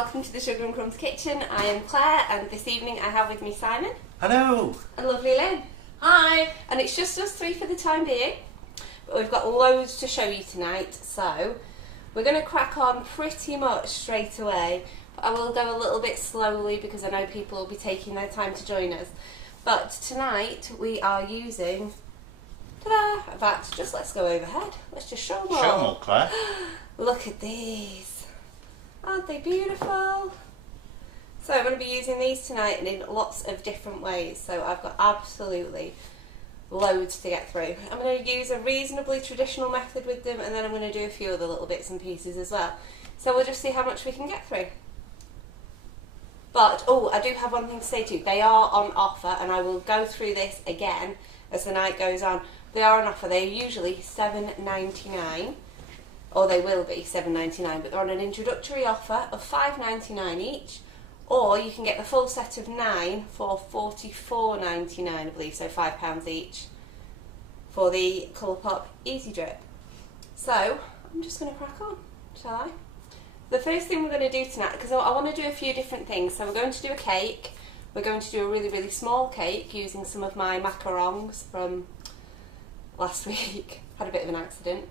welcome to the Sugar and Crumbs kitchen. I am Claire and this evening I have with me Simon. Hello. And lovely Lynn. Hi. And it's just us three for the time being, but we've got loads to show you tonight, so we're going to crack on pretty much straight away, but I will go a little bit slowly because I know people will be taking their time to join us. But tonight we are using, ta-da, in fact, just let's go overhead, let's just show them all. Show them all, Claire. Look at these. Aren't they beautiful? So I'm going to be using these tonight and in lots of different ways. So I've got absolutely loads to get through. I'm going to use a reasonably traditional method with them, and then I'm going to do a few other little bits and pieces as well. So we'll just see how much we can get through. But, oh, I do have one thing to say to you. They are on offer, and I will go through this again as the night goes on. They are on offer. They're usually $7.99. Or they will be $7.99, but they're on an introductory offer of $5.99 each, or you can get the full set of 9 for $44.99, I believe, so £5 each for the Colourpop Easy Drip. So I'm just going to crack on, shall I? The first thing we're going to do tonight, because I want to do a few different things, so we're going to do a cake. We're going to do a really small cake using some of my macarons from last week. Had a bit of an accident.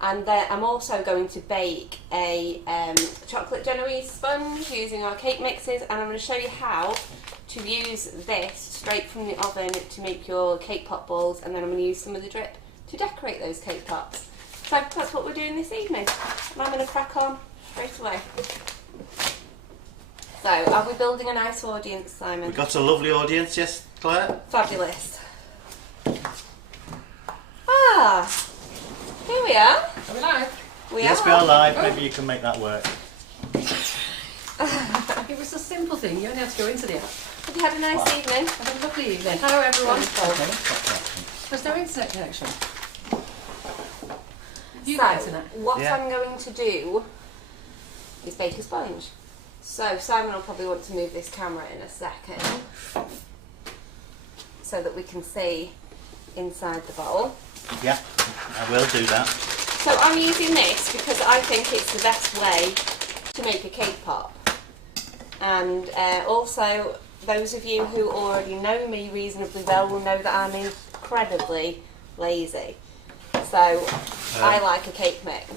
And then I'm also going to bake a chocolate Genoese sponge using our cake mixes, and I'm going to show you how to use this straight from the oven to make your cake pop balls, and then I'm going to use some of the drip to decorate those cake pops. So that's what we're doing this evening, and I'm going to crack on straight away. So, are we building a nice audience, Simon? We've got a lovely audience, yes, Claire? Fabulous. Ah! Here we are. Are we live? We are live. Maybe you can make that work. It was a simple thing. You only had to go into the app. Have you had a nice evening? I had a lovely evening. Hello, everyone. Okay. There's no internet connection. You So, got internet. what Yeah. I'm going to do is bake a sponge. So Simon will probably want to move this camera in a second so that we can see inside the bowl. Yeah, I will do that. So I'm using this because I think it's the best way to make a cake pop. And also, those of you who already know me reasonably well will know that I'm incredibly lazy. So I like a cake mix.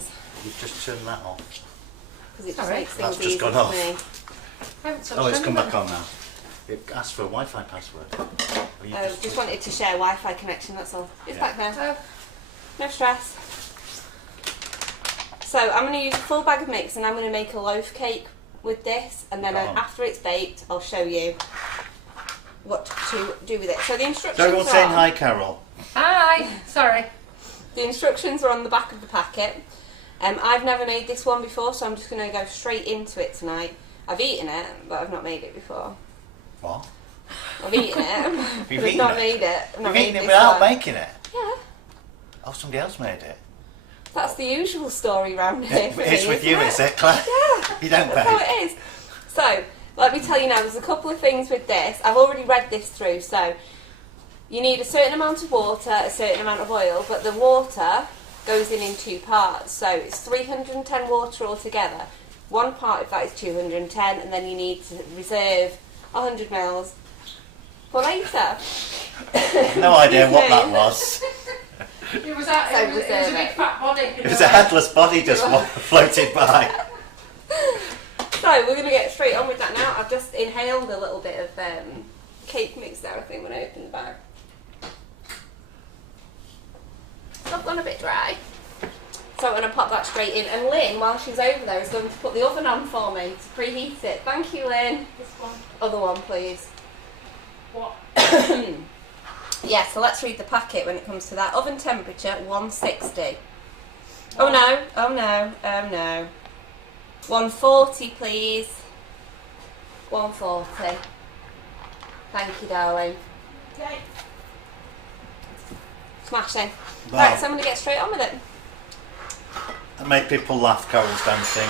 You've just turned that off. Because it just Sorry. makes That's things just easier gone for me. I haven't touched Oh, it's come anything. back on now. It asked for a Wi-Fi password. Oh, you I just wanted to share Wi-Fi connection, that's all. It's back there. Oh, No stress. So I'm going to use a full bag of mix and I'm going to make a loaf cake with this, and then after it's baked I'll show you what to do with it. So the instructions So everyone's are saying on. hi, Carol. hi. Sorry. The instructions are on the back of the packet. I've never made this one before, so I'm just going to go straight into it tonight. I've eaten it, but I've not made it before. What? I've eaten it, but I've not made it. I've not You've made eaten it this without one. making it? Yeah. Oh, somebody else made it. That's the usual story round here for It's me, with isn't you, it? is it, Claire? Yeah. You don't That's how bake. it is. So, let me tell you now, there's a couple of things with this. I've already read this through. So, you need a certain amount of water, a certain amount of oil, but the water goes in 2 parts. So, it's 310 water altogether. One part of that is 210, and then you need to reserve 100 mils for later. No idea what that was. It was, So it was a big fat body. It was a headless body just floated by. So, we're going to get straight on with that now. I've just inhaled a little bit of cake mix there, I think, when I opened the bag. I've gone a bit dry. So I'm going to pop that straight in. And Lynn, while she's over there, is going to put the oven on for me to preheat it. Thank you, Lynn. This one. Other one, please. What? Yeah, so let's read the packet when it comes to that. Oven temperature, 160. Oh no, oh no, oh no. 140, please. 140. Thank you, darling. Okay. Smashing. Wow. Right, so I'm going to get straight on with it. That made people laugh, Carol's dancing.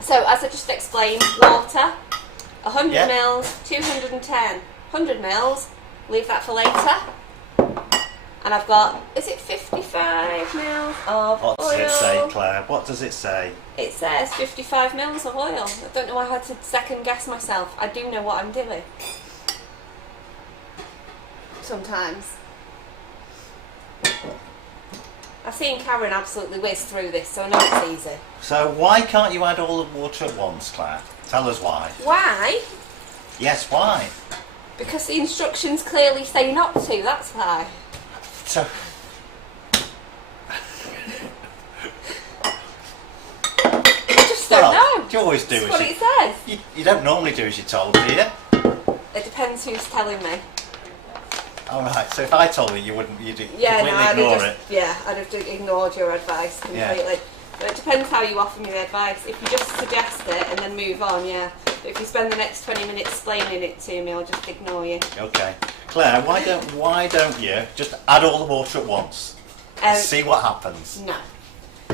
So, as I just explained, water, 100 Yeah. mils, 210. 100 mils, leave that for later. And I've got, is it 55 mils of What does oil? it say, Claire? What does it say? It says 55 mils of oil. I don't know why I had to second guess myself. I do know what I'm doing. Sometimes. I've seen Karen absolutely whiz through this, so I know it's easy. So why can't you add all the water at once, Claire? Tell us why. Why? Yes, why? Because the instructions clearly say not to, that's why. So... I just don't know. You always do That's what as it says. you don't normally do as you're told, do you? It depends who's telling me. Alright, so if I told you, you'd completely Yeah, no, ignore it. Yeah, I'd have ignored your advice completely. Yeah. But it depends how you offer me the advice. If you just suggest it and then move on, yeah. But if you spend the next 20 minutes explaining it to me, I'll just ignore you. Okay. Claire, why don't you just add all the water at once? And see what happens. No.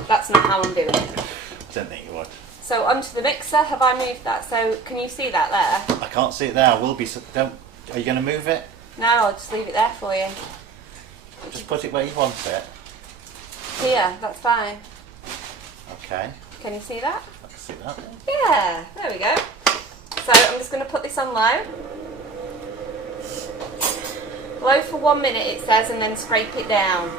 That's not how I'm doing it. Don't think you would. So onto the mixer, have I moved that? So can you see that there? I can't see it there. I will be. Are you going to move it? No, I'll just leave it there for you. Just put it where you want it. Here, that's fine. Okay. Can you see that? I can see that. Yeah, there we go. So I'm just going to put this on low. Low for 1 minute it says, and then scrape it down.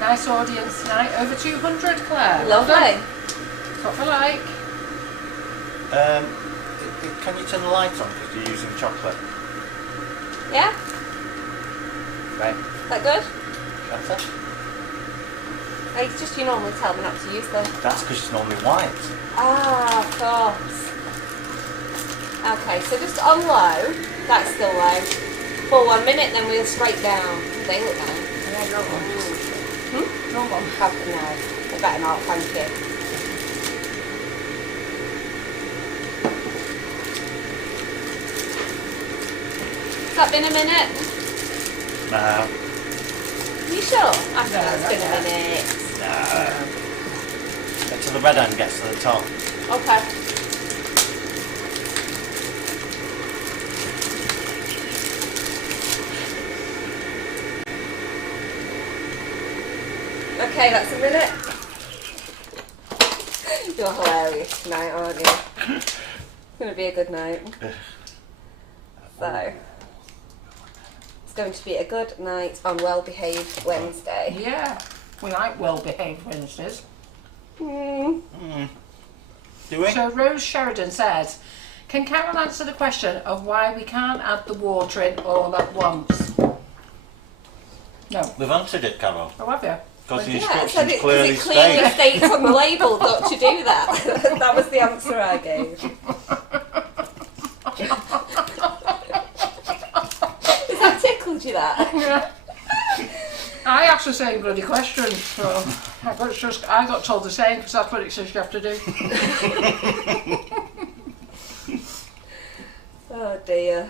Nice audience tonight. Over 200, Claire. Lovely. What I like. Can you turn the light on because you're using chocolate? Yeah? Right. Is that good? Better? It's just you normally tell me not to use them. That's because it's normally white. Ah, of course. Okay, so just on low, that's still low. For 1 minute, then we'll scrape down. They look nice. Yeah, no one. No one. No, I better not, thank you. Has that been a minute? No. You sure? I think No, that's been a yeah. minute. No. Get to the red end gets to the top. Okay. Okay, that's a minute. You're hilarious tonight, aren't you? It's going to be a good night. So, it's going to be a good night on Well Behaved Wednesday. Yeah, we like well-behaved Wednesdays. Do we? So Rose Sheridan says, can Carol answer the question of why we can't add the water in all at once? No. We've answered it, Carol. Oh, have you? Because the Yeah, instructions it clearly clearly state. states on the label not to do that. That was the answer I gave. Has that tickled you, that? Yeah. I asked the same bloody question, so I got told the same because that's what it says you have to do. Oh dear.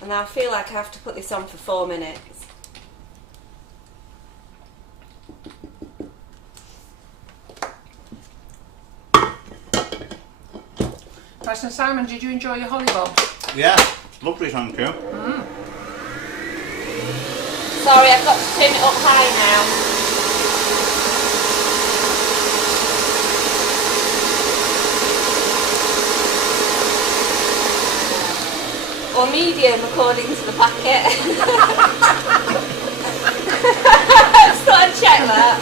And I feel like I have to put this on for 4 minutes. Preston Simon, did you enjoy your hollybobs? Yeah, lovely, thank you. Sorry, I've got to turn it up high now. Or medium, according to the packet. Just thought I'd check that.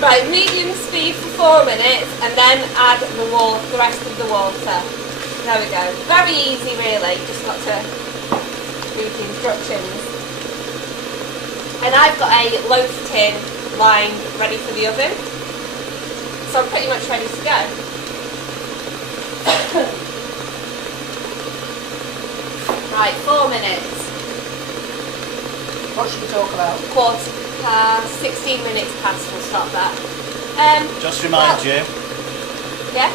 Right, medium speed for 4 minutes, and then add the rest of the water. There we go. Very easy, really. Just got to read the instructions. And I've got a loaf tin lined ready for the oven, so I'm pretty much ready to go. Right, 4 minutes. What should we talk about? 16 minutes past, we'll stop that. Just remind you. Yeah?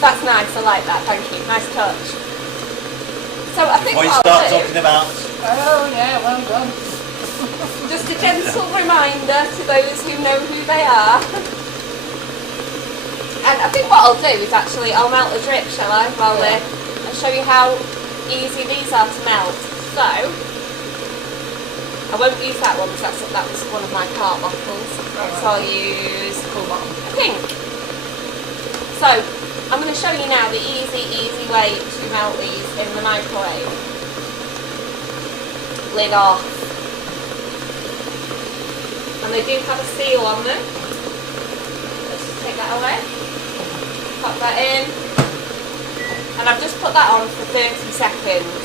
That's nice, I like that, thank you. Nice touch. So I think Before you what start I'll do, talking about... Oh yeah, well done. just a gentle reminder to those who know who they are. And I think what I'll do is actually, I'll melt a drip, shall I? While I'll show you how easy these are to melt. So, I won't use that one because that was one of my cart bottles. So I'll use pink. So, I'm going to show you now the easy way to melt these in the microwave. Lid off. And they do have a seal on them. Let's just take that away. Pop that in. And I've just put that on for 30 seconds.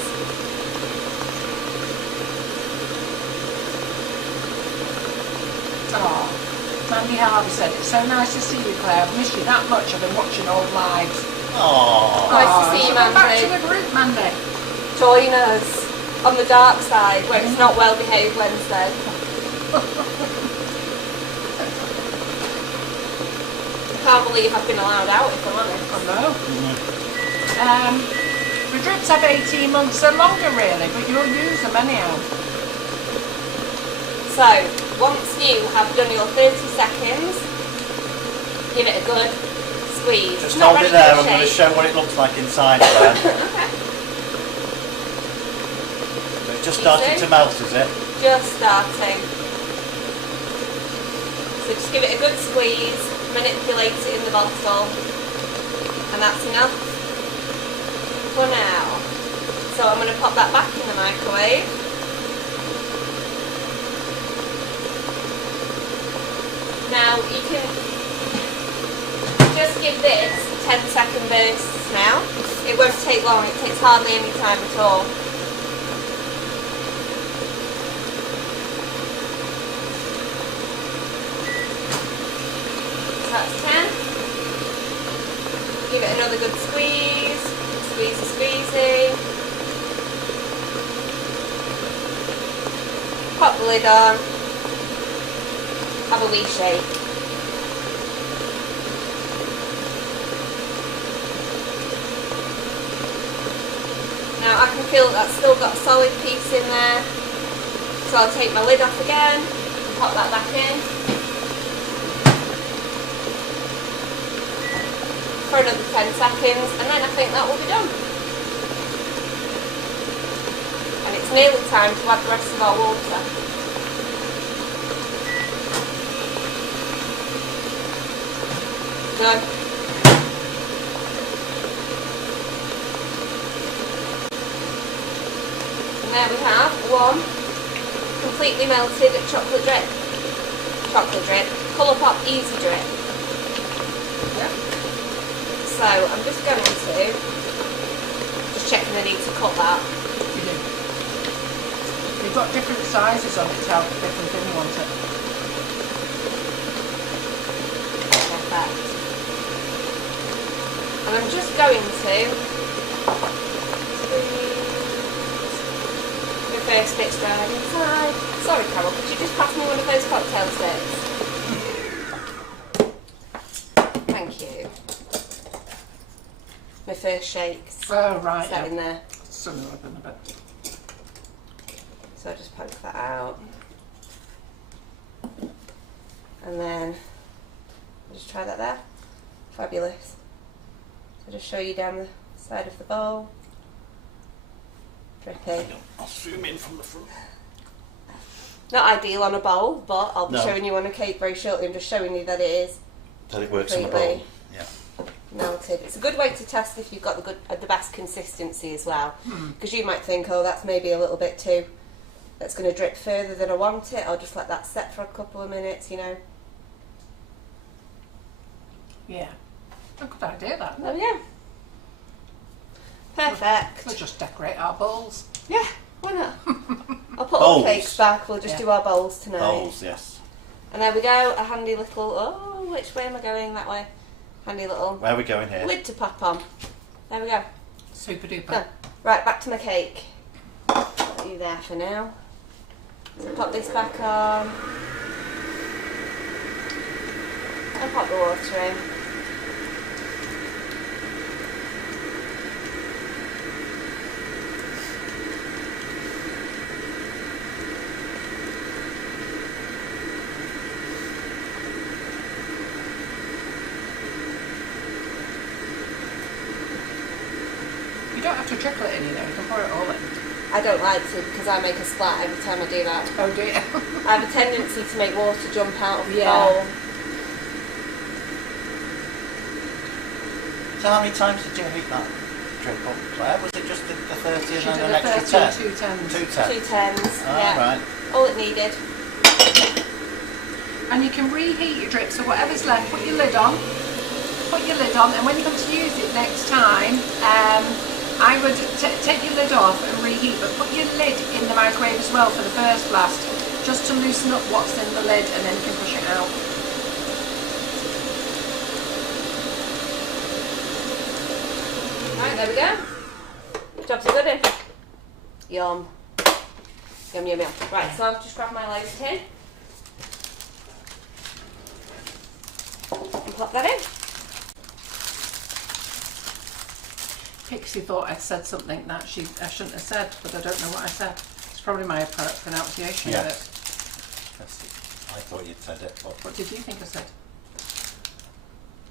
Oh, Mandy Harvey said, it's so nice to see you, Claire. I've missed you that much. I've been watching old lives. Oh. Nice to see you, Back to Mandy. the group, Mandy. Join us on the dark side where it's not well behaved Wednesday. I can't believe I've been allowed out, if I'm honest. I know. The drips have 18 months. They're longer, really, but you'll use them anyhow. So, once you have done your 30 seconds, give it a good squeeze. Just Not hold it ready there, for a I'm going to shake. show what it looks like inside there. Okay. So it's just starting to melt, is it? Just starting. So just give it a good squeeze, manipulate it in the bottle, and that's enough for now. So I'm going to pop that back in the microwave. Now you can just give this 10-second bursts now. It won't take long, it takes hardly any time at all. So that's 10. Give it another good squeeze. Squeezy. Pop the lid on. Have a wee shake. Now I can feel that's still got a solid piece in there. So I'll take my lid off again and pop that back in. For another 10 seconds, and then I think that will be done. And it's nearly time to add the rest of our water. Done. And there we have one completely melted chocolate drip. Colourpop Easy Drip. Yeah. So I'm just going to checking I need to cut that. You do. You've got different sizes on it to help different thing you want it. Perfect. And I'm just going to squeeze the first bits down inside. Sorry Carol, could you just pass me one of those cocktail sticks? Thank you. My first shakes. Oh, right. Is that in there? Something up in a bit. So I just poke that out. And then just try that there. Fabulous. So just show you down the side of the bowl. Drippy. I'll zoom in from the front. Not ideal on a bowl, but I'll be No. showing you on a cake very shortly. I'm just showing you that it is That it works in the completely bowl. Yeah. melted. It's a good way to test if you've got the best consistency as well. Because you might think, oh, that's maybe a little bit too, that's going to drip further than I want it. I'll just let that set for a couple of minutes, you know. Yeah. A good idea, that. Oh yeah. Perfect. We'll just decorate our bowls. Yeah, why not? I'll put all Bowls. the cakes back. We'll just Yeah. do our bowls tonight. Bowls, yes. And there we go. A handy little. Oh, which way am I going? That way. Handy little Where are we going here? lid to pop on. There we go. Super duper. Done. Right, back to my cake. Put you there for now. So pop this back on. And pop the water in. You don't have to trickle it in, you know, you can pour it all in. I don't like to because I make a splat every time I do that. Oh dear. I have a tendency to make water jump out of the Yeah. bowl. So how many times did you heat that drip up, Claire? Was it just the 30 She and did then a an extra 30 and 10? 2 tens. 2 10. 2 tens. Oh, Yeah. right. All it needed. And you can reheat your drip, so whatever's left, put your lid on. Put your lid on, and when you come to use it next time, I would take your lid off and reheat, but put your lid in the microwave as well for the first blast, just to loosen up what's in the lid, and then you can push it out. Right, there we go. Jobs are good in. Yum. Yum, yum, yum. Right, so I've just grabbed my loaf tin. And pop that in. Pixie thought I'd said something that I shouldn't have said, but I don't know what I said. It's probably my pronunciation of it. I thought you'd said it. But What did you think I said?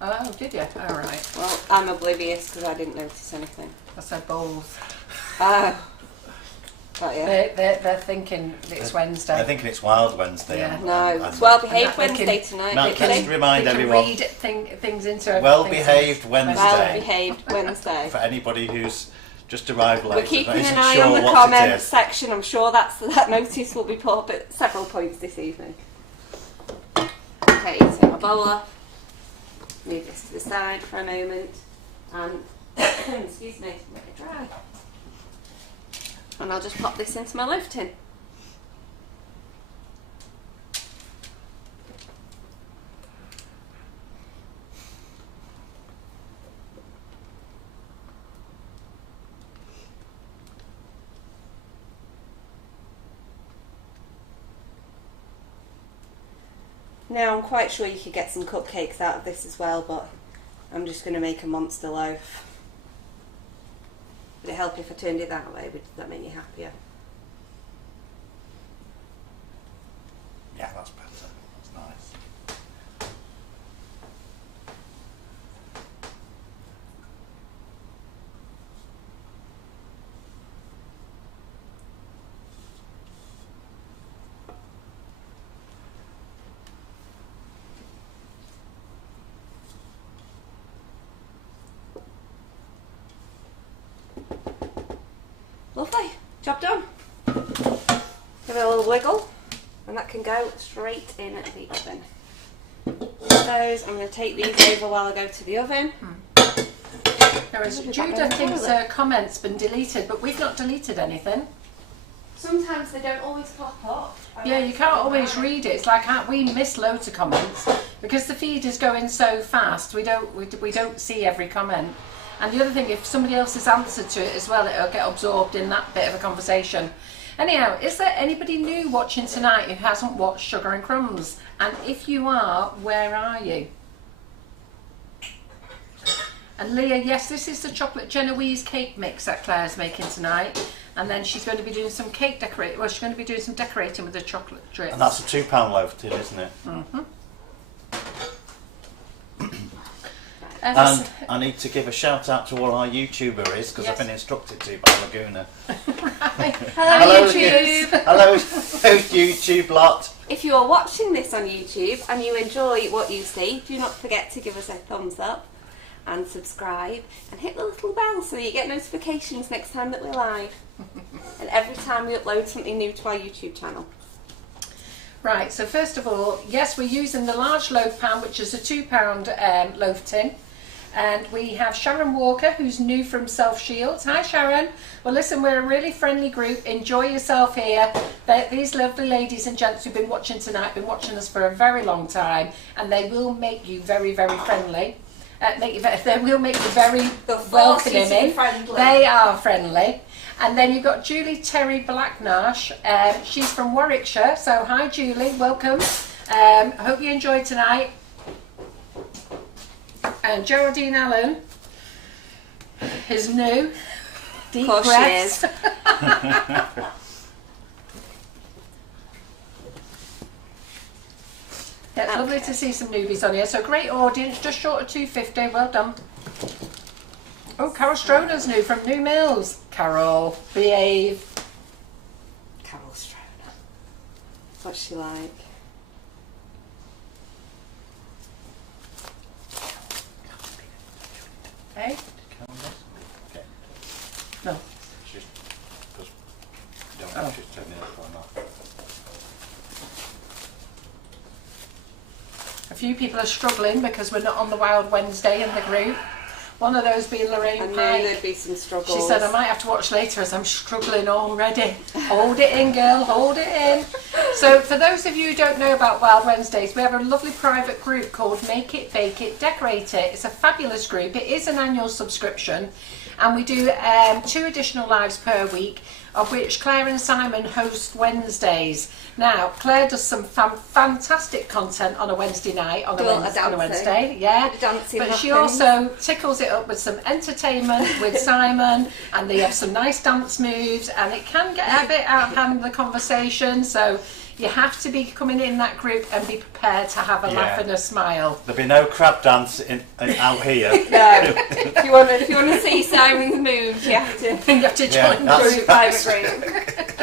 Oh, did you? Oh, right. Well, I'm oblivious because I didn't notice anything. I said bowls. Oh. But yeah. They're thinking it's Wednesday. I think it's Wild Wednesday. Yeah. No, it's well behaved and that they Wednesday can- tonight. No, they just can. to remind they can everyone, read things into everything. well behaved Wednesday. Well behaved Wednesday. For anybody who's just arrived later, We're keeping that isn't an eye sure on the what it comments is. section. I'm sure that notice will be put up at several points this evening. Okay, take my bowl off. Move this to the side for a moment. And excuse me, make it dry. And I'll just pop this into my loaf tin. Now I'm quite sure you could get some cupcakes out of this as well, but I'm just going to make a monster loaf. Would it help if I turned it that way? Would that make you happier? Yeah, that's better. That's nice. Lovely, job done. Give it a little wiggle and that can go straight in the oven. Those, I'm going to take these over while I go to the oven. There is, Look at that Judah going thinks toilet. her comment's been deleted, but we've not deleted anything. Sometimes they don't always pop up. Yeah, you can't always read it. It's like we miss loads of comments because the feed is going so fast. We don't see every comment. And the other thing, if somebody else has answered to it as well, it'll get absorbed in that bit of a conversation. Anyhow, is there anybody new watching tonight who hasn't watched Sugar and Crumbs? And if you are, where are you? And Leah, yes, this is the chocolate Genoese cake mix that Claire's making tonight. And then she's going to be doing some cake decorating. Well, she's going to be doing some decorating with the chocolate drips. And that's a £2 loaf tin, isn't it? Mm-hmm. And I need to give a shout out to what our YouTuber is, because Yes. I've been instructed to by Laguna. Hello, YouTube. YouTube. Hello YouTube lot. If you are watching this on YouTube and you enjoy what you see, do not forget to give us a thumbs up and subscribe and hit the little bell so you get notifications next time that we're live and every time we upload something new to our YouTube channel. Right, so first of all, yes, we're using the large loaf pan, which is a £2 loaf tin. And we have Sharon Walker, who's new from Self Shields. Hi, Sharon. Well, listen, we're a really friendly group. Enjoy yourself here. These lovely ladies and gents who've been watching tonight, been watching us for a very long time, and they will make you very, very friendly. They will make you very welcoming. They are friendly. And then you've got Julie Terry Blacknash. She's from Warwickshire. So hi, Julie. Welcome. Hope you enjoyed tonight. And Geraldine Allen is new. Deep Of course breaths. she is. Yeah, it's lovely to see some newbies on here. So great audience, just short of 250. Well done. Oh, Carol Stroner's new from New Mills. Carol, behave. Carol Stroner. What's she like? Hey? Okay. No. She's, don't know if she's turning it up or not. A few people are struggling because we're not on the Wild Wednesday in the group. One of those being Lorraine I knew Pike. there'd be some struggles. She said, I might have to watch later as I'm struggling already. Hold it in, girl, hold it in. So for those of you who don't know about Wild Wednesdays, we have a lovely private group called Make It, Bake It, Decorate It. It's a fabulous group. It is an annual subscription, and we do 2 additional lives per week, of which Claire and Simon host Wednesdays. Now, Claire does some fantastic content on a Wednesday night, on a Wednesday, yeah. But she also tickles it up with some entertainment with Simon, and they have some nice dance moves, and it can get a bit out of hand, the conversation, so you have to be coming in that group and be prepared to have a laugh and a smile. There'll be no crab dance out here. No. if you want to see Simon's moves, you have to You have to join the group. private group.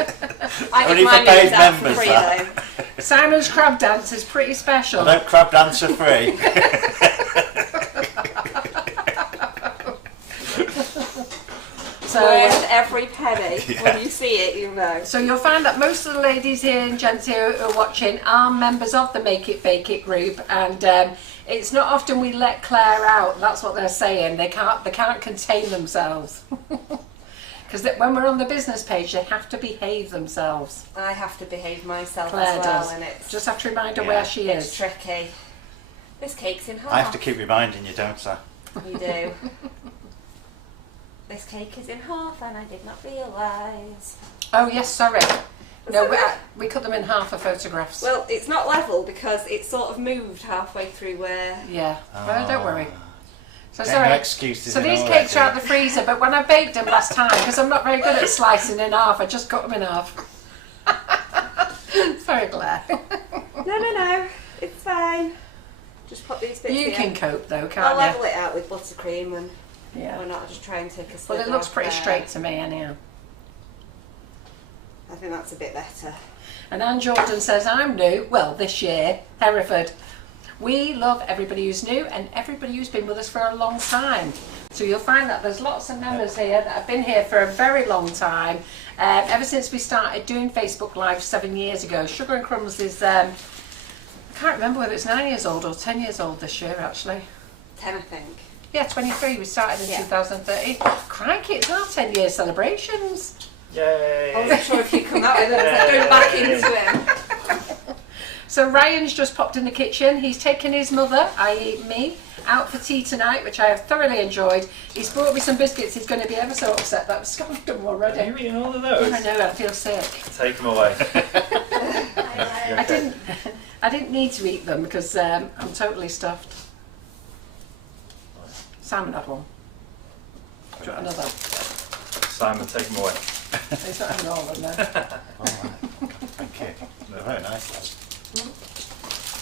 I Only give for my paid moves out for members, free that. though. Simon's crab dance is pretty special. I don't crab dance for free. So, Worth every penny. When you see it, you know. so you'll find that most of the ladies here and gents here who are watching are members of the Make It, Bake It group, and it's not often we let Claire out. That's what they're saying. They can't contain themselves. Because when we're on the business page, they have to behave themselves. I have to behave myself Claire as well, does. and it's Just have to remind her where she it's is. tricky. This cake's in half. I have to keep reminding you, don't I? You do. This cake is in half, and I did not realise. Oh yes, sorry. No, that we cut them in half for photographs. Well, it's not level because it's sort of moved halfway through where. Yeah, well, don't worry. So No sorry. excuses. So in these already. cakes are out the freezer, but when I baked them last time, because I'm not very good at slicing in half, I just cut them in half. Sorry, Claire. No. It's fine. Just pop these bits You here. can cope though, I'll can't level you? it out with buttercream and Yeah. why not just try and take a Well, sliver it looks off pretty there. straight to me anyhow. I think that's a bit better. And Anne Jordan says, I'm new, well, this year, Hereford. We love everybody who's new and everybody who's been with us for a long time. So you'll find that there's lots of members here that have been here for a very long time. Ever since we started doing Facebook Live 7 years ago. Sugar and Crumbs is, I can't remember whether it's 9 years old or 10 years old this year actually. 10, I think. Yeah, 23, we started in 2013. Crikey, it's our 10 year celebrations. Yay! I wasn't sure if you'd come out with it, so go back into it. So Ryan's just popped in the kitchen. He's taken his mother, i.e. me, out for tea tonight, which I have thoroughly enjoyed. He's brought me some biscuits. He's going to be ever so upset that I've scoffed them already. Are you eating all of those? I know, I feel sick. Take them away. I didn't need to eat them because I'm totally stuffed. Simon had one. Do you want another? Simon, take them away. He's not having all of them now. All right. Thank you. They're very nice.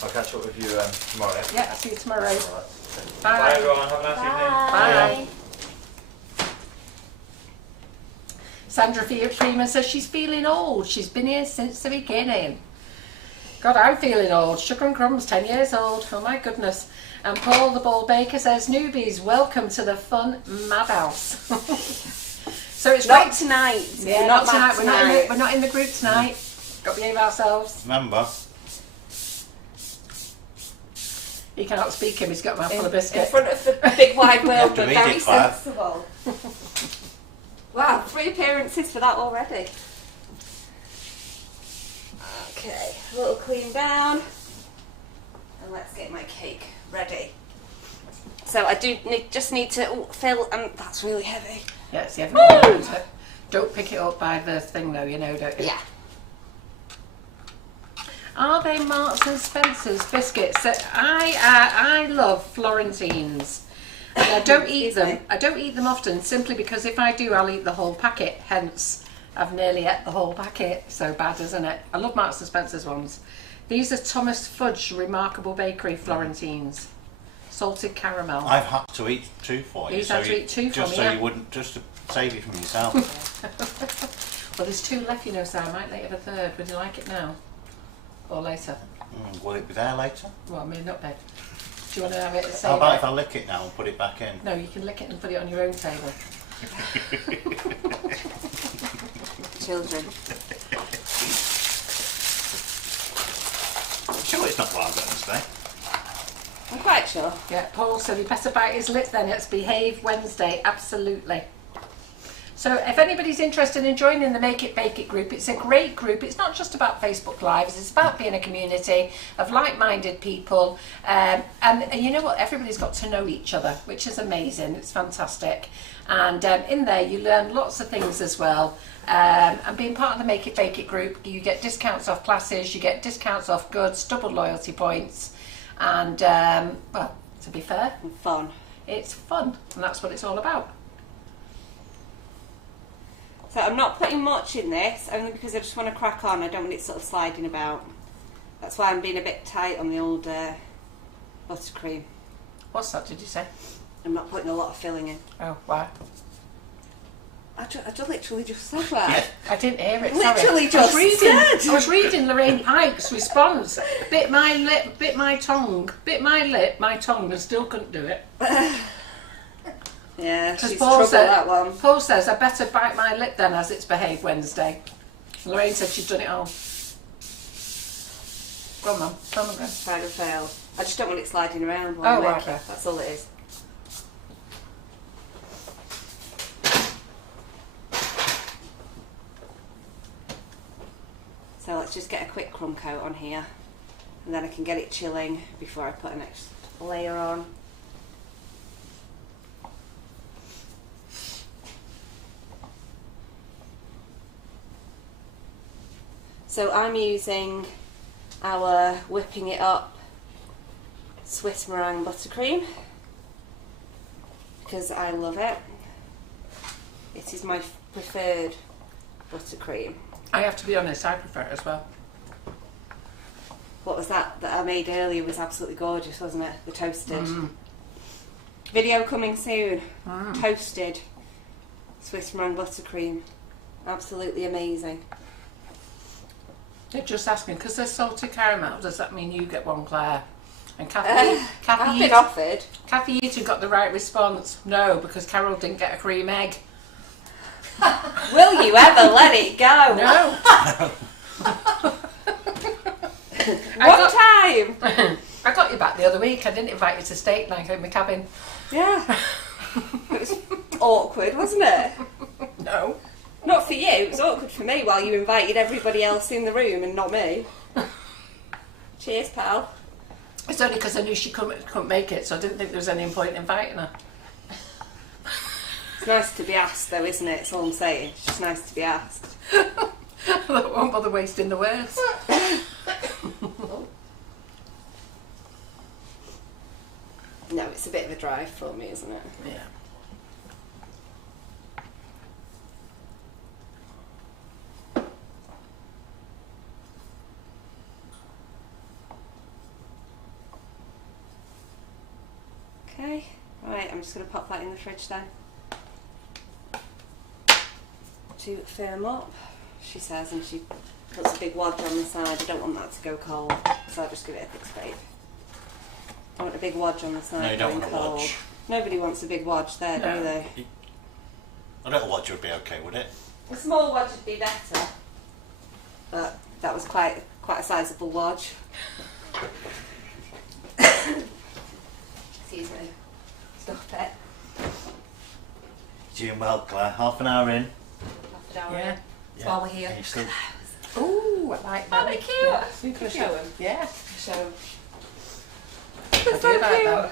I'll catch up with you tomorrow. Yeah? Yeah, I'll see you tomorrow. All right. Bye. Bye everyone. Have a nice evening. Bye. Sandra Freeman says she's feeling old. She's been here since the beginning. God, I'm feeling old. Sugar and Crumbs, 10 years old. Oh my goodness. And Paul the Ball Baker says, newbies, welcome to the fun madhouse. So it's Not right tonight. Yeah, We're not mad tonight. tonight. We're not in the group tonight. Got to behave ourselves. Remember, He cannot speak him. He's got a mouthful of In biscuit. front of the big wide world, have to but read very it, Claire. sensible. Wow, 3 appearances for that already. Okay, a little clean down. And let's get my cake ready. So I just need to fill, and that's really heavy. Yeah, it's the heavy one. Don't pick it up by the thing though, you know, don't you? Yeah. Are they Marks and Spencer's biscuits? So I love Florentines. And I don't eat them. I don't eat them often simply because if I do, I'll eat the whole packet. Hence, I've nearly ate the whole packet. So bad, isn't it? I love Marks and Spencer's ones. These are Thomas Fudge Remarkable Bakery Florentines. salted caramel. I've had to eat 2 for you. He's had to eat 2 for just me, so yeah. you wouldn't, just to save you from yourself. Well, there's 2 left, you know, so I might later have a 3rd. Would you like it now? Or later? Will it be there later? Well, I mean, not bed. Do you want to have it? How about if I lick it now and put it back in? No, you can lick it and put it on your own table. Children. Sure it's not Wild Wednesday. I'm quite sure. Yeah, Paul said he better bite his lip then. It's Behave Wednesday, absolutely. So if anybody's interested in joining the Make It Bake It group, it's a great group. It's not just about Facebook Lives, it's about being a community of like-minded people. And you know what, everybody's got to know each other, which is amazing. It's fantastic. And in there you learn lots of things as well. And being part of the Make It Bake It group, you get discounts off classes, you get discounts off goods, double loyalty points. And, well, to be fair, And fun. it's fun. And that's what it's all about. So I'm not putting much in this, only because I just want to crack on. I don't want it sort of sliding about. That's why I'm being a bit tight on the old buttercream. What's that, did you say? I'm not putting a lot of filling in. Oh, why? I just literally just said that. I didn't hear it. Literally sorry. just I was reading Lorraine Pike's response. Bit my lip, bit my tongue, bit my lip, my tongue, and still couldn't do it. Yeah, Because she's Paul trouble, said, that one. Paul says, I better bite my lip then, as it's Behave Wednesday. Lorraine said she'd done it all. Go on, Mum. Go on, go. Tried and failed. I just don't want it sliding around while Oh, I right, make it. okay. That's all it is. So let's just get a quick crumb coat on here, and then I can get it chilling before I put a next layer on. So I'm using our Whipping It Up Swiss meringue buttercream because I love it. It is my preferred buttercream. I have to be honest, I prefer it as well. What was that I made earlier was absolutely gorgeous, wasn't it? The toasted. Video coming soon. Toasted Swiss meringue buttercream. Absolutely amazing. They're just asking, because they're salted caramel, does that mean you get one, Claire? And I've been offered. Kathy Eaton got the right response. No, because Carol didn't get a cream egg. Will you ever let it go? No. One time. I got you back the other week. I didn't invite you to steak night in my cabin. Yeah. It was awkward, wasn't it? No. Not for you, it was awkward for me while you invited everybody else in the room and not me. Cheers, pal. It's only because I knew she couldn't make it, so I didn't think there was any point in inviting her. It's nice to be asked though, isn't it? That's all I'm saying. It's just nice to be asked. I won't bother wasting the words. No, it's a bit of a drive for me, isn't it? Yeah. Okay, right, I'm just going to pop that in the fridge then. To firm up, she says, and she puts a big wad on the side. I don't want that to go cold, so I'll just give it a quick spade. I want a big wodge on the side. No, you don't going want a cold. wodge. Nobody wants a big wodge there, No. do they? A little watch would be okay, would it? A small wodge would be better, but that was quite a sizable wodge. Excuse me. Stop it. Doing well, Claire. Half an hour in. Half an hour. Yeah. Yeah. While we're here. And you're still... Ooh, I like that. Aren't they cute? Yeah. You can show them. Yeah. Show. I They're do so like cute. them.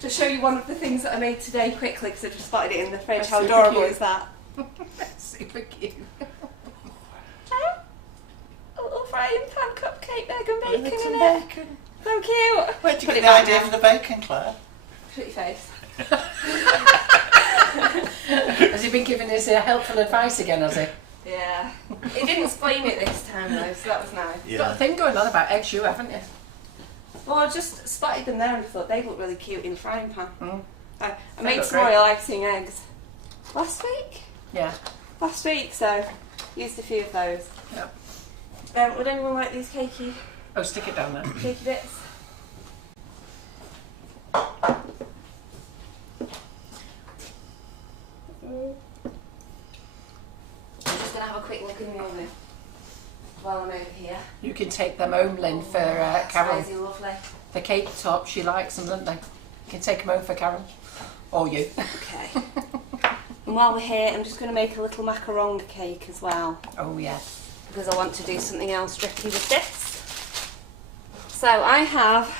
To show you one of the things that I made today quickly because I just spotted it in the fridge. That's How super adorable cute. is that? Super cute. A little frying pan cupcake, egg and bacon Eggs in and it. bacon. So cute. Where'd you Put get it the back idea now. for the bacon, Claire? Shut your face. Has he been giving us helpful advice again, has he? Yeah. He didn't explain it this time though, so that was nice. You've got a thing going on about eggs, you haven't you? Well, I just spotted them there and thought they look really cute in a frying pan. I They made look some great. oil icing eggs last week. Yeah. Last week, so used a few of those. Yeah. Would anyone like these cakey Oh, stick it down there. bits? I'm just going to have a quick look in the oven while I'm over here. You can take them home, Lynn, for Carol. Crazy lovely. The cake top, she likes them, doesn't they? You can take them home for Carol. Or you. Okay. And while we're here, I'm just going to make a little macaron cake as well, Oh, yeah. because I want to do something else tricky with this. So I have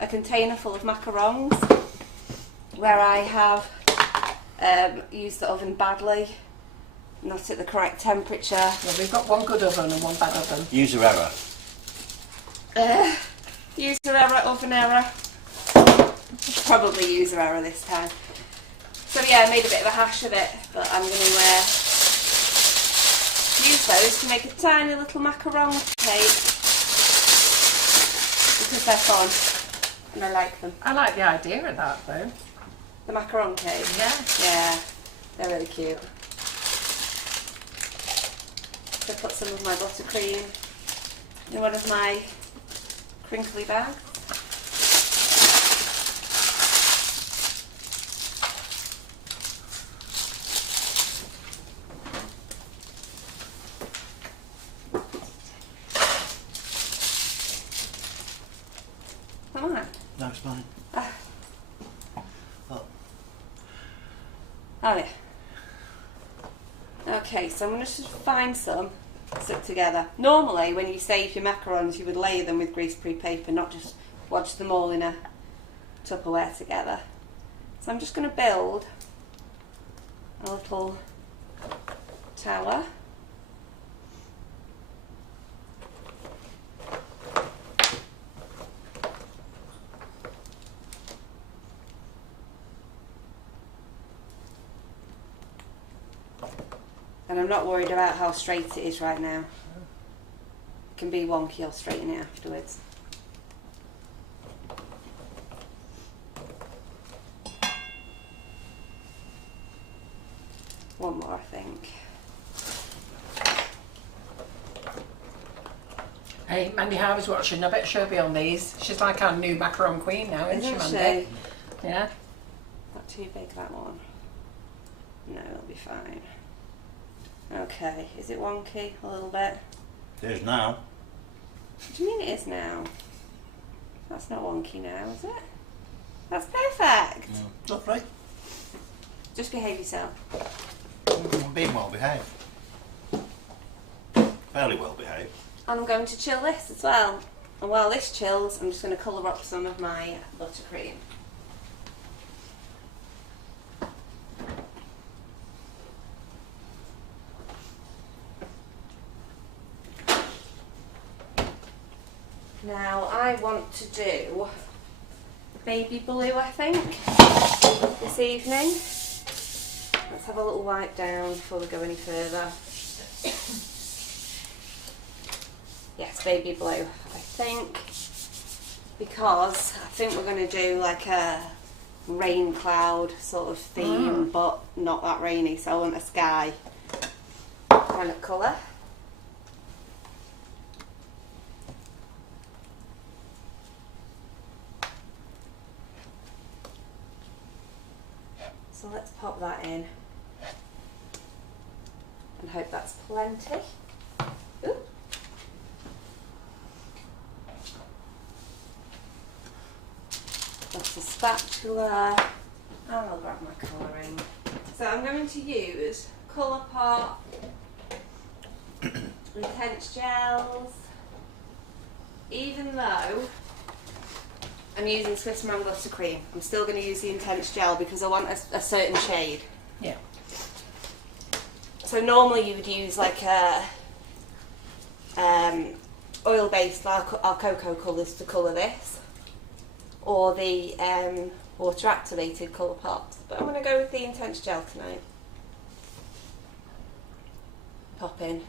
a container full of macarons where I have used the oven badly, not at the correct temperature. Well, we've got one good oven and one bad oven. User error. User error, oven error. Probably user error this time. So yeah, I made a bit of a hash of it, but I'm going to use those to make a tiny little macaron cake because they're fun and I like them. I like the idea of that, though. The macaron cake? Yeah. Yeah, they're really cute. So I put some of my buttercream in one of my crinkly bags. Come on. No, it's fine. Oh yeah. Okay, so I'm going to just find some, stick together. Normally, when you save your macarons, you would layer them with greaseproof paper, not just lodge them all in a Tupperware together. So I'm just going to build a little tower. And I'm not worried about how straight it is right now. It can be wonky, I'll straighten it afterwards. One more, I think. Hey, Mandy Harvey's watching. I bet she'll be on these. She's like our new macaron queen now, isn't she, Mandy? Yeah. Not too big, that one. No, it'll be fine. Okay, is it wonky a little bit? It is now. What do you mean it is now? That's not wonky now, is it? That's perfect. Lovely. Just behave yourself. I'm being well behaved. Fairly well behaved. And I'm going to chill this as well. And while this chills, I'm just going to colour up some of my buttercream. Now I want to do baby blue, I think, this evening. Let's have a little wipe down before we go any further. Yes, baby blue, I think, because I think we're going to do like a rain cloud sort of theme, but not that rainy, so I want a sky kind of colour. So let's pop that in and hope that's plenty. Ooh. That's a spatula, and I'll grab my colouring. So I'm going to use Colourpop Intense Gels, even though I'm using Swiss Roll Buttercream. I'm still going to use the Intense Gel because I want a certain shade. Yeah. So normally you would use like a oil-based our cocoa colours to colour this, or the water-activated Colourpop. But I'm going to go with the Intense Gel tonight. Pop in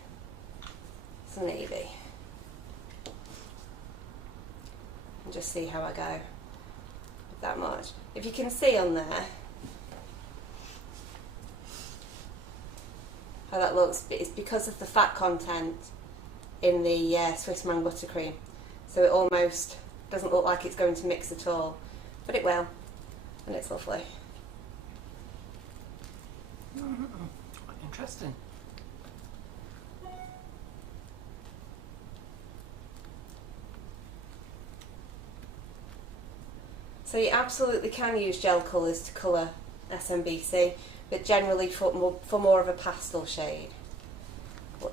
some navy. and just see how I go with that much. If you can see on there how that looks, it's because of the fat content in the Swiss Mang buttercream, so it almost doesn't look like it's going to mix at all, but it will, and it's lovely. Quite interesting. So you absolutely can use gel colours to colour SMBC, but generally for more of a pastel shade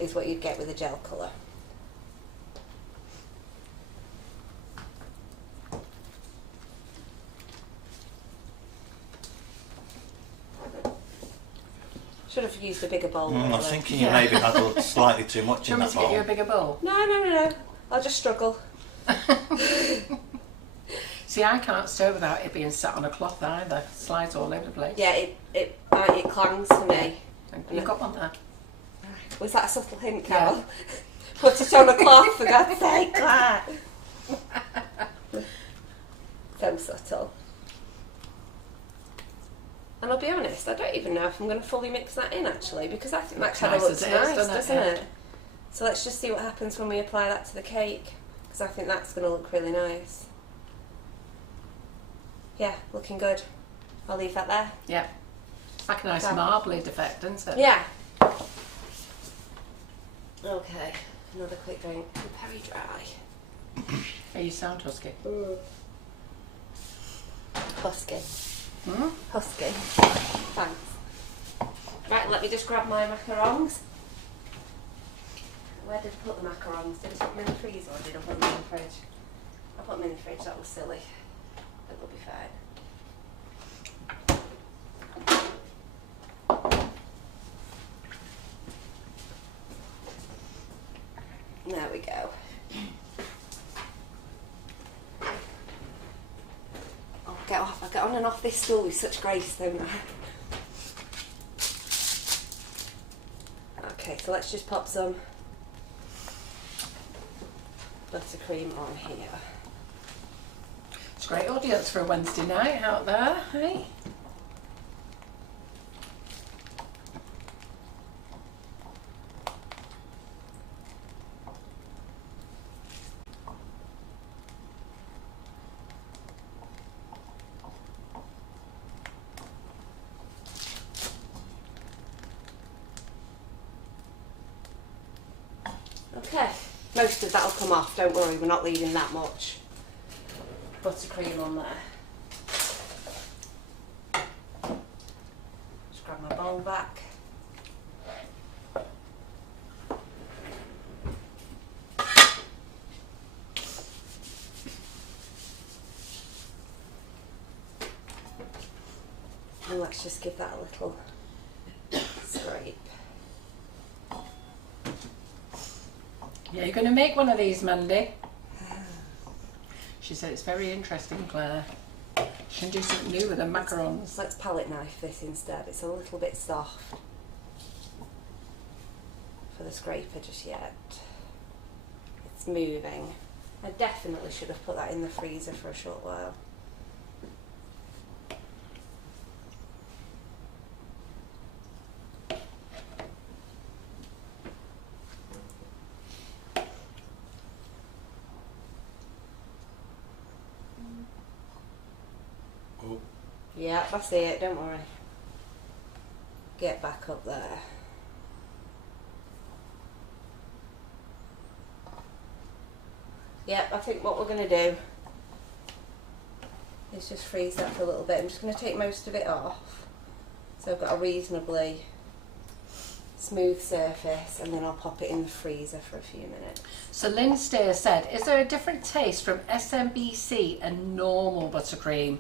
is what you'd get with a gel colour. Should have used a bigger bowl. I was thinking you maybe had slightly too much Do you in want that me to get you a bowl. bigger bowl? No. I'll just struggle. See, I can't stir without it being sat on a cloth either. Slides all over the place. Yeah, it clangs for me. You've got one there. Was that a subtle hint, Carol? Put it on a cloth, for God's sake, Claire. So subtle. And I'll be honest, I don't even know if I'm going to fully mix that in actually, because I think that kind of looks nice, doesn't it? So let's just see what happens when we apply that to the cake, because I think that's going to look really nice. Yeah, looking good. I'll leave that there. Yeah. It's like a nice marbly effect, isn't it? Yeah. Okay, another quick drink. I'm very dry. Hey, you sound husky. Husky. Hmm? Husky. Thanks. Right, let me just grab my macarons. Where did I put the macarons? Did I put them in the freezer or did I put them in the fridge? I put them in the fridge, that was silly. But they'll be fine. There we go. Oh, get off. I get on and off this stool with such grace, don't I? Okay, so let's just pop some buttercream on here. It's a great audience for a Wednesday night out there, hey? Okay, most of that'll come off, don't worry, we're not leaving that much buttercream on there. Just grab my bowl back. And let's just give that a little scrape. Yeah, you're going to make one of these, Mandy. She said it's very interesting, Claire. She can do something new with the macarons. Let's palette knife this instead. It's a little bit soft for the scraper just yet. It's moving. I definitely should have put that in the freezer for a short while. Yeah, I see it, don't worry. Get back up there. Yep, I think what we're going to do is just freeze that for a little bit. I'm just going to take most of it off, so I've got a reasonably smooth surface, and then I'll pop it in the freezer for a few minutes. So Lynn Steer said, is there a different taste from SMBC and normal buttercream?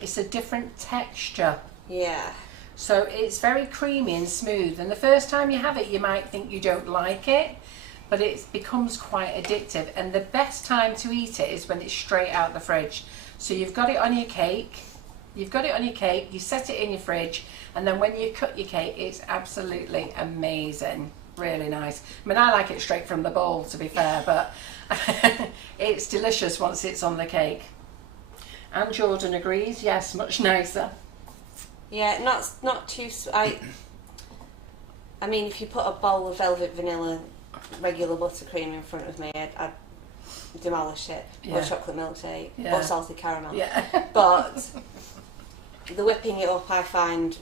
It's a different texture. Yeah. So it's very creamy and smooth, and the first time you have it you might think you don't like it, but it becomes quite addictive, and the best time to eat it is when it's straight out the fridge. So you've got it on your cake, you set it in your fridge, and then when you cut your cake it's absolutely amazing. Really nice. I mean, I like it straight from the bowl, to be fair, but it's delicious once it's on the cake. And Jordan agrees, yes, much nicer. Yeah, not too. I mean, if you put a bowl of velvet vanilla, regular buttercream in front of me, I'd demolish it. Or chocolate milkshake, or salted caramel. Yeah. But the whipping it up, I find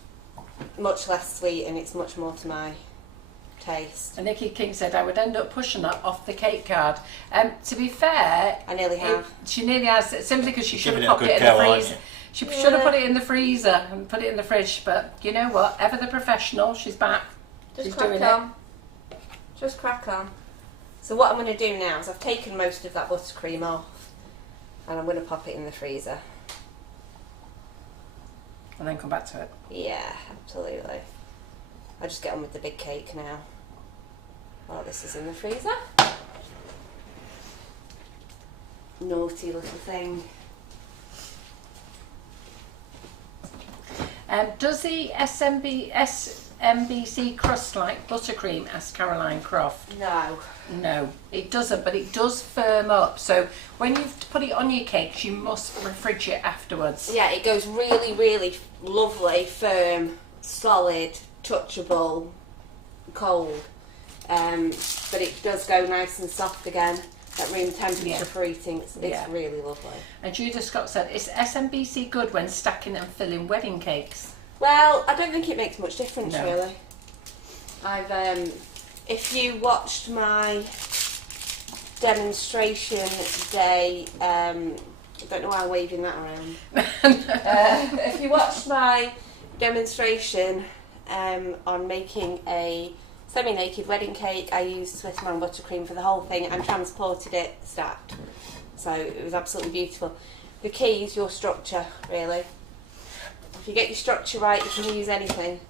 much less sweet, and it's much more to my taste. And Nikki King said I would end up pushing that off the cake card. To be fair, I nearly have. She nearly has, simply because she should have Giving it a popped good it in the go, aren't freezer. you? She should have put it in the freezer and put it in the fridge. But you know what? Ever the professional. She's back. Just She's crack doing on. Just crack on. So what I'm going to do now is I've taken most of that buttercream off, and I'm going to pop it in the freezer. And then come back to it. Yeah, absolutely. I'll just get on with the big cake now. While this is in the freezer. Naughty little thing. Does the SMBC crust like buttercream? Asked Caroline Croft. No. No, it doesn't, but it does firm up. So when you've put it on your cakes, you must refrigerate afterwards. Yeah, it goes really, really lovely, firm, solid, touchable, cold. But it does go nice and soft again at room temperature for eating. It's really lovely. And Judah Scott said, is SMBC good when stacking and filling wedding cakes? Well, I don't think it makes much difference, No. really. I've, if you watched my demonstration day, I don't know why I'm waving that around. If you watched my demonstration on making a semi-naked wedding cake, I used Swiss Roll buttercream for the whole thing and transported it stacked. So it was absolutely beautiful. The key is your structure, really. If you get your structure right, you can use anything.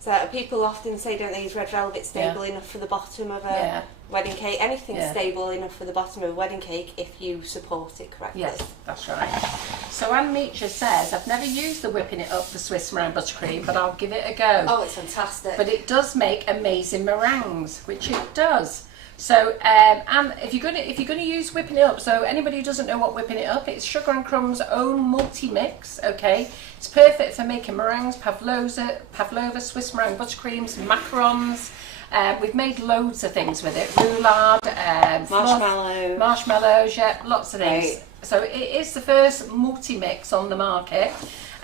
So people often say, don't they, is red velvet stable enough for the bottom of a wedding cake? Anything's stable enough for the bottom of a wedding cake if you support it correctly. Yes, that's right. So Anne Meacher says, I've never used the whipping it up, the Swiss meringue buttercream, but I'll give it a go. Oh, it's fantastic. But it does make amazing meringues, which it does. So, and if you're gonna use whipping it up, so anybody who doesn't know what whipping it up, it's Sugar and Crumbs' own multi-mix. Okay, it's perfect for making meringues, pavlova, Swiss meringue buttercreams, macarons. We've made loads of things with it. Roulade, marshmallows, yeah, lots of things. Right. So it is the first multi-mix on the market.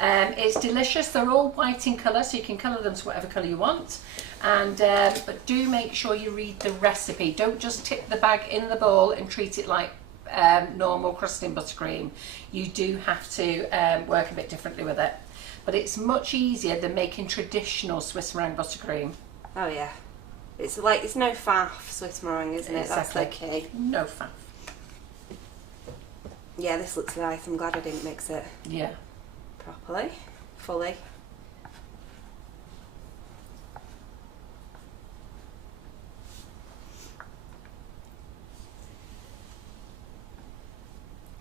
It's delicious. They're all white in colour, so you can colour them to whatever colour you want. And but do make sure you read the recipe. Don't just tip the bag in the bowl and treat it like normal crusting buttercream. You do have to work a bit differently with it. But it's much easier than making traditional Swiss meringue buttercream. Oh yeah. It's no faff Swiss meringue, isn't it? Exactly. That's the key. No faff. Yeah, this looks nice. I'm glad I didn't mix it Yeah. properly, fully.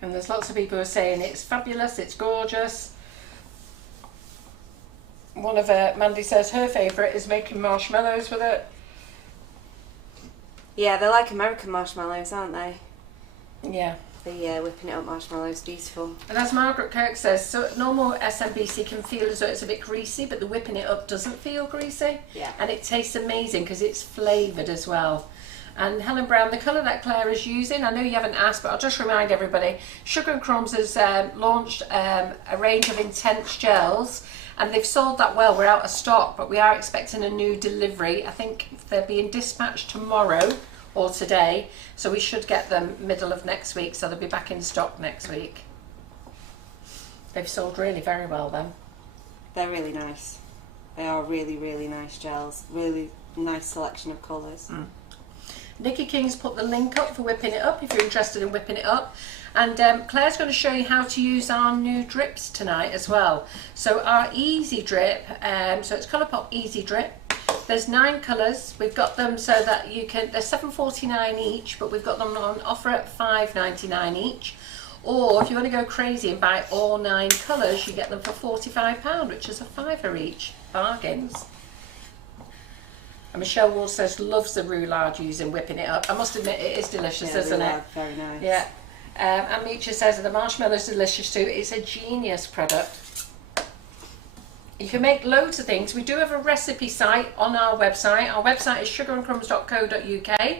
And there's lots of people who are saying it's fabulous, it's gorgeous. One of Mandy says her favourite is making marshmallows with it. Yeah, they're like American marshmallows, aren't they? Yeah. The whipping it up marshmallows, beautiful. And as Margaret Kirk says, so normal SMBC can feel as though it's a bit greasy, but the whipping it up doesn't feel greasy. Yeah. And it tastes amazing because it's flavoured as well. And Helen Brown, the colour that Claire is using, I know you haven't asked, but I'll just remind everybody, Sugar and Crumbs has launched a range of intense gels, and they've sold that well. We're out of stock, but we are expecting a new delivery. I think they're being dispatched tomorrow or today, so we should get them middle of next week, so they'll be back in stock next week. They've sold really very well then. They're really nice. They are really, really nice gels. Really nice selection of colours. Nikki King's put the link up for whipping it up if you're interested in whipping it up. And Claire's going to show you how to use our new drips tonight as well. So our Easy Drip, so it's Colourpop Easy Drip. There's 9 colours. We've got them so that you can, they're £7.49 each, but we've got them on offer at £5.99 each. Or if you want to go crazy and buy all 9 colours, you get them for £45, which is a £5 each. Bargains. And Michelle Wall says loves the roulade using whipping it up. I must admit it is delicious, isn't it? Very nice. Yeah. And Micha says the marshmallow's delicious too. It's a genius product. You can make loads of things. We do have a recipe site on our website. Our website is sugarandcrumbs.co.uk.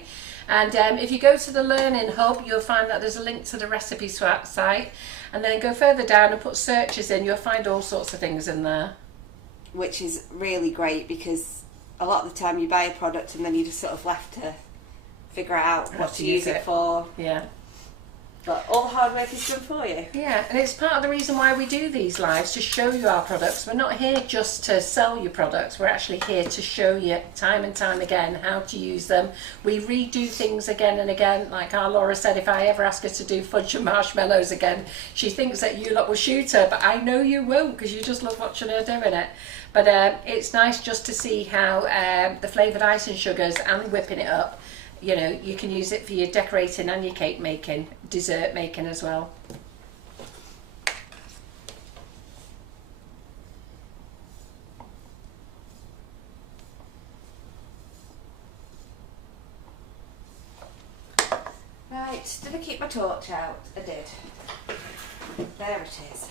And if you go to the Learning Hub, you'll find that there's a link to the recipe site. And then go further down and put searches in. You'll find all sorts of things in there. Which is really great because a lot of the time you buy a product and then you just sort of left to figure out what to use it for. Yeah. But all the hard work is done for you. Yeah, and it's part of the reason why we do these lives, to show you our products. We're not here just to sell you products, we're actually here to show you time and time again how to use them. We redo things again and again. Like our Laura said, if I ever ask her to do fudge and marshmallows again, she thinks that you lot will shoot her, but I know you won't because you just love watching her doing it. But it's nice just to see how the flavoured icing sugars and whipping it up, you know, you can use it for your decorating and your cake making, dessert making as well. Right, did I keep my torch out? I did. There it is.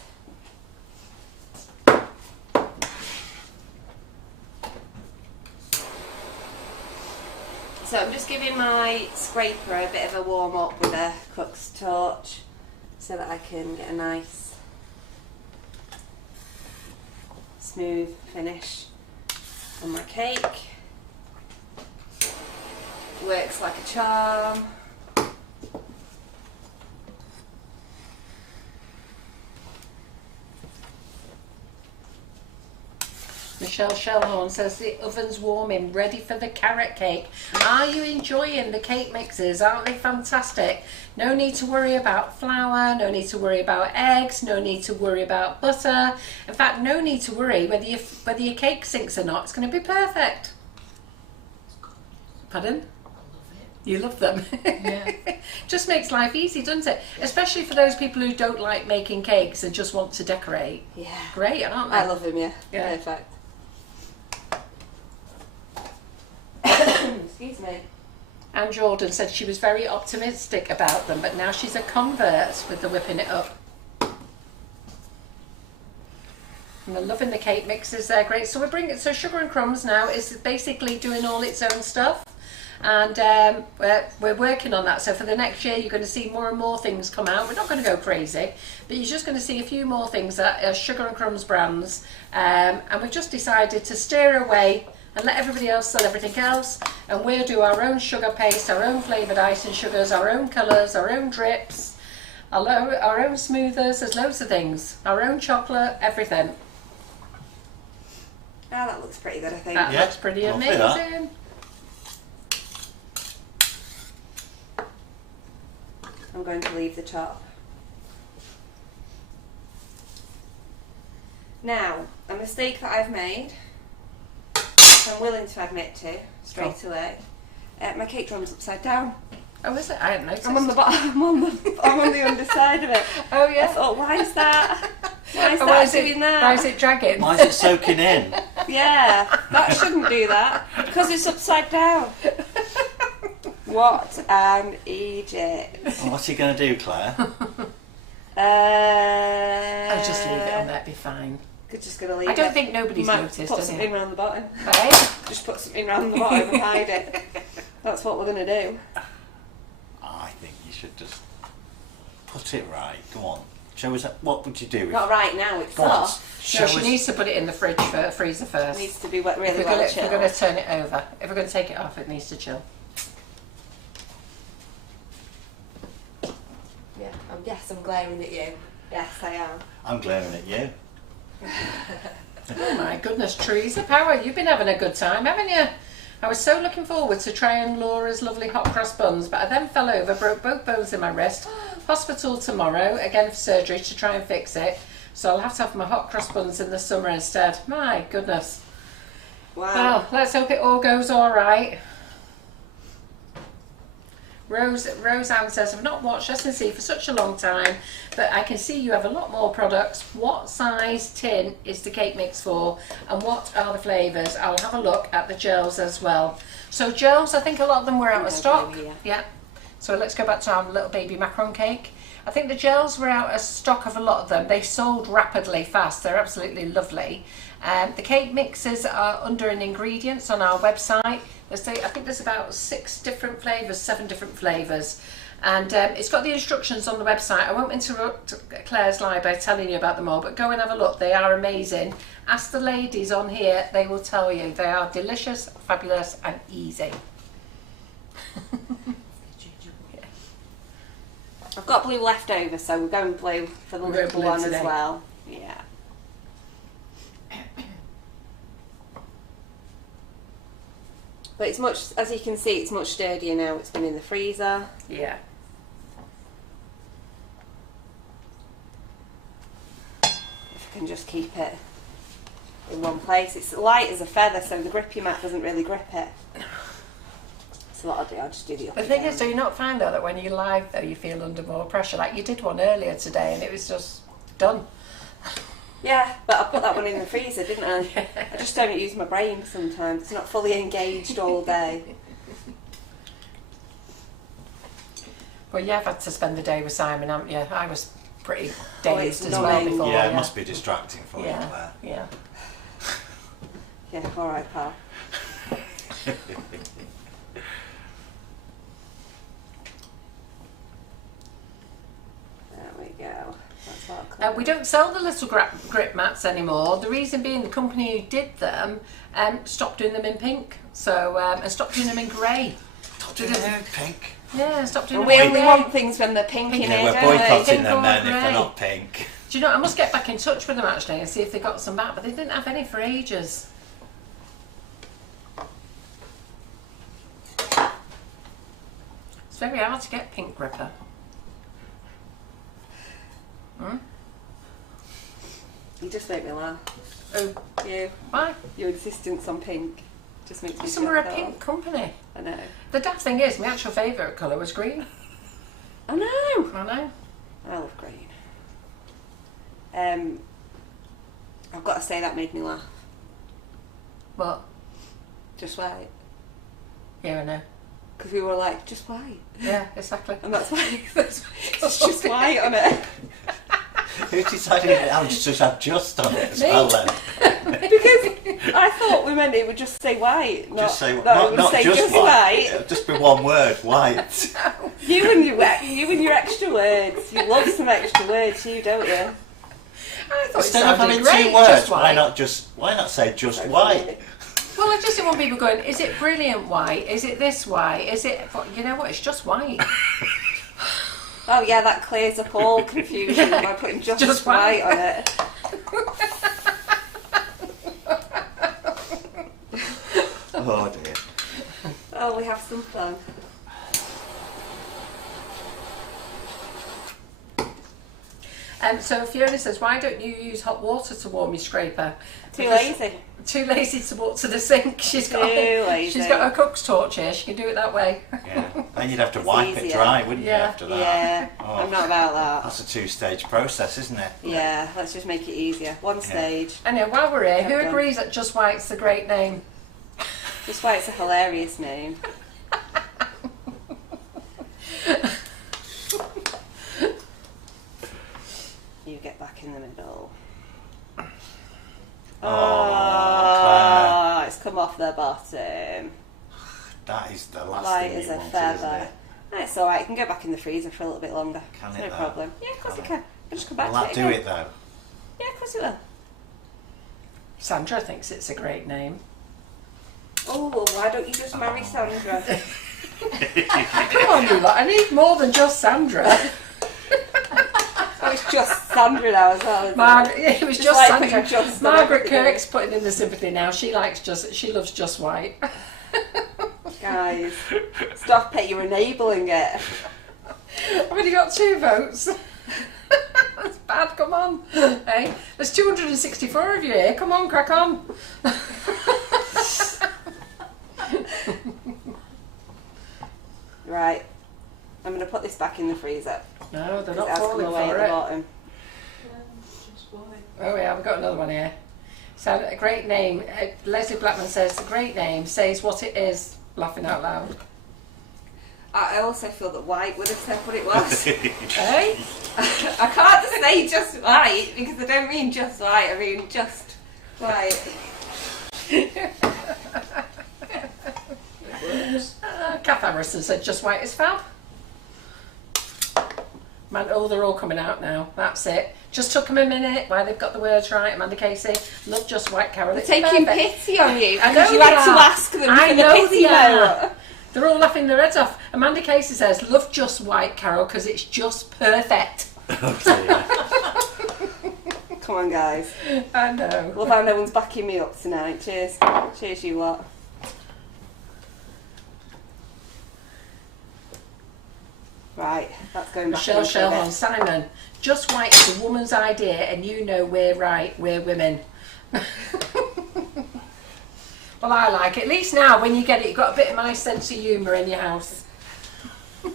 So I'm just giving my scraper a bit of a warm up with a cook's torch so that I can get a nice smooth finish on my cake. Works like a charm. Michelle Shellhorn says the oven's warming, ready for the carrot cake. Are you enjoying the cake mixes? Aren't they fantastic? No need to worry about flour, no need to worry about eggs, no need to worry about butter. In fact, no need to worry whether your cake sinks or not. It's going to be perfect. Pardon? You love them. Yeah. Just makes life easy, doesn't it? Especially for those people who don't like making cakes and just want to decorate. Yeah. Great, aren't they? I love them, yeah. Yeah. Perfect. Excuse me. Anne Jordan said she was very optimistic about them, but now she's a convert with the whipping it up. And they're loving the cake mixes, they're great. So so Sugar and Crumbs now is basically doing all its own stuff. And we're working on that, so for the next year you're going to see more and more things come out. We're not going to go crazy, but you're just going to see a few more things that are Sugar and Crumbs brands, and we've just decided to steer away and let everybody else sell everything else, and we'll do our own sugar paste, our own flavoured icing sugars, our own colours, our own drips, our own smoothers. There's loads of things, our own chocolate, everything. Oh, that looks pretty good, I think. That looks pretty lovely, amazing. that. I'm going to leave the top. Now, a mistake that I've made, which I'm willing to admit to straight away, my cake drum's upside down. Oh, is it? I hadn't noticed. I'm on the bottom. I'm on the underside of it. Oh, yeah. I thought, why is that? Why is Oh, that doing that? Why is it dragging? Why is it soaking in? Yeah, that shouldn't do that because it's upside down. What an idiot. Oh, what's he going to do, Claire? I'll just leave it on there, it'll be fine. Just going to leave it. I don't think nobody's noticed, Put has something it? around the bottom. Hey? Just put something around the bottom and hide it. That's what we're going to do. I think you should just put it right. Go on. Show us what would you do? Not right now, it's Go on, off. show No, she us. needs to put it in the freezer It first. needs to be really If well we're chilled. going to turn it over, if we're going to take it off, it needs to chill. Yeah, yes, I'm glaring at you. Yes, I am. I'm glaring at you. Oh my goodness, Teresa Power, you've been having a good time, haven't you? I was so looking forward to trying Laura's lovely hot cross buns, but I then fell over, broke both bones in my wrist. Hospital tomorrow, again for surgery to try and fix it. So I'll have to have my hot cross buns in the summer instead. My goodness. Wow. Well, let's hope it all goes all right. Rose Ann says, I've not watched S&C for such a long time, but I can see you have a lot more products. What size tin is the cake mix for, and what are the flavours? I'll have a look at the gels as well. So gels, I think a lot of them were out of stock. Yeah. So let's go back to our little baby macaron cake. I think the gels were out of stock of a lot of them. They sold rapidly fast. They're absolutely lovely. The cake mixes are under in ingredients on our website. I think there's about 6 different flavours, 7 different flavours. And it's got the instructions on the website. I won't interrupt Claire's live by telling you about them all, but go and have a look. They are amazing. Ask the ladies on here, they will tell you. They are delicious, fabulous and easy. I've got blue left over, so we're going blue for the little one as well. Yeah. But it's much, as you can see, it's much sturdier now. It's been in the freezer. Yeah. If I can just keep it in one place. It's light as a feather, so the grippy mat doesn't really grip it. So what I'll do, I'll just do the up The thing is, do you not find though that when you live though, you feel under more pressure? Like you did one earlier today and it was just done. Yeah, but I put that one in the freezer, didn't I? I just don't use my brain sometimes. It's not fully engaged all day. Well, you've had to spend the day with Simon, haven't you? I was pretty dazed as well annoying. before. Yeah, it must be distracting for you, Yeah, Claire. yeah. Yeah, all right, pal. There we go. That's what We don't sell the little grip mats anymore. The reason being the company who did them stopped doing them in pink, so and stopped doing them in grey. Stop doing them in pink. Yeah, stopped doing And them we in only grey. want things when they're pink in Yeah, here, we're don't we? boycotting Pink them or then if grey. they're not pink. Do you know, I must get back in touch with them actually and see if they got some back, but they didn't have any for ages. It's very hard to get pink gripper. You just make me laugh. Oh, You, why? your insistence on pink just makes me Listen, we're a chuckle. pink company. I know. The daft thing is, my actual favourite colour was green. I know. I know. I love green. I've got to say that made me laugh. What? Just white. Yeah, I know. Because we were like, just white. Yeah, exactly. And that's why it's just white on it. Who decided to just have just on it as Me. well then? Because I thought we meant it would just say white. Not, Just say, no, it not, would not say just white. It'll just be one word, white. You and your extra words. You love some extra words, you, don't you? I thought Instead it of sounded having great, 2 words, just why white. not say just white? Well, I just didn't want people going, is it brilliant white? Is it this white? Is it... You know what, it's just white. Oh yeah, that clears up all confusion by putting just white on it. Oh dear. Oh, we have some fun. So Fiona says, why don't you use hot water to warm your scraper? Too lazy. Too lazy to walk to the sink. She's got lazy. her cook's torch here. She can do it that way. Yeah. Then you'd have to It's wipe it easier. dry, wouldn't you, Yeah. after that? Yeah, Oh, I'm not about that. That's a 2-stage process, isn't it? Yeah, let's just make it easier. One stage. Anyway, while we're here, who Okay. agrees that Just White's a great name? Just why it's a hilarious name. You get back in the middle. Oh, It's come off the bottom. That is the last Light thing as you a wanted, feather. isn't it? That's alright, it can go back in the freezer for a little bit longer. Can It's it no though? problem. Yeah, of course Can it it? can. I'll just come back Will to that it do again. it though? Yeah, of course it will. Sandra thinks it's a great name. Oh, well, why don't you just marry Sandra? Come on, you lot. I need more than just Sandra. Oh, it's just Sandra now as well, isn't it? It was Just just like Sandra. putting just on Margaret everything. Kirk's putting in the sympathy now. She loves Just White. Guys, stop it, you're enabling it. I've only got 2 votes. That's bad, come on. Hey, there's 264 of you here. Come on, crack on. Right, I'm going to put this back in the freezer. No, they're Because not it has come falling away at for the it. bottom. Oh yeah, we've got another one here. So a great name. Leslie Blackman says, a great name, says what it is, laughing out loud. I also feel that white would have said what it was. Hey? I can't say just white because I don't mean just white, I mean just white. Kath Harrison said just white is fab. Man, oh, they're all coming out now. That's it. Just took them a minute while they've got the words right. Amanda Casey, love just white, Carol. They're It's taking perfect. pity on you I because know you they had to are. ask them I for the know pity they are. vote. They're all laughing their heads off. Amanda Casey says, love just white, Carol, because it's just perfect. Come on, guys. I know. Love how no one's backing me up tonight. Cheers. Cheers, you lot. Right, that's going back Michelle in for a Shelhorn, bit. Simon, just white is a woman's idea, and you know we're right, we're women. Well, I like it. At least now, when you get it, you've got a bit of my sense of humour in your house. It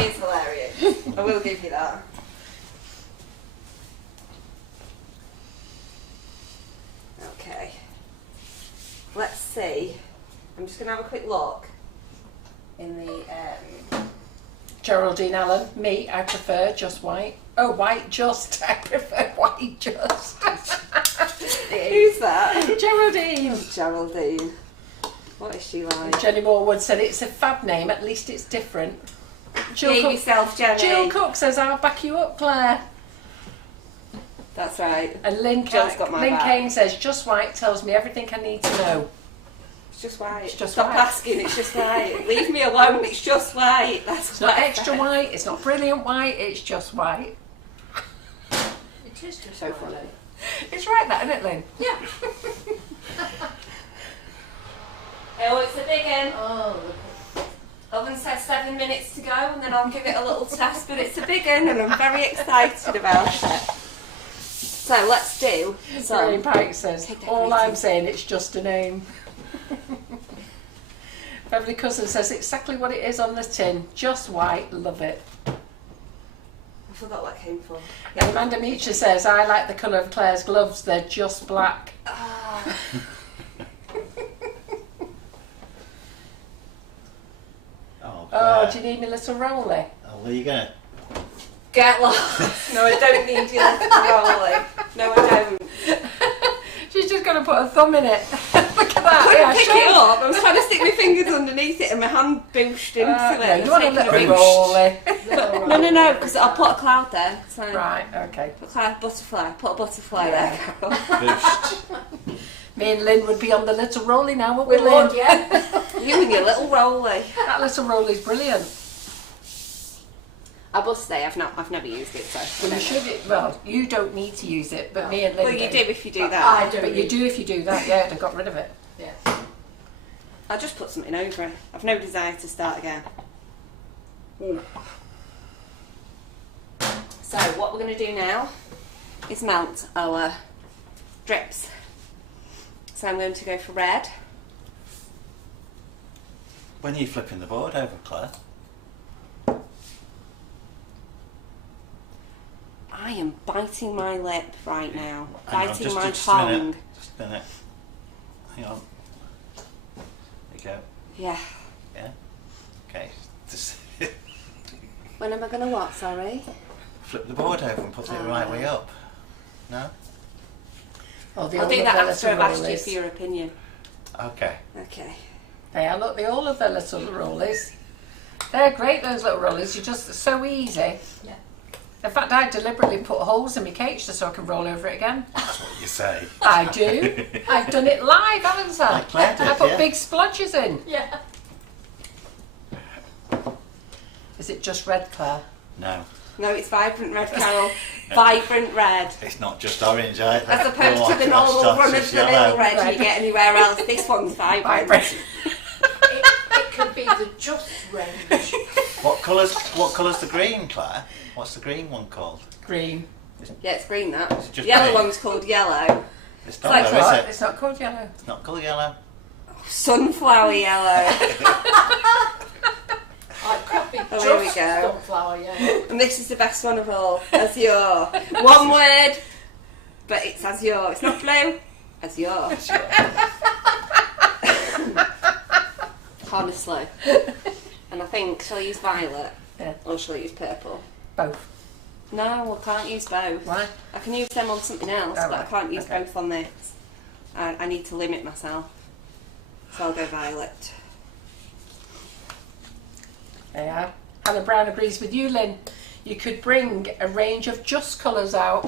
is hilarious. I will give you that. Okay. Let's see. I'm just going to have a quick look in the... Geraldine Allen, me, I prefer just white. Oh, white just. I prefer white just. Who's that? Geraldine. Geraldine. What is she like? Jenny Morewood said it's a fab name, at least it's different. Behave yourself, Jenny. Jill Cook says, I'll back you up, Claire. That's right. And Lynn, Jill's got my Lynn back. Kane says, just white tells me everything I need to know. It's just white. It's just Stop white. asking, it's just white. Leave me alone, it's just white. That's It's not extra white, it's not brilliant white, it's just white. It is just So white. funny. It's right, that, isn't it, Lynn? Yeah. Oh, it's a big one. Oh, look. Oven says 7 minutes to go and then I'll give it a little test, but it's a big one and I'm very excited about it. So let's do Graham some. Pike says, Take that all greeting. I'm saying, it's just a name. Beverly Cousin says, exactly what it is on the tin. Just white, love it. I forgot what it came from. And Amanda Meacher says, I like the colour of Claire's gloves, they're just black. Ah. Oh, Oh, Claire. do you need me a little rolly? Oh, where you going? Get lost. No, I don't need you left rolling. No, I don't. She's just going to put her thumb in it. Look at I that. couldn't Yeah, pick sure. it up. I was trying to stick my fingers underneath it and my hand booshed into No, it. you want a Taking little boost. rolly. No, because I'll put a cloud there. So Right, okay. put a cloud, butterfly. Put a butterfly Yeah. there. Boost. Me and Lynn would be on the little rolly now, wouldn't we, We Lynn? would, yeah. You and your little rolly. That little rolly's brilliant. I must say, I've never used it, so. Well, you should. Well, you don't need to use it, but me and Lynn Well, you do if you do I that. don't. But you do if you do that. Yeah, they got rid of it. Yeah. I'll just put something over it. I've no desire to start again. So what we're going to do now is melt our drips. So I'm going to go for red. When are you flipping the board over, Claire? I am biting my lip right now. Hang on, Biting just- my just a minute. tongue. Just a minute. Hang on. There you go. Yeah. Yeah. Okay. Just When am I going to what, sorry? flip the board over and put it the right way up. No? Oh, they I'll all do love that their after I've little asked you rollies. for your opinion. Okay. Okay. They are. Look, they all love their little rollies. They're great, those little rollies. You're just so easy. Yeah. In fact, I deliberately put holes in my cake just so I can roll over it again. That's what you say. I do. I've done it live, haven't I? Like Claire did, I put yeah. big splodges in. Yeah. Is it just red, Claire? No. No, it's vibrant red, Carol. Vibrant red. It's not just orange either. As opposed Oh, to the I normal thought run it of was the mill yellow. red you get anywhere else. This one's vibrant. It could be the just range. What colour's the green, Claire? What's the green one called? Green. Yeah, it's green that. It's just Yellow green. one's called yellow. It's not like though, What? is it? It's not called yellow. It's not called yellow. Sunflower yellow. Oh, here we Just go. sunflower, yeah. And this is the best one of all. Azure. One word, but it's azure. It's not blue. Azure. Honestly. And I think, shall I use violet? Yeah. Or shall I use purple? Both. No, I can't use both. Why? I can use them on something else, Oh, but I right. can't use Okay. both on this. I need to limit myself. So I'll go violet. There you are. Hannah Brown agrees with you, Lynn. You could bring a range of just colours out.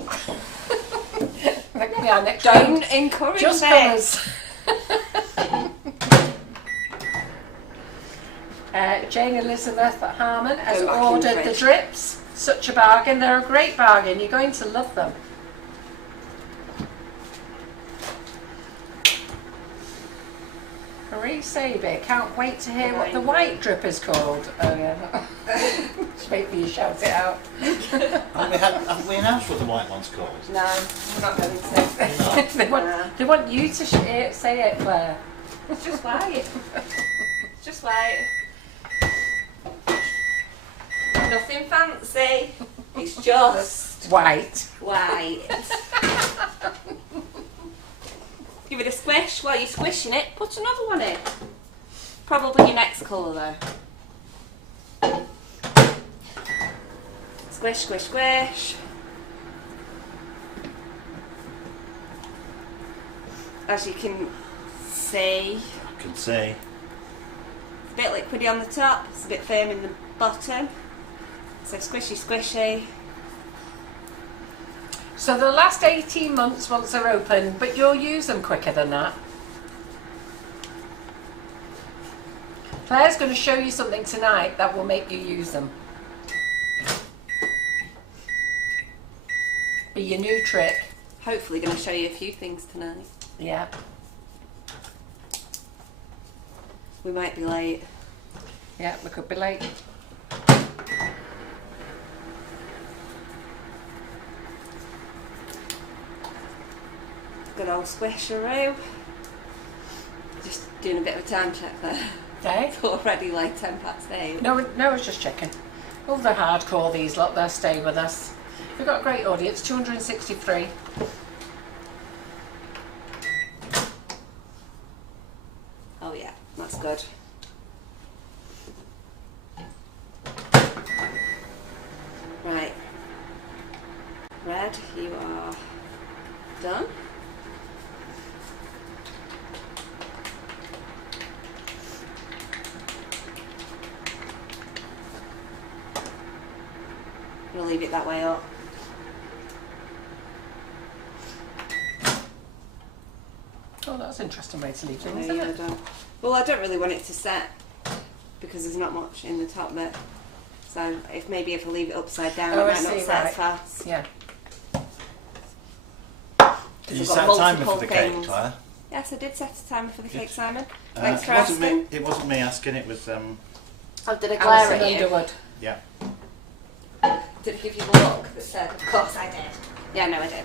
That could be our next Don't round. encourage Just it. colours. Jane Elizabeth Harmon has Go back in the ordered the fridge. drips. Such a bargain. They're a great bargain. You're going to love them. Marie Saby, can't wait to hear what the white drip is called. Oh yeah. Just wait for you to shout it out. Haven't we announced what the white one's called? No, I'm not going to. They want you to say it, Claire. Just white. Just white. Nothing fancy. It's just White. white. Give it a squish. While you're squishing it, put another one in. Probably your next colour though. Squish, squish, squish. As you can see, I can see. it's a bit liquidy on the top, it's a bit firm in the bottom. So squishy, squishy. So the last 18 months once they're open, but you'll use them quicker than that. Claire's going to show you something tonight that will make you use them. Be your new trick. Hopefully going to show you a few things tonight. Yeah. We might be late. Yeah, we could be late. Good old squisheroo. Just doing a bit of a time check there. Okay. It's already like 8:10. No, I was just checking. Oh, they're hardcore, these lot. They'll stay with us. We've got a great audience, 263. Oh yeah, that's good. Right. Red, you are done. I'm going to leave it that way up. Oh, that's an interesting way to leave Oh, things, yeah, isn't I it? don't. Well, I don't really want it to set because there's not much in the top bit. So if I leave it upside down, Oh, it I might not see, set right. as fast. Yeah. Did you I've got set a timer multiple for the cake, things. Claire? Yes, I did set a timer for the cake, Good. Simon. Thanks for It wasn't asking. me. It wasn't me asking. It was Oh, did I glare Alison at you? Underwood. yeah. Did I give you the look that said, of course I did? Yeah, no, I did.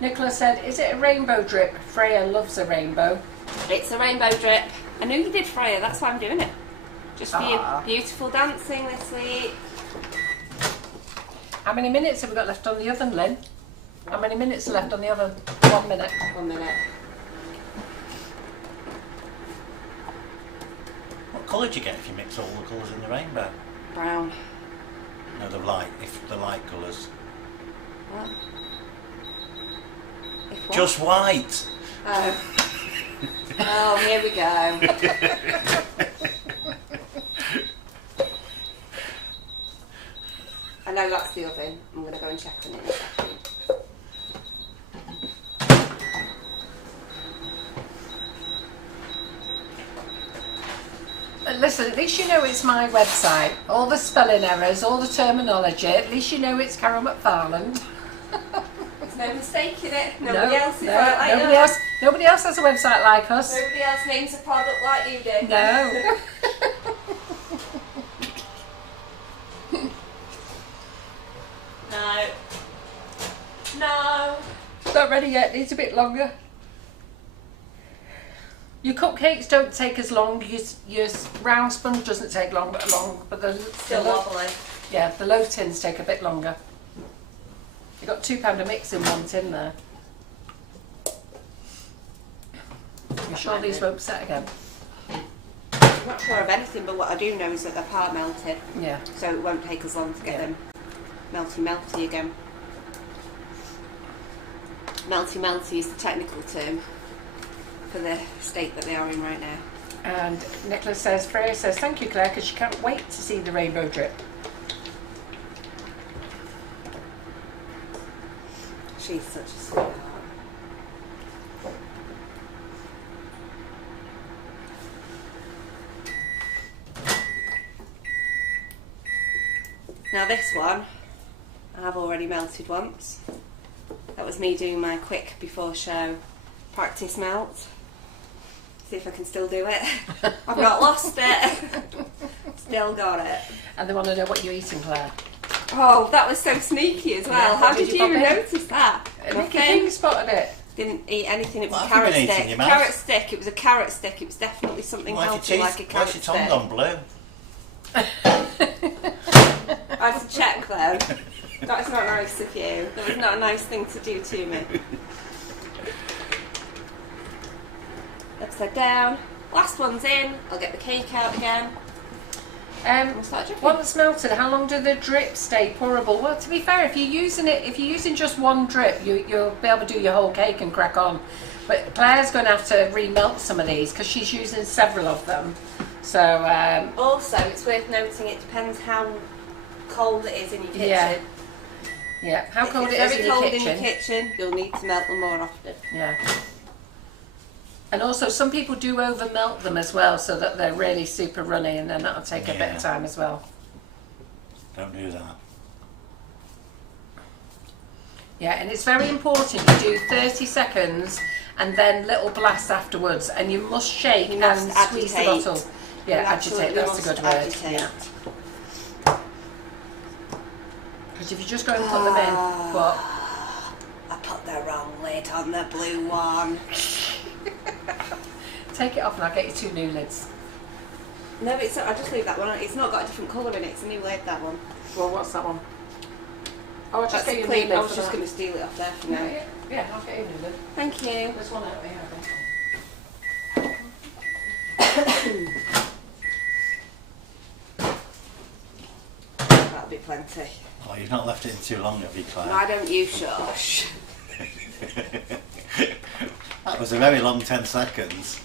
Nicola said, is it a rainbow drip? Freya loves a rainbow. It's a rainbow drip. I knew you did, Freya, that's why I'm doing it. Just for Ah. your beautiful dancing this week. How many minutes have we got left on the oven, Lynn? How many minutes are left on the oven? 1 minute. 1 minute. What colour do you get if you mix all the colours in the rainbow? Brown. No, the light. If the light colours. What? If what? Just white. Oh. Oh, here we go. I know that's the oven. I'm going to go and check on it in a second. Listen, at least you know it's my website. All the spelling errors, all the terminology, at least you know it's Carol McFarland. There's no mistaking it. Nobody else is like nobody you. else. Nobody else has a website like us. Nobody else names a product like you do. No. No. No. Not ready yet. Needs a bit longer. Your cupcakes don't take as long. Your round sponge doesn't take long, but Still wobbly. yeah, the loaf tins take a bit longer. You've got £2 of mix in one tin there. You're sure these won't set again? I'm not sure of anything, but what I do know is that they're part melted. Yeah. So it won't take as long to get them melty again. Melty is the technical term for the state that they are in right now. And Nicholas says, Freya says, thank you, Claire, because she can't wait to see the rainbow drip. She's such a sweetheart. Now this one, I've already melted once. That was me doing my quick before show practice melt. See if I can still do it. I've not lost it. Still got it. And they want to know what you're eating, Claire. Oh, that was so sneaky as well. Yeah, How what did did you you pop in? notice that? Nicky King spotted it. Didn't eat anything. It was What a have you carrot been eating, stick. your mouth? Carrot stick. It was a carrot stick. It was definitely something healthy, like a carrot Why's your stick. tongue gone blue? I had to check though. That's not nice of you. That was not a nice thing to do to me. Upside down. Last one's in. I'll get the cake out again. We'll start dripping. Once melted, how long do the drips stay pourable? Well, to be fair, if you're using just one drip, you'll be able to do your whole cake and crack on. But Claire's going to have to remelt some of these because she's using several of them. So Also, it's worth noting it depends how cold it is in your kitchen. Yeah. yeah, how cold If it it's is very in your cold kitchen. in your kitchen, you'll need to melt them more often. Yeah. And also, some people do over melt them as well, so that they're really super runny, and then that'll take a bit Yeah. of time as well. Don't do that. Yeah, and it's very important you do 30 seconds and then little blasts afterwards, and you must shake You must and squeeze the agitate. bottle. Yeah, You agitate, absolutely that's a must good word. agitate. Yeah. Because if you just go and put them in, but I put the wrong lid on the blue one. take it off and I'll get you 2 new lids. No, it's not, I'll just leave that one on. It's not got a different colour in it. It's a new lid, that one. Well, what's that one? Oh, I'll just That's get a you a clean. new I lid was for just that. going to steal it off there for now. Yeah, I'll get you a new lid. Thank you. There's one out here, I think. That'll be plenty. Oh, you've not left it in too long, have you, Claire? Why don't you shush? That was a very long 10 seconds.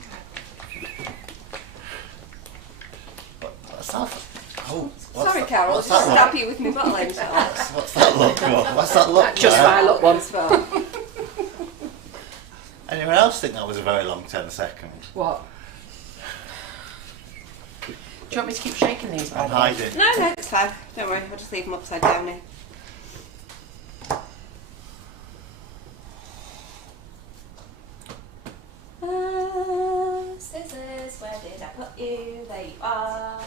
What's that? Oh, what's Sorry, that? Carol. What's Just that stab look? you with my bottle end shot. What's that look for? What's that look Just for? my look one. Anyone else think that was a very long 10 seconds? What? Do you want me to keep shaking these? by I'm the way? hiding. No, it's fine. Don't worry. I'll just leave them upside down now. Scissors, where did I put you? There you are.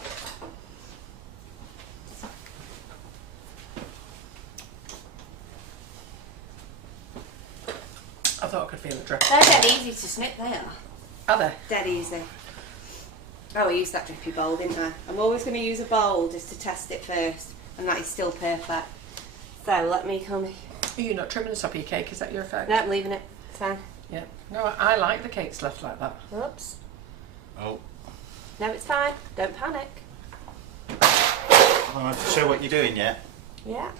I thought I could feel the drip. They're dead easy to snip, they are. Are they? Dead easy. Oh, I used that drippy bowl, didn't I? I'm always going to use a bowl just to test it first, and that is still perfect. So let me come. Are you not trimming the top of your cake? Is that your effect? No, I'm leaving it. It's fine. Yeah. No, I like the cakes left like that. Oops. Oh, No, it's fine. Don't panic. I don't have to show what you're doing yet. Yeah.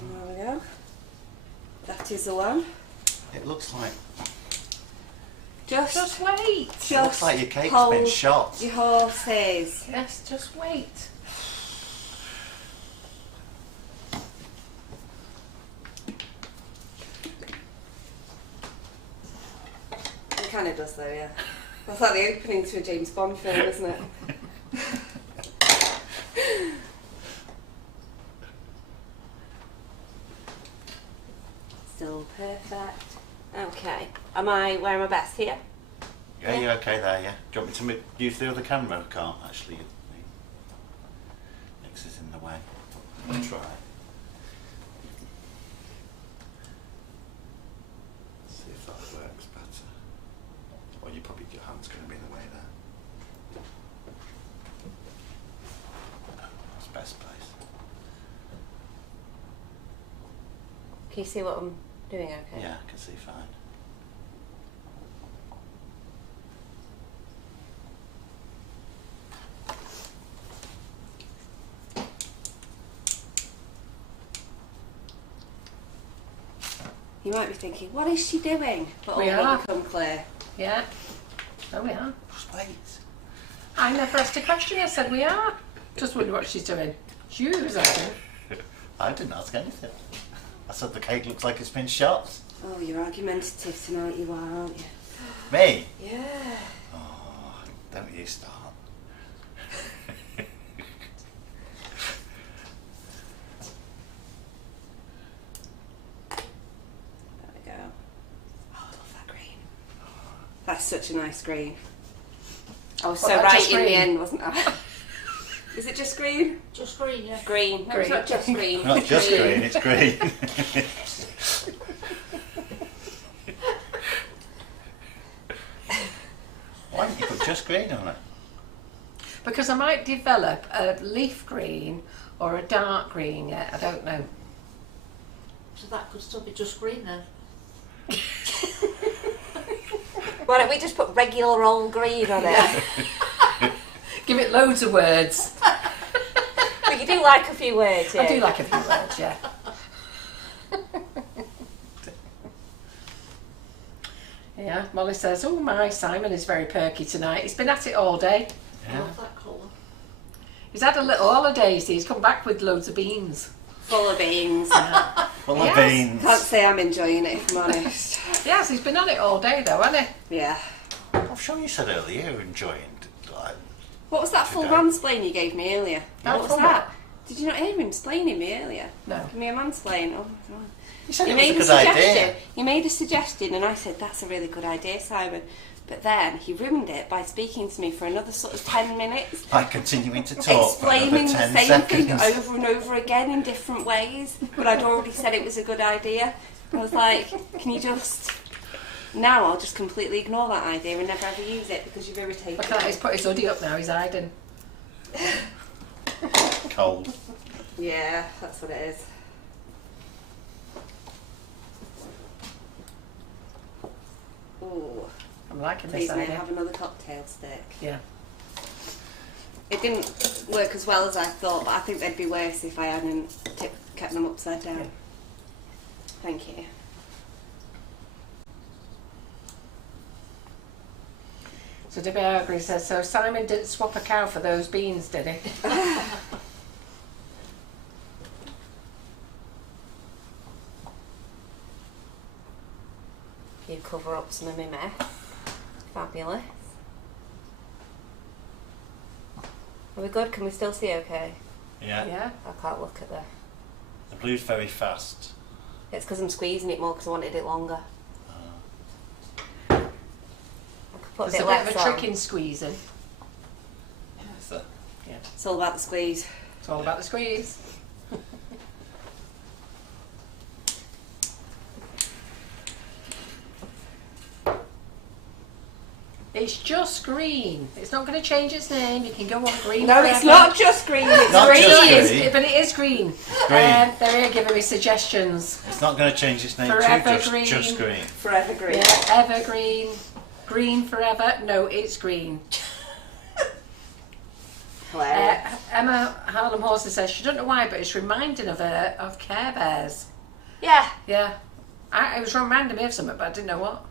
There we go. That is the one. It looks like Just wait. it looks like your cake's been hold shot. your horses. Yes, just wait. It kind of does though, yeah. That's like the opening to a James Bond film, isn't it? still perfect. Okay. Am I wearing my best here? Yeah, you're okay there, yeah. Do you want me to use the other camera? I can't actually. The mix is in the way. I'll try. See if that works better. Or your hand's going to be in the way there. That's the best place. Can you see what I'm doing okay? Yeah, I can see fine. You might be thinking, what is she doing? But We all will are. become clear. Yeah. Oh, we are. Just wait. I never asked a question. I said we are. Just wonder what she's doing. It's you who's asking. I didn't ask anything. I said the cake looks like it's been shot. Oh, you're argumentative tonight, you are, aren't you? Me? Yeah. Oh, don't you start. There we go. Oh, I love that green. That's such a nice green. I was so What, right just in the green? end, wasn't I? Is it just green? Just green, yeah. Green. No, it's Green. not just green. Not just green, it's green. Why didn't you put just green on it? Because I might develop a leaf green or a dark green yet. I don't know. So that could still be just green then. Why don't we just put regular old green on it? Give it loads of words. But you do like a few words, yeah? I do like a few words, yeah. Yeah, Molly says, oh my, Simon is very perky tonight. He's been at it all day. I Yeah. love that colour. He's had a little holiday, so he's come back with loads of beans. Full of beans. Full of Yes. beans. Can't say I'm enjoying it, if I'm honest. Yes, he's been on it all day though, hasn't he? Yeah. I'm sure you said earlier you were enjoying like, What was that full Okay. mansplain you gave me earlier? Oh, What was full that? Did you not hear him explaining me earlier? No. Give me a mansplain. Oh my god. you said You it was made a a good suggestion. idea. You made a suggestion, and I said that's a really good idea, Simon. But then he ruined it by speaking to me for another sort of 10 minutes, By continuing to talk for explaining another the 10 same thing seconds. over and over again in different ways. But I'd already said it was a good idea. I was like, can you just... Now I'll just completely ignore that idea and never ever use it because you've irritated Look at that, me. he's put his hoodie up now, he's hiding. Cold. Yeah, that's what it is. Ooh, I'm liking please this may I idea. have another cocktail stick? Yeah. It didn't work as well as I thought, but I think they'd be worse if I hadn't kept them upside down. Yeah. Thank you. So Debbie Agri says, so Simon didn't swap a cow for those beans, did he? You cover up some of my mess. Fabulous. Are we good? Can we still see okay? Yeah. Yeah. I can't look at The blue's very fast. It's because I'm squeezing it more because I wanted it longer. I could put There's a a bit bit of less a on. trick in squeezing. So, Yeah. It's all about the squeeze. It's all about the squeeze. It's just green. It's not going to change its name. You can go on green. No, it's forever. not just green, it's Not green. just It is, green. but it is green. green. They're here giving me suggestions. It's not going to change its name Forever to green. just green. Forever green. Yeah, evergreen, green forever. No, it's green. Hilarious. Emma Harlem Horsley says she don't know why, but it's reminding of her of Care Bears. Yeah. Yeah, it was reminding me of something, but I didn't know what.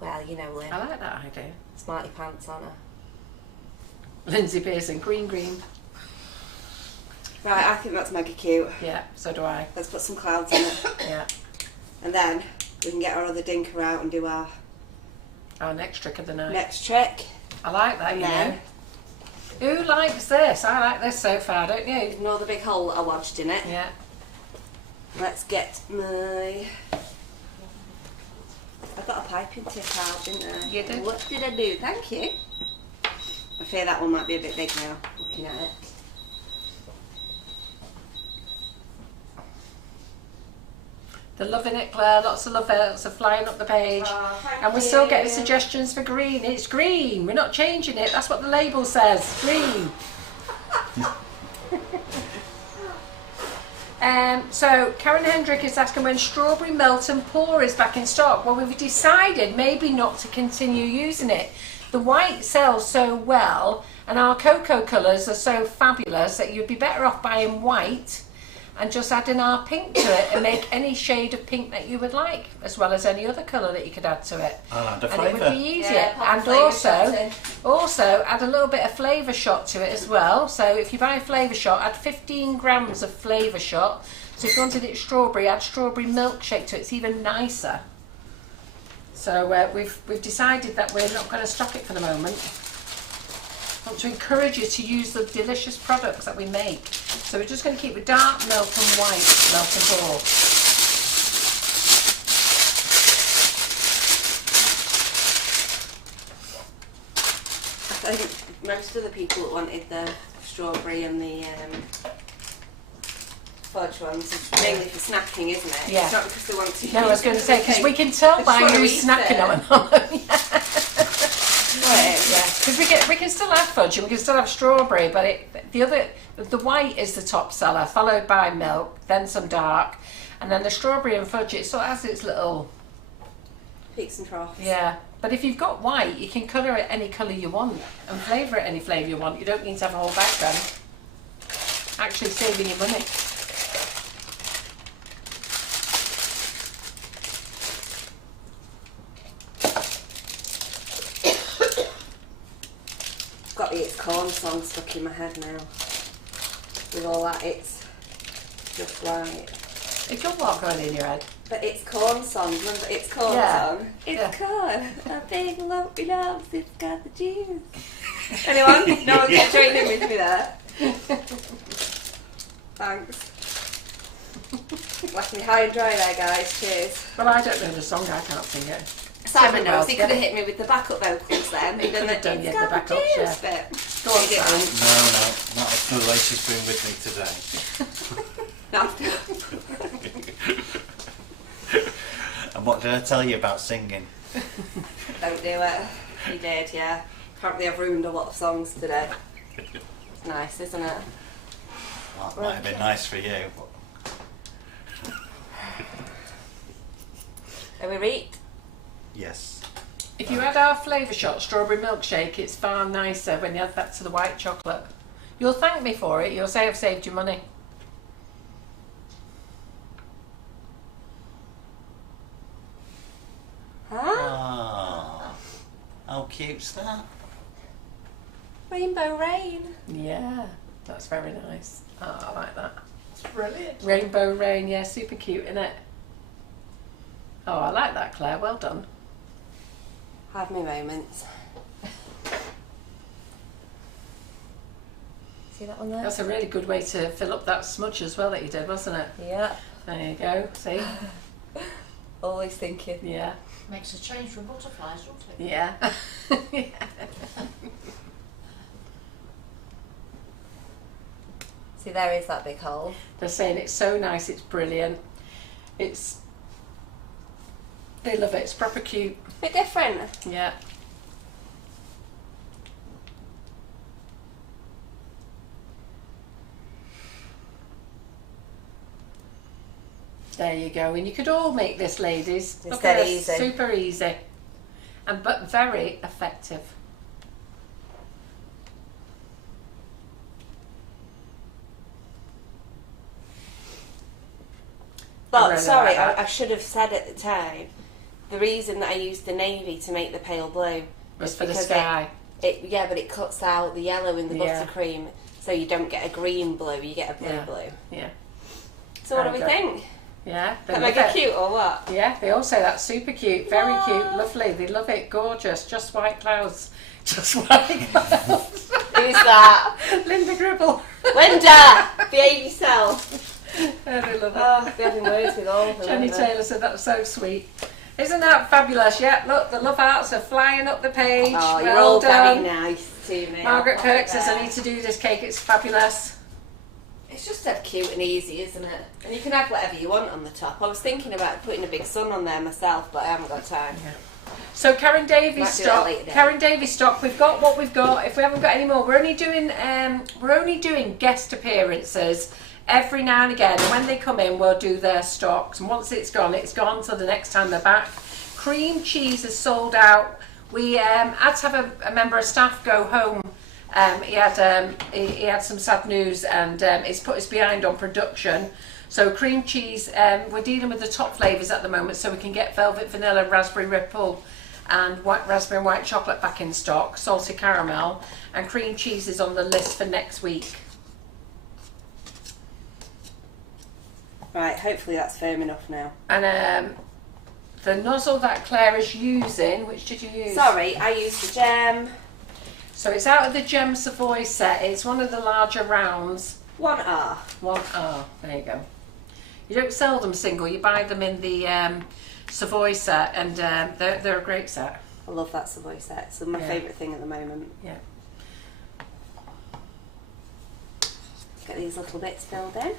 Well, you know, Lynn. I like that idea. Smarty pants on her. Lindsay Pearson, green, green. Right, I think that's mega cute. Yeah, so do I. Let's put some clouds in it. Yeah. And then we can get our other dinker out and do our Our next trick of the night. next trick. I like that, And you then know. Who likes this? I like this so far, don't you? Ignore the big hole that I lodged in it. Yeah. Let's get my... I got a piping tip out, didn't I? You did. What did I do? Thank you. I fear that one might be a bit big now, looking at it. They're loving it, Claire. Lots of love votes are flying up the page. Oh, thank And we're still you. getting suggestions for green. It's green. We're not changing it. That's what the label says. Green. So Karen Hendrick is asking when strawberry melt and pour is back in stock. Well, we've decided maybe not to continue using it. The white sells so well and our cocoa colours are so fabulous that you'd be better off buying white and just adding our pink to it and make any shade of pink that you would like, as well as any other colour that you could add to it. I'll add a And it would flavour. be easier. Yeah, pop a and flavour shot in. also add a little bit of flavour shot to it as well. So if you buy a flavour shot, add 15 grams of flavour shot. So if you wanted it strawberry, add strawberry milkshake to it. It's even nicer. So we've decided that we're not going to stock it for the moment. I want to encourage you to use the delicious products that we make. So we're just going to keep with dark milk and white milk and pour. I think most of the people that wanted the strawberry and the fudge ones is mainly for snacking, isn't it? Yeah. It's not because they want to. No, I was going to say, because we can tell It's by what who's we snacking said. on them. Yeah, because we can still have fudge and we can still have strawberry, but the white is the top seller, followed by milk, then some dark, and then the strawberry and fudge. It sort of has its little Peaks and troughs. yeah. But if you've got white, you can colour it any colour you want and flavour it any flavour you want. You don't need to have a whole bag then. Actually saving you money. Got the It's Corn song stuck in my head now. With all that, it's just right. If you're what going in your head? But It's Corn song, remember It's Corn Yeah. song? It's Yeah. corn, a big lumpy lumps, it's got the juice. Anyone? No one can join in with me there. Thanks. Left me high and dry there, guys. Cheers. Well, I don't know the song. I can't sing it. Simon Well, knows. He yeah. could have hit me with the backup vocals then. He could have done, yeah, the backups, yeah. Bit. Go on, He didn't. Simon. No, that's the way she's been with me today. No. And what did I tell you about singing? Don't do it. He did, yeah. Apparently I've ruined a lot of songs today. It's nice, isn't it? That might have been nice for you. Are we read? Yes. If you add our flavour shot strawberry milkshake, it's far nicer when you add that to the white chocolate. You'll thank me for it. You'll say I've saved you money. Huh? Ah, how cute's that? Rainbow Rain. Yeah, that's very nice. Oh, I like that. It's brilliant. Rainbow rain, yeah, super cute, isn't it? Oh, I like that, Claire. Well done. Have me moments. See that one there? That's a really good way to fill up that smudge as well that you did, wasn't it? Yeah. There you go. See? Always thinking. Yeah. Makes a change from butterflies, doesn't it? Yeah. See, there is that big hole. They're saying it's so nice, it's brilliant. They love it, it's proper cute. Bit different. Yeah. There you go, and you could all make this, ladies. It's Look dead at this, easy. super easy, but very effective. I But really sorry, like that. I should have said at the time, the reason that I used the navy to make the pale blue Was is for the because sky. yeah, but it cuts out the yellow in the Yeah. buttercream, so you don't get a green blue, you get a blue Yeah. blue. Yeah. So what do we Okay. think? Yeah. They That love make it it. cute or what? Yeah, they all say that's super cute, very Aw. cute, lovely. They love it, gorgeous, just white clouds, just white clouds. Who's that? Linda Gribble. Linda! Behave yourself. I do love it. Oh, be having words with all of them. Jenny aren't they? Taylor said that was so sweet. Isn't that fabulous? Yeah, look, the love hearts are flying up the page. Oh, you're well all done. very nice to me. Margaret I'll Kirk put it says I there. need to do this cake, it's fabulous. It's just so cute and easy, isn't it? And you can add whatever you want on the top. I was thinking about putting a big sun on there myself, but I haven't got time. Yeah. So Karen Davies Might do that stock. later then. Karen Davies stock. We've got what we've got. If we haven't got any more, we're only doing guest appearances every now and again. And when they come in, we'll do their stocks. And once it's gone, so the next time they're back. Cream cheese is sold out. We had to have a member of staff go home. He had some sad news, and it's put us behind on production. So cream cheese, we're dealing with the top flavours at the moment, so we can get velvet vanilla, raspberry ripple, and white raspberry and white chocolate back in stock. Salted caramel, and cream cheese is on the list for next week. Right, hopefully that's firm enough now. And the nozzle that Claire is using, which did you use? Sorry, I used the gem. So it's out of the Gem Savoy set. It's one of the larger rounds. 1R. 1R, there you go. You don't sell them single, you buy them in the Savoy set, and they're a great set. I love that Savoy set. It's my Yeah. favourite thing at the moment. Yeah. Get these little bits filled in.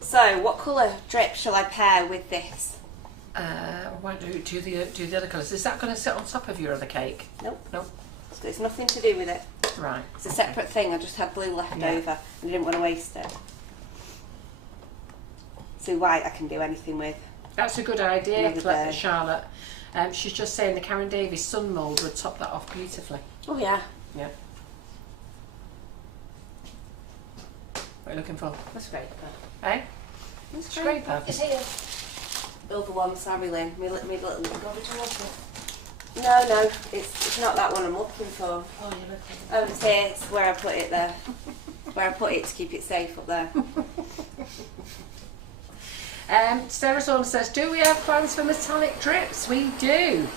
So, what colour drip shall I pair with this? Why don't you do the other colours? Is that going to sit on top of your other cake? Nope. Nope. So it's nothing to do with it. Right. It's a separate thing. I just had blue left Yeah. over and I didn't want to waste it. So white I can do anything with. That's a good idea, Another day. Charlotte. She's just saying the Karen Davies sun mould would top that off beautifully. Oh yeah. Yeah. What are you looking for? That's great. Eh? That's Scraper. It's here. Other one, sorry Lynn. Me little garbage water. No, it's not that one I'm looking for. Oh, you're looking. Oh, it's here. It's where I put it there. Where I put it to keep it safe up there. Sarah Zorn says, do we have plans for metallic drips? We do.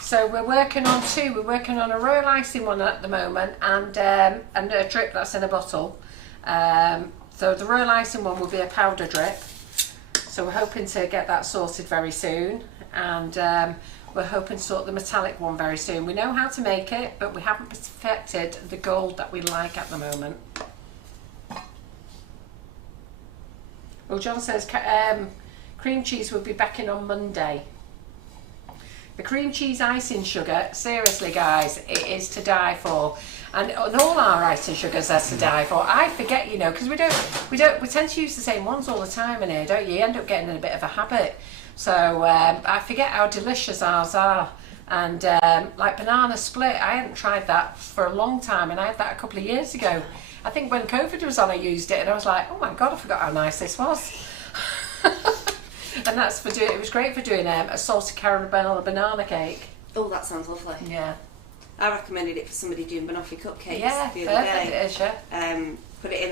So we're working on two. We're working on a royal icing one at the moment, and a drip that's in a bottle. So the royal icing one will be a powder drip. So we're hoping to get that sorted very soon, and we're hoping to sort the metallic one very soon. We know how to make it, but we haven't perfected the gold that we like at the moment. Well, John says cream cheese will be back in on Monday. The cream cheese icing sugar, seriously guys, it is to die for. And all our icing sugars are to die for. I forget, you know, because we tend to use the same ones all the time in here, don't you? You end up getting in a bit of a habit. So I forget how delicious ours are. And like banana split, I hadn't tried that for a long time, and I had that a couple of years ago. I think when COVID was on, I used it, and I was like, oh my god, I forgot how nice this was. And that's for doing. It was great for doing a salted caramel banana cake. Oh, that sounds lovely. Yeah. I recommended it for somebody doing banoffee cupcakes Yeah, the other perfect. day. It is, yeah. Put it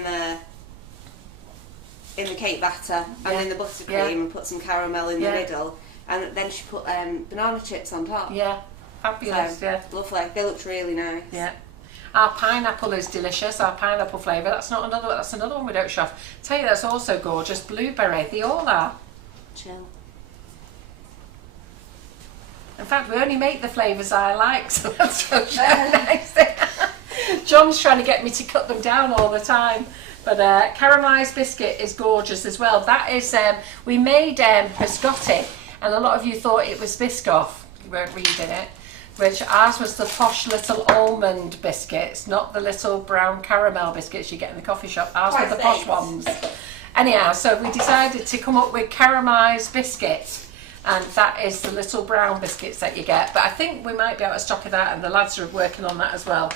in the cake batter Yeah. and in the buttercream Yeah. and put some caramel in Yeah. the middle, and then she put banana chips on top. Yeah. Fabulous. So, Yeah. lovely. They looked really nice. Yeah. Our pineapple is delicious. Our pineapple flavour. That's another one we don't show off. Tell you that's also gorgeous. Blueberry. They all are. Chill. In fact, we only make the flavours I like, so that's so nice. John's trying to get me to cut them down all the time. But caramelised biscuit is gorgeous as well. That is, we made biscotti, and a lot of you thought it was Biscoff. You weren't reading it. Which ours was the posh little almond biscuits, not the little brown caramel biscuits you get in the coffee shop. Ours were the posh ones. Anyhow, so we decided to come up with caramelised biscuits. And that is the little brown biscuits that you get. But I think we might be able to stock of that, and the lads are working on that as well.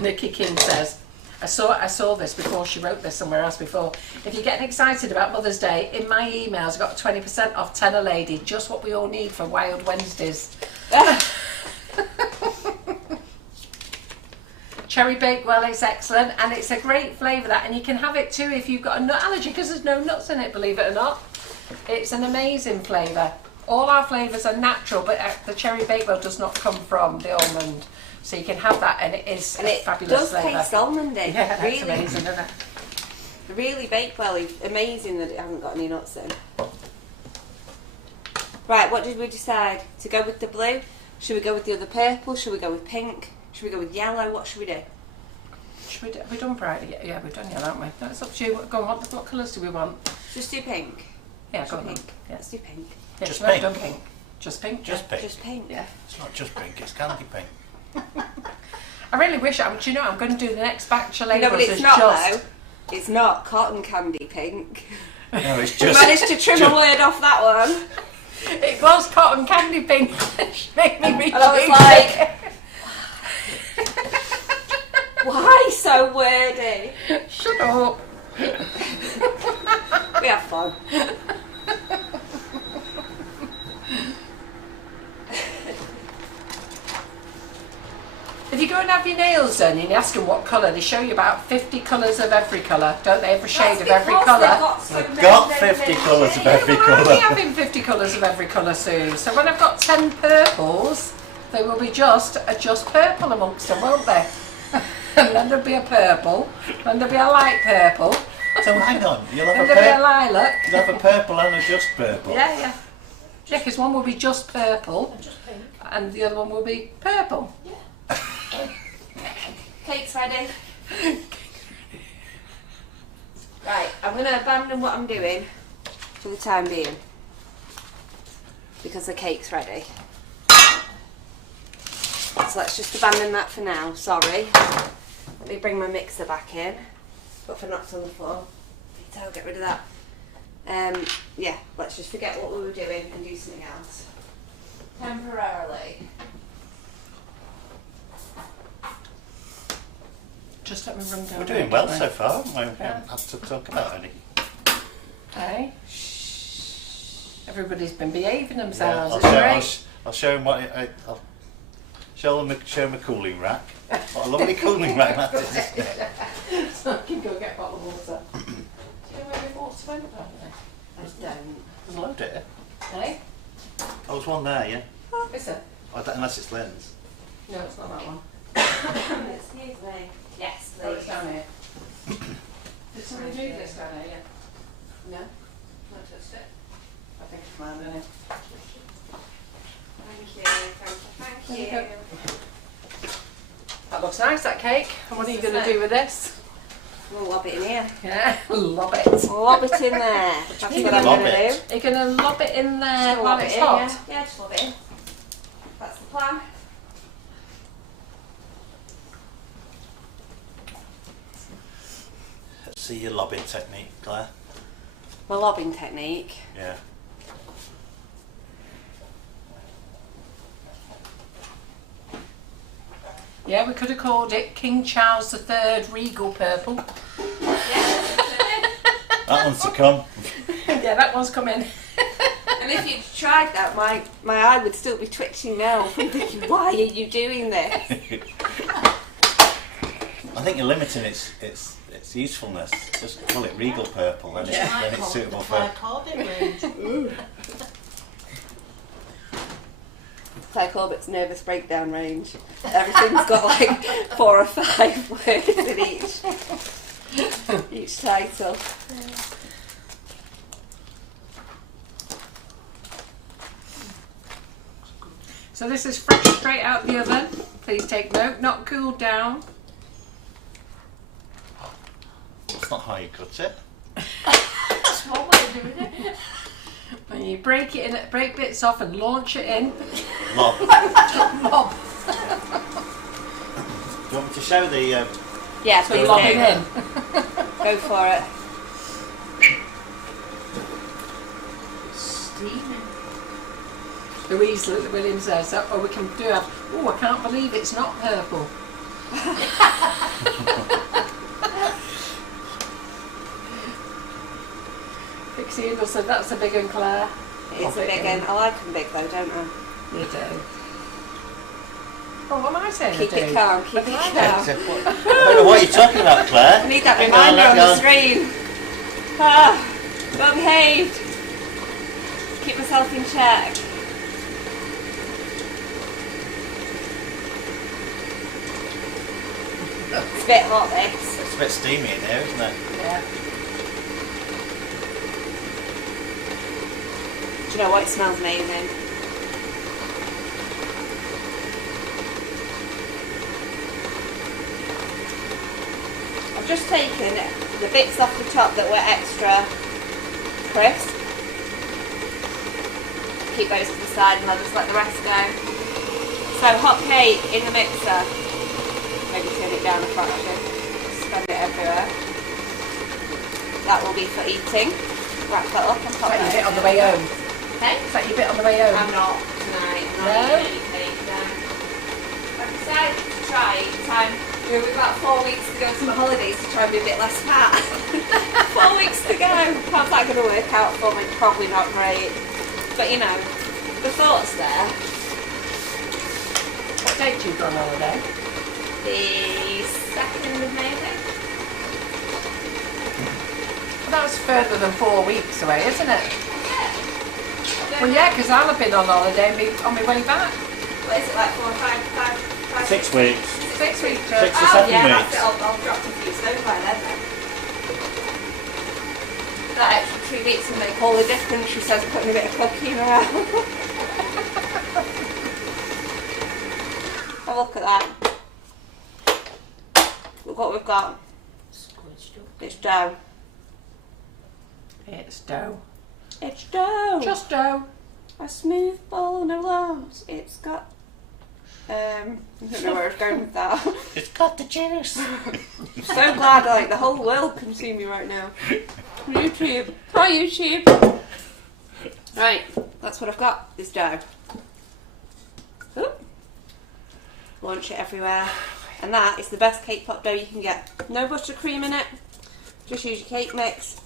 Nikki King says, I saw this before, she wrote this somewhere else before. If you're getting excited about Mother's Day, in my emails I got 20% off Tenor Lady, just what we all need for Wild Wednesdays. Cherry Bakewell is excellent, and it's a great flavour that, and you can have it too if you've got a nut allergy, because there's no nuts in it, believe it or not. It's an amazing flavour. All our flavours are natural, but the cherry bakewell does not come from the almond. So you can have that, and it is a fabulous flavour. It does taste almondy. Yeah, that's really, amazing, isn't it? really bakewell. Amazing that it hasn't got any nuts in. Right, what did we decide? To go with the blue? Should we go with the other purple? Should we go with pink? Should we go with yellow? What should we do? Have we done bright? Yeah, we've done yellow, haven't we? No, it's up to you. Go on, what colours do we want? Just do pink. Yeah, go on. Pink. Yeah. Let's do pink. Yeah, Just we haven't pink. done pink. Just pink? Just pink. Just pink. Yeah. It's not just pink, it's candy pink. I really wish, do you know, I'm going to do the next batch of labels. No, but it's as not just, though. It's not cotton candy pink. No, it's We just. managed to trim a word off that one. It was cotton candy pink. She made me read And I was like, why so wordy? shut up. We have fun. If you go and have your nails done and you ask them what colour, they show you about 50 colours of every colour, don't they? Every shade of every colour. They've got 50 colours of every Well, I'll be colour. having 50 colours of every colour soon. So when I've got 10 purples, they will be just purple amongst them, won't they? And then there'll be a purple, then there'll be a light purple, So hang on, you'll then have there'll be a a lilac. you'll have a purple and a just purple. Yeah, yeah. Yeah, because one will be just purple Just pink. and the other one will be purple. Cake's ready. Right, I'm going to abandon what I'm doing for the time being because the cake's ready. So let's just abandon that for now. Sorry. Let me bring my mixer back in. But for knocked on the floor. I'll get rid of that. Yeah, let's just forget what we were doing and do something else. Temporarily. Just let me run down. We're doing well so far, haven't we? We haven't had to talk about any. Hey. Everybody's been behaving Yeah, themselves. I'll, It's show, great. I'll show him what I'll show them a cooling rack. What a lovely cooling rack that is, isn't it? So I can go get a bottle of water. Do you know where your water's went, don't I don't. There's a load here. they? Hey? Oh, there's one there, yeah. Is it? Unless it's Lynn's. No, it's not that one. Excuse me. Yes, Oh, it's please. down here. Did somebody do this down here? Yeah. No? Not touched it. I think it's mine, isn't it? Thank you. Thank you. There you That looks nice, that cake. And what are you going to do with this? We'll lob it in here. Yeah, lob it. Lob it in there. That's You what I'm lob going to it. do. You're going to lob it in there Just while lob it's it in, hot? yeah. Yeah, just lob it in. That's the plan. Let's see your lobbing technique, Claire. My lobbing technique. Yeah. Yeah, we could have called it King Charles III Regal Purple. That one's to come. Yeah, that one's coming. And if you'd tried that, my eye would still be twitching now. I'm thinking, why are you doing this? I think you're limiting its usefulness. Just call it regal purple, then it's suitable for. Corbett range. Claire Corbett's nervous breakdown range. Everything's got like 4 or 5 words in each title. So this is fresh straight out the oven. Please take note, not cooled down. That's not how you cut it. That's one way of doing it. And you break it in, break bits off and launch it in. Lob. Do Lob. you want me to show the? Yeah, So please lob do. it in. Go for it. Steaming. Louise Williams there, so we can do have. Oh, I can't believe it's not purple. Pixie Eagle said that's a big one, Claire. It's a big one. I like them big though, don't I? You do. Oh, what am I saying? Keep I do? it calm, keep it I calm. don't know what you're talking about, Claire. I need that Hang on, reminder on hang the on. screen. Ah, well behaved. Keep myself in check. It's a bit hot, this. It's a bit steamy in here, isn't it? Yeah. Do you know what? It smells amazing. I've just taken the bits off the top that were extra crisp. Keep those to the side and I'll just let the rest go. So hot cake in the mixer. Maybe turn it down a fraction. Spread it everywhere. That will be for eating. Wrap that up and pop Is that your that bit on the way home? Hey? Is that your bit on the way home? I'm not tonight. I'm not No? eating any cake. No. I've decided to try time. We've got 4 weeks to go to my holidays to try and be a bit less fat. 4 weeks to go. How's that going to work out for me? Probably not great. But you know, the thought's there. What date do you go on holiday? The 2nd of May, I think. Well, that was further than 4 weeks away, isn't it? Yeah. Well, yeah, because I'll have been on holiday and be on my way back. What is it, like 4 or 5? 6 weeks. 6 weeks. 6 or 7 yeah, weeks. that's it. I'll drop a few stone by then. That extra 2 weeks will make all the difference, she says, putting a bit of cooking around. Have a look at that. Look what we've got. Squished up. It's dough. It's dough. It's dough. Just dough. A smooth ball, no lumps. It's got. I don't know where I was going with that. It's got the juice. So glad like the whole world can see me right now. YouTube. Hi YouTube. Right, that's what I've got. Is dough. Oop. Launch it everywhere. And that is the best cake pop dough you can get. No buttercream in it. Just use your cake mix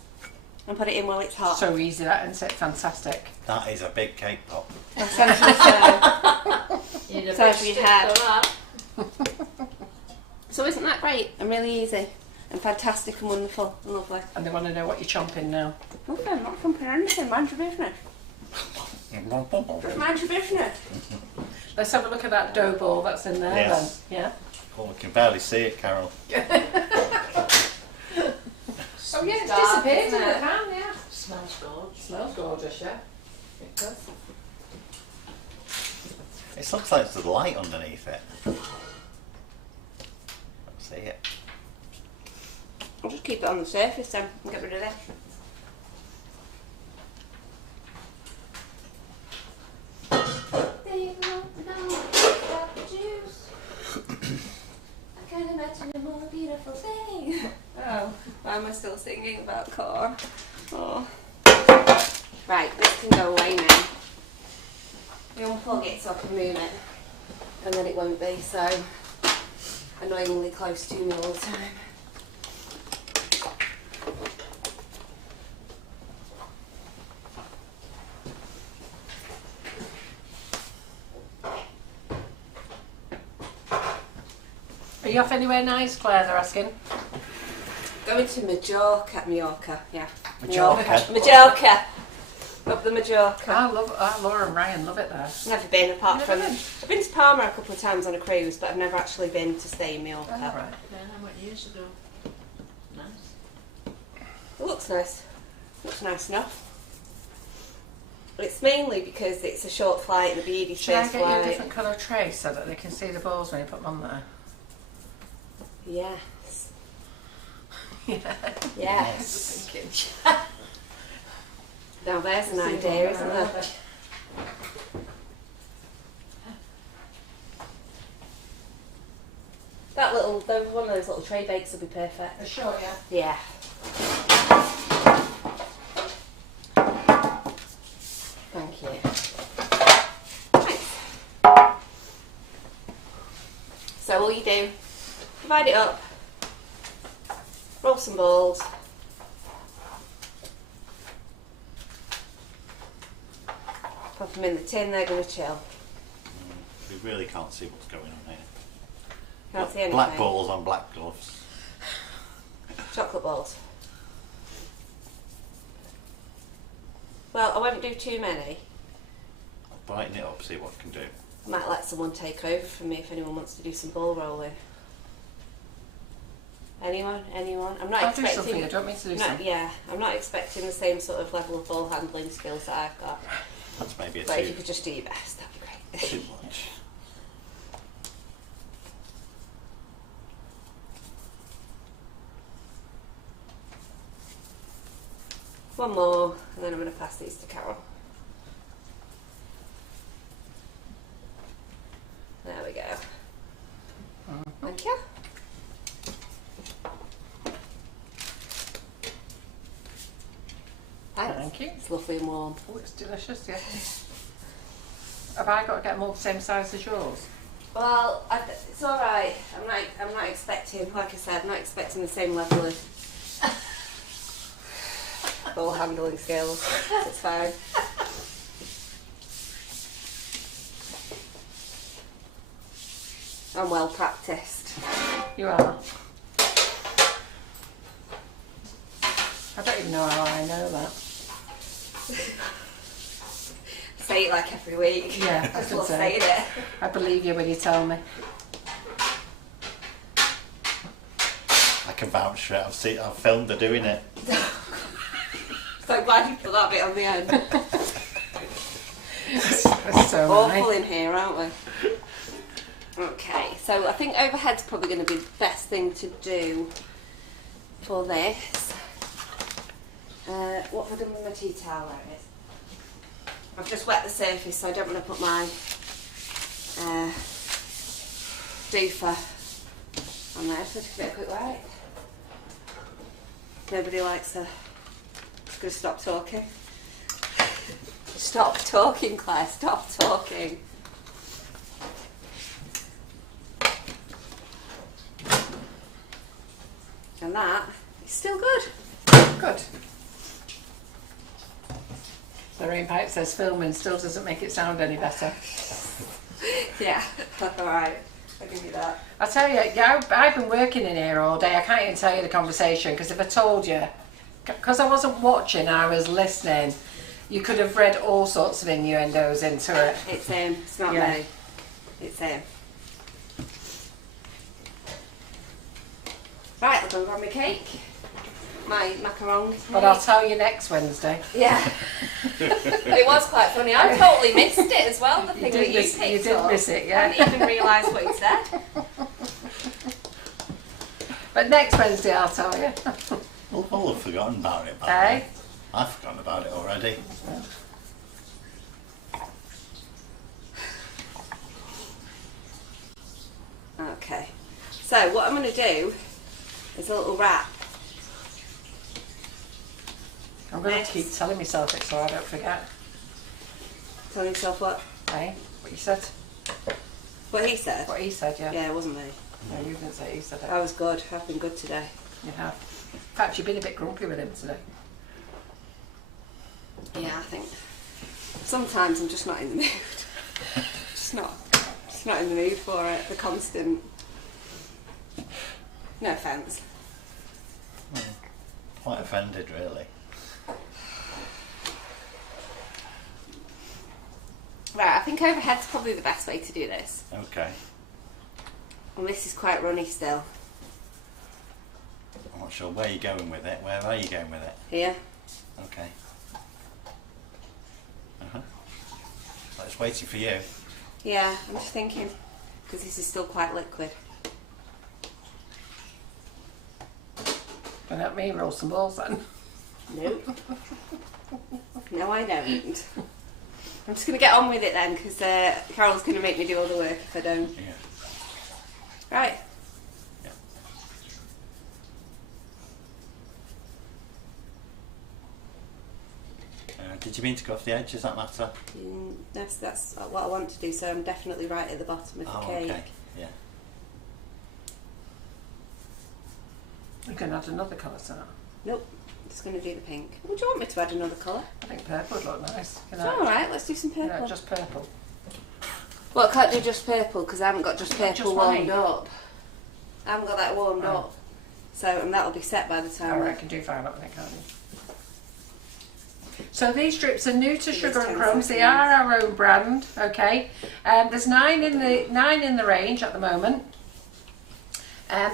and put it in while it's hot. So easy that, isn't it? Fantastic. That is a big cake pop. Essentially so. You'd have Size been of your stick head. for that. So isn't that great and really easy and fantastic and wonderful and lovely? And they want to know what you're chomping now. Okay, I'm not comping anything. Mind your business. Just mind your business. Let's have a look at that dough ball that's in there Yes. then. Yeah. Oh, we can barely see it, Carol. Oh yeah, it's Dark, disappeared in isn't the it? pan, yeah. Smells good. Smells gorgeous, yeah. It does. It looks like there's a light underneath it. Don't see it. I'll just keep it on the surface then and get rid of this. They won't know about the juice. I can't imagine a more beautiful thing. Oh, why am I still singing about core? Oh. Right, this can go away now. We unplug it so I can move it, and then it won't be so annoyingly close to me all the time. Are you off anywhere nice, Claire, they're asking? Going to Majorca, yeah. Majorca? Majorca. Up the Majorca. Laura and Ryan love it there. Never been apart Never from. been? I've been to Palma a couple of times on a cruise, but I've never actually been to stay in Majorca. Oh, right. Then I went years ago. Nice. It looks nice. Looks nice enough. It's mainly because it's a short flight and a beady Should I space get you a flight. different colour tray so that they can see the balls when you put them on there? Yes. Yeah. Yes. Thinking. Now there's an idea, isn't there? One of those little tray bakes will be perfect. Sure, yeah. Yeah. Thank you. Thanks. So all you do, divide it up, roll some balls, pop them in the tin, they're going to chill. We really can't see what's going on here. Can't see anything. Black balls on black gloves. Chocolate balls. Well, I won't do too many. Brighten it up, see what I can do. I might let someone take over from me if anyone wants to do some ball rolling. Anyone? I'm not I'll expecting. do something. Do you want me to do something? Yeah, I'm not expecting the same sort of level of ball handling skills that I've got. That's maybe But if you could just do your best, that'd be great. too much. One more, and then I'm going to pass these to Carol. There we go. Thank you. Thanks. Thank you. It's lovely and warm. Oh, it's delicious, yeah. Have I got to get them all the same size as yours? Well, it's all right. I'm not expecting, like I said, I'm not expecting the same level of ball handling skills. It's fine. I'm well practiced. You are. I don't even know how I know that. Say it like every week. Yeah, I I just can love say. saying it. I believe you when you tell me. I can vouch for it. I've filmed her doing it. So glad you put that bit on the end. It's so Awful nice. in here, aren't we? Okay, so I think overhead's probably going to be the best thing to do for this. What have I done with my tea towel? There it is. I've just wet the surface, so I don't want to put my doofer on there, so just give it a quick wipe. Nobody likes her. Just going to stop talking. Stop talking, Claire, stop talking. And that is still good. Good. The rain pipe says filming still doesn't make it sound any better. Yeah, alright, I'll give you that. I tell you, yeah, I've been working in here all day. I can't even tell you the conversation because if I told you, because I wasn't watching, I was listening, you could have read all sorts of innuendos into it. It's not Yeah. me. It's him. Right, I'll go and grab my cake. My macaroni. But I'll tell you next Wednesday. Yeah. It was quite funny. I totally missed it as well, the thing that you picked You did up. miss it, I yeah. didn't even realise what he said. But next Wednesday I'll tell you. Well, I'll have forgotten about it. By the Eh? way. I've forgotten about it already. Okay. So what I'm going to do is a little wrap. I'm going to have to keep telling myself it so I don't forget. Tell yourself what? Eh? What you said? What he said? What he said, yeah. Yeah, it wasn't me. No, you didn't say it, you said it. I was good. I've been good today. You have. In fact, you've been a bit grumpy with him today. Yeah, I think sometimes I'm just not in the mood. just not in the mood for it. The constant. No offence. Quite offended, really. Right, I think overhead's probably the best way to do this. Okay. And this is quite runny still. I'm not sure where you're going with it. Where are you going with it? Here. Okay. So it's waiting for you. Yeah, I'm just thinking, because this is still quite liquid. Don't let me roll some balls then. Nope. No, I don't. I'm just going to get on with it then, because Carol's going to make me do all the work if I don't. Yeah. Right. Yeah. Did you mean to go off the edge? Does that matter? That's what I want to do, so I'm definitely right at the bottom of the cake. Okay. Yeah. You can add another colour to that. Nope. Just going to do the pink. Would you want me to add another colour? I think purple would look nice. Can I? Alright, let's do some You purple. know, just purple. Well, I can't do just purple because I haven't got just purple Just warmed white. up. I haven't got that warmed Oh. up. So, and that'll be set by the time. Alright, I can do violet with it, can't you? So these strips are new to Give Sugar us and 10 Crumbs. They seconds. are our own brand. Okay. There's nine in the range at the moment.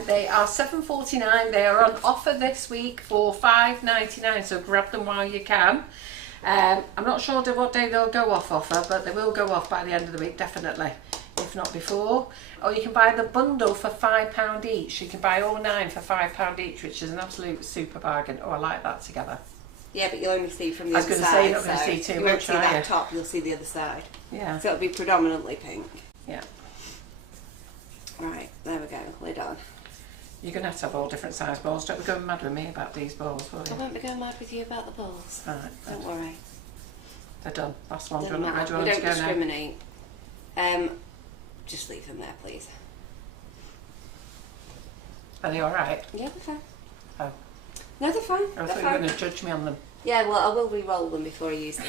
They are $7.49. They are on offer this week for $5.99. So grab them while you can. I'm not sure what day they'll go off offer, but they will go off by the end of the week, definitely, if not before. Or you can buy the bundle for £5 each. You can buy all 9 for £5 each, which is an absolute super bargain. Oh, I like that together. Yeah, but you'll only see from the I was other gonna side. say, you're not gonna so see too you won't much, see are that you? top, you'll see the other side. Yeah. So it'll be predominantly pink. Yeah. Right, there we go, lid on. You're going to have all different size balls. Don't be going mad with me about these balls, will I you? won't be going mad with you about the balls. Right, Don't worry. they're done. Last one. Do you Doesn't want matter. them We to don't go now? discriminate. Just leave them there, please. Are they alright? Yeah, they're fine. Oh. No, they're fine. I They're thought you were fine. going to judge me on them. Yeah, well, I will re-roll them before I use them.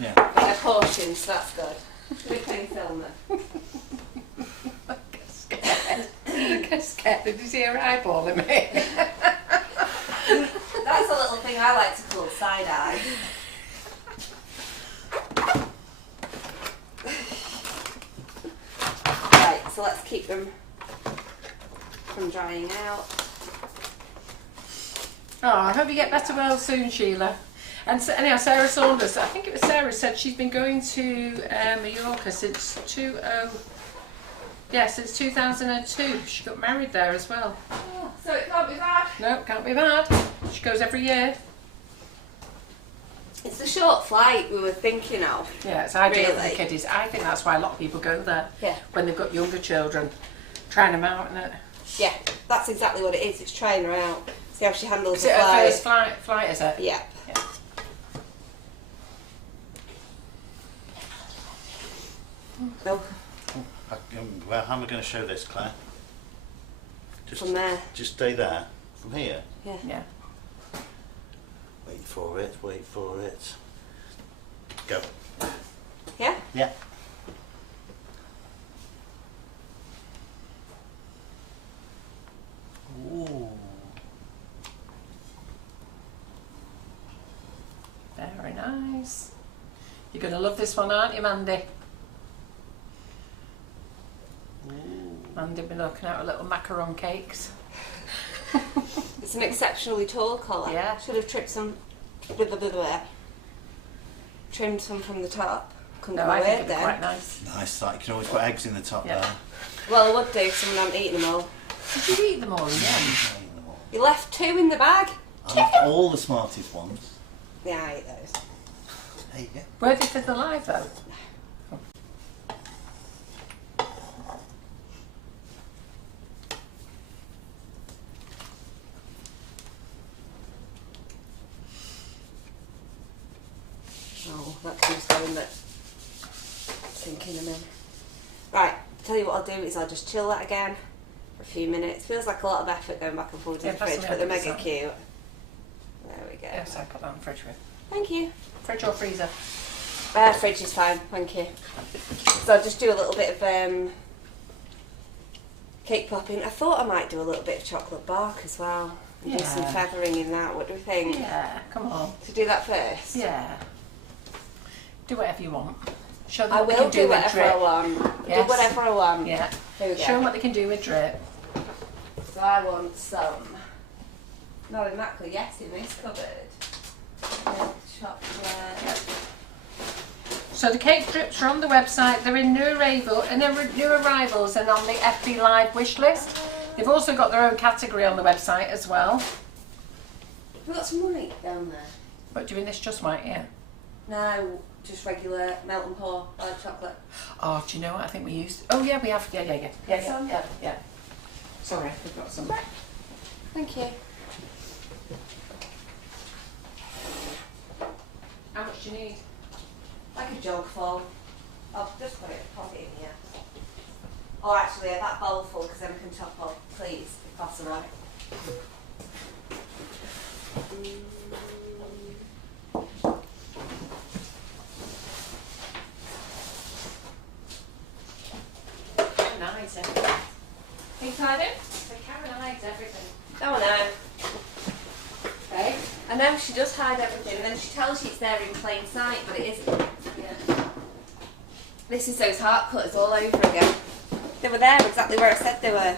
Yeah. But they're portions, so that's good. Should we play film then? I get scared. I get scared. Did you see her eyeballing me? That's a little thing I like to call side-eye. Right, so let's keep them from drying out. Oh, I hope you get better well soon, Sheila. And so, anyhow, Sarah Saunders, I think it was Sarah, said she's been going to Mallorca since 2002. She got married there as well. Oh, so it can't be bad. No, can't be bad. She goes every year. It's the short flight we were thinking of. Yeah, it's ideal for the Really? kiddies. I think that's why a lot of people go there. Yeah. When they've got younger children, trying them out, isn't it? Yeah, that's exactly what it is. It's trying her out. See how she handles Is the it her flight. first flight, is it? Yeah. Yeah. Oh, Well, how am I going to show this, Claire? Just, from there. Just stay there. From here. Yeah. Yeah. Wait for it. Wait for it. Go. Yeah? Yeah. Ooh. Very nice. You're going to love this one, aren't you, Mandy? Mandy been looking out at little macaron cakes. It's an exceptionally tall collar. Yeah. Should have trimmed some from the top. Couldn't No, go I think weird it'd be then. quite nice. Nice. That you can always put eggs in the top Yeah. there. Well, I would do if someone hadn't eaten them all. Did you eat them all in the end? Eat them all. You left 2 in the bag? I left all the Smarties ones. Yeah, I ate those. There you go. Were they for the live though? Oh, that keeps going, but sinking them in. Right, tell you what I'll do is I'll just chill that again for a few minutes. Feels like a lot of effort going back and forth Yeah, in the pass fridge, them but they're over, mega so. cute. There we go. Yes, I put that in the fridge with. Thank you. Fridge or freezer? Fridge is fine, thank you. So I'll just do a little bit of cake popping. I thought I might do a little bit of chocolate bark as well. And do some Yeah. feathering in that. What do we think? Yeah, come on. To do that first? Yeah. Do whatever you want. Show them I what they will can do do with whatever I drip. want. Yes. Do whatever I want. Yeah. Here we go. Show them what they can do with drip. So I want some. Not exactly yes in this cupboard. Milk chocolate. So the cake drips are on the website. They're in new arrivals and on the FB Live wish list. They've also got their own category on the website as well. We've got some money down there. But doing this just right, yeah. No, just regular melt and pour chocolate. Oh, do you know what? I think we used. Oh yeah, we have. Yeah. Some? Yeah. Sorry, we've got some. Thank you. How much do you need? Like a jug full. I'll just pop it in here. Oh, actually, that bowl full because then we can top up, please, if possible. Nice everything. Think I do? They caronize everything. Oh no. Okay. I know she does hide everything, and then she tells you it's there in plain sight, but it isn't. Yeah. This is those heart cutters all over again. They were there exactly where I said they were.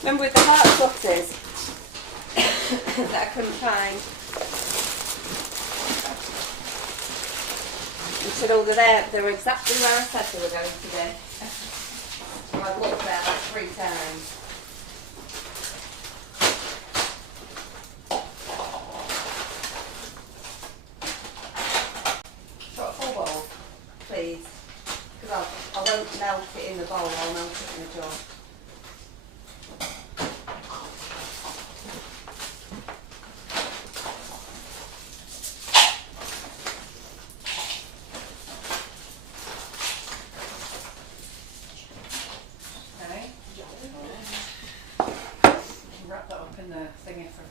Remember with the heart cutters that I couldn't find? You said, oh, they're there. They were exactly where I said they were going to be. And I've looked there like 3 times. Got a full bowl, please. Because I won't melt it in the bowl, I'll melt it in the jar. Wrap that up in the thingy for.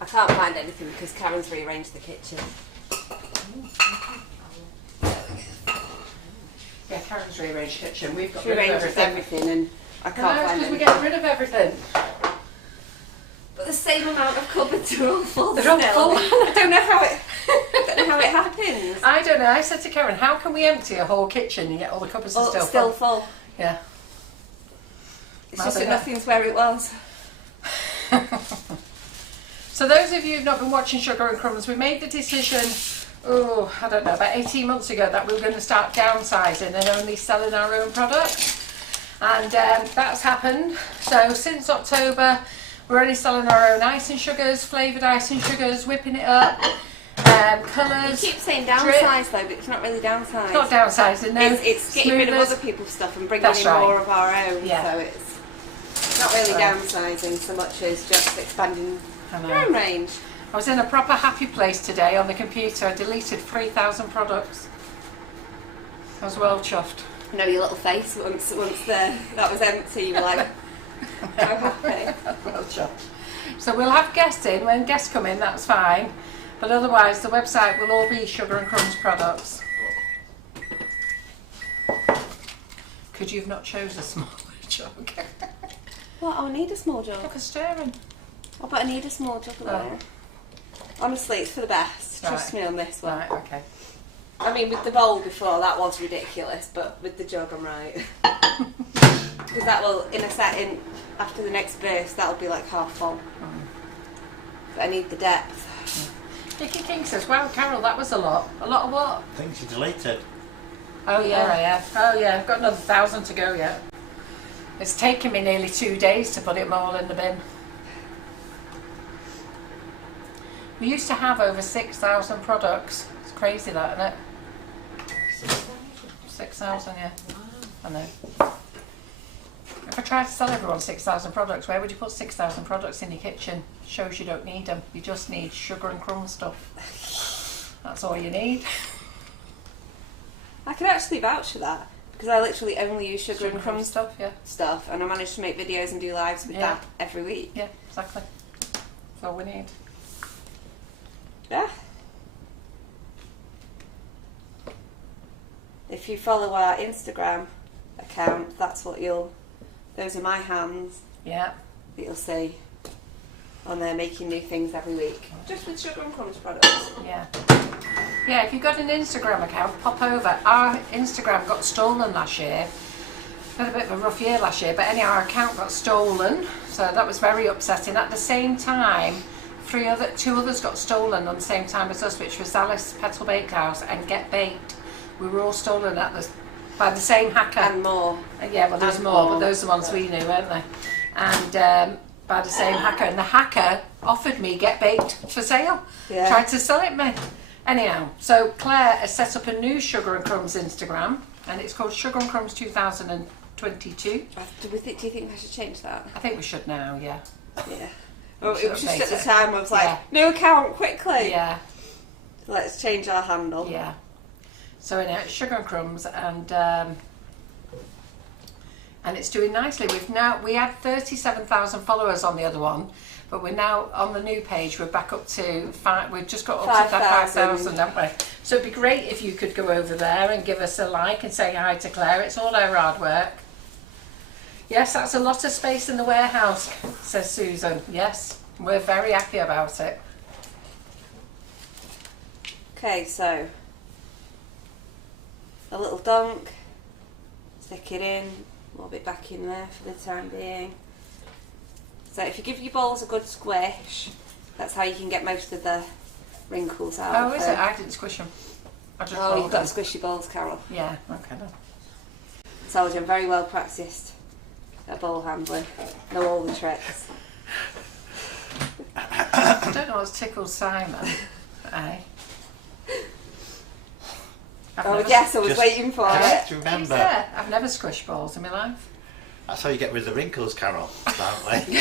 I can't find anything because Karen's rearranged the kitchen. Yeah, Karen's rearranged kitchen. We've got She rid of rearranged everything and I can't No, find because we anything. get rid of everything. But the same amount of cupboards are all full. They're all still. full. I don't know how it happens. I don't know. I said to Karen, how can we empty a whole kitchen and yet all the cupboards are Oh, still full? full. Yeah. It's just that nothing's where it was. So those of you who've not been watching Sugar and Crumbs, we made the decision, I don't know, about 18 months ago that we were going to start downsizing and only selling our own products. And that's happened. So since October, we're only selling our own icing sugars, flavoured icing sugars, whipping it up, colours. You keep saying downsize though, but it's not really downsized. It's not downsizing, no. It's getting rid of Smoothers. other people's stuff and bringing That's in right. more of our own. Yeah. So it's not really downsizing so much as just expanding I know. your own range. I was in a proper happy place today on the computer. I deleted 3,000 products. I was well chuffed. I know your little face once that was empty. You were like, how happy. Well chuffed. So we'll have guests in. When guests come in, that's fine. But otherwise, the website will all be Sugar and Crumbs products. Could you have not chose a smaller jug? What? I'll need a small jug. Look, a stirring. Oh, but I need a small jug of Oh. it. Honestly, it's for the best. Trust Right. me on this one. Right, okay. I mean, with the bowl before, that was ridiculous, but with the jug, I'm right. Because that will, in a setting, after the next burst, that'll be like half full. But I need the depth. Vicky King says, wow, Carol, that was a lot. A lot of what? Things you deleted. Oh, yeah, I have. Oh, yeah, I've got another 1,000 to go yet. It's taken me nearly 2 days to put it all in the bin. We used to have over 6,000 products. It's crazy that, isn't it? 6,000, yeah. I know. If I tried to sell everyone 6,000 products, where would you put 6,000 products in your kitchen? Shows you don't need them. You just need Sugar and Crumb stuff. That's all you need. I can actually vouch for that, because I literally only use sugar and crumb stuff, yeah. stuff, and I manage to make videos and do lives with Yeah. that every week. Yeah, exactly. That's all we need. Yeah. If you follow our Instagram account, that's what those are my hands Yeah. that you'll see on there making new things every week. Just with Sugar and Crumbs products. Yeah. Yeah, if you've got an Instagram account, pop over. Our Instagram got stolen last year. We had a bit of a rough year last year, but anyhow, our account got stolen, so that was very upsetting. At the same time, two others got stolen on the same time as us, which was Alice Petal Bakehouse and Get Baked. We were all stolen by the same hacker. And more. Yeah, well, there's And more, more. but those are the ones we knew, weren't they? And by the same hacker, and the hacker offered me Get Baked for sale. Yeah. Tried to sell it me. Anyhow, so Claire has set up a new Sugar and Crumbs Instagram, and it's called Sugar and Crumbs 2022. Do you think I should change that? I think we should now, yeah. Yeah. Well, should it was just update at the it. time I was like, Yeah. new account, quickly. Yeah, Let's change our handle. yeah. So anyhow, it's Sugar and Crumbs, and it's doing nicely. We had 37,000 followers on the other one, But we're now on the new page. We're back up to we've just got up to 5,000, haven't we? So it'd be great if you could go over there and give us a like and say hi to Claire. It's all her hard work. Yes, that's a lot of space in the warehouse, says Susan. Yes, we're very happy about it. Okay, so a little dunk, stick it in, a little bit back in there for the time being. So if you give your balls a good squish, that's how you can get most of the wrinkles out. Oh, is it? I didn't squish them. I just rolled you've got them. to squish your balls, Carol. Yeah, okay then. So I'm very well practiced at ball handling. Know all the tricks. I don't know what's tickled Simon. Eh? Yes, I was Just- waiting for it. Just Who's remember, there? I've never squished balls in my life. that's how you get rid of the wrinkles, Carol. Apparently.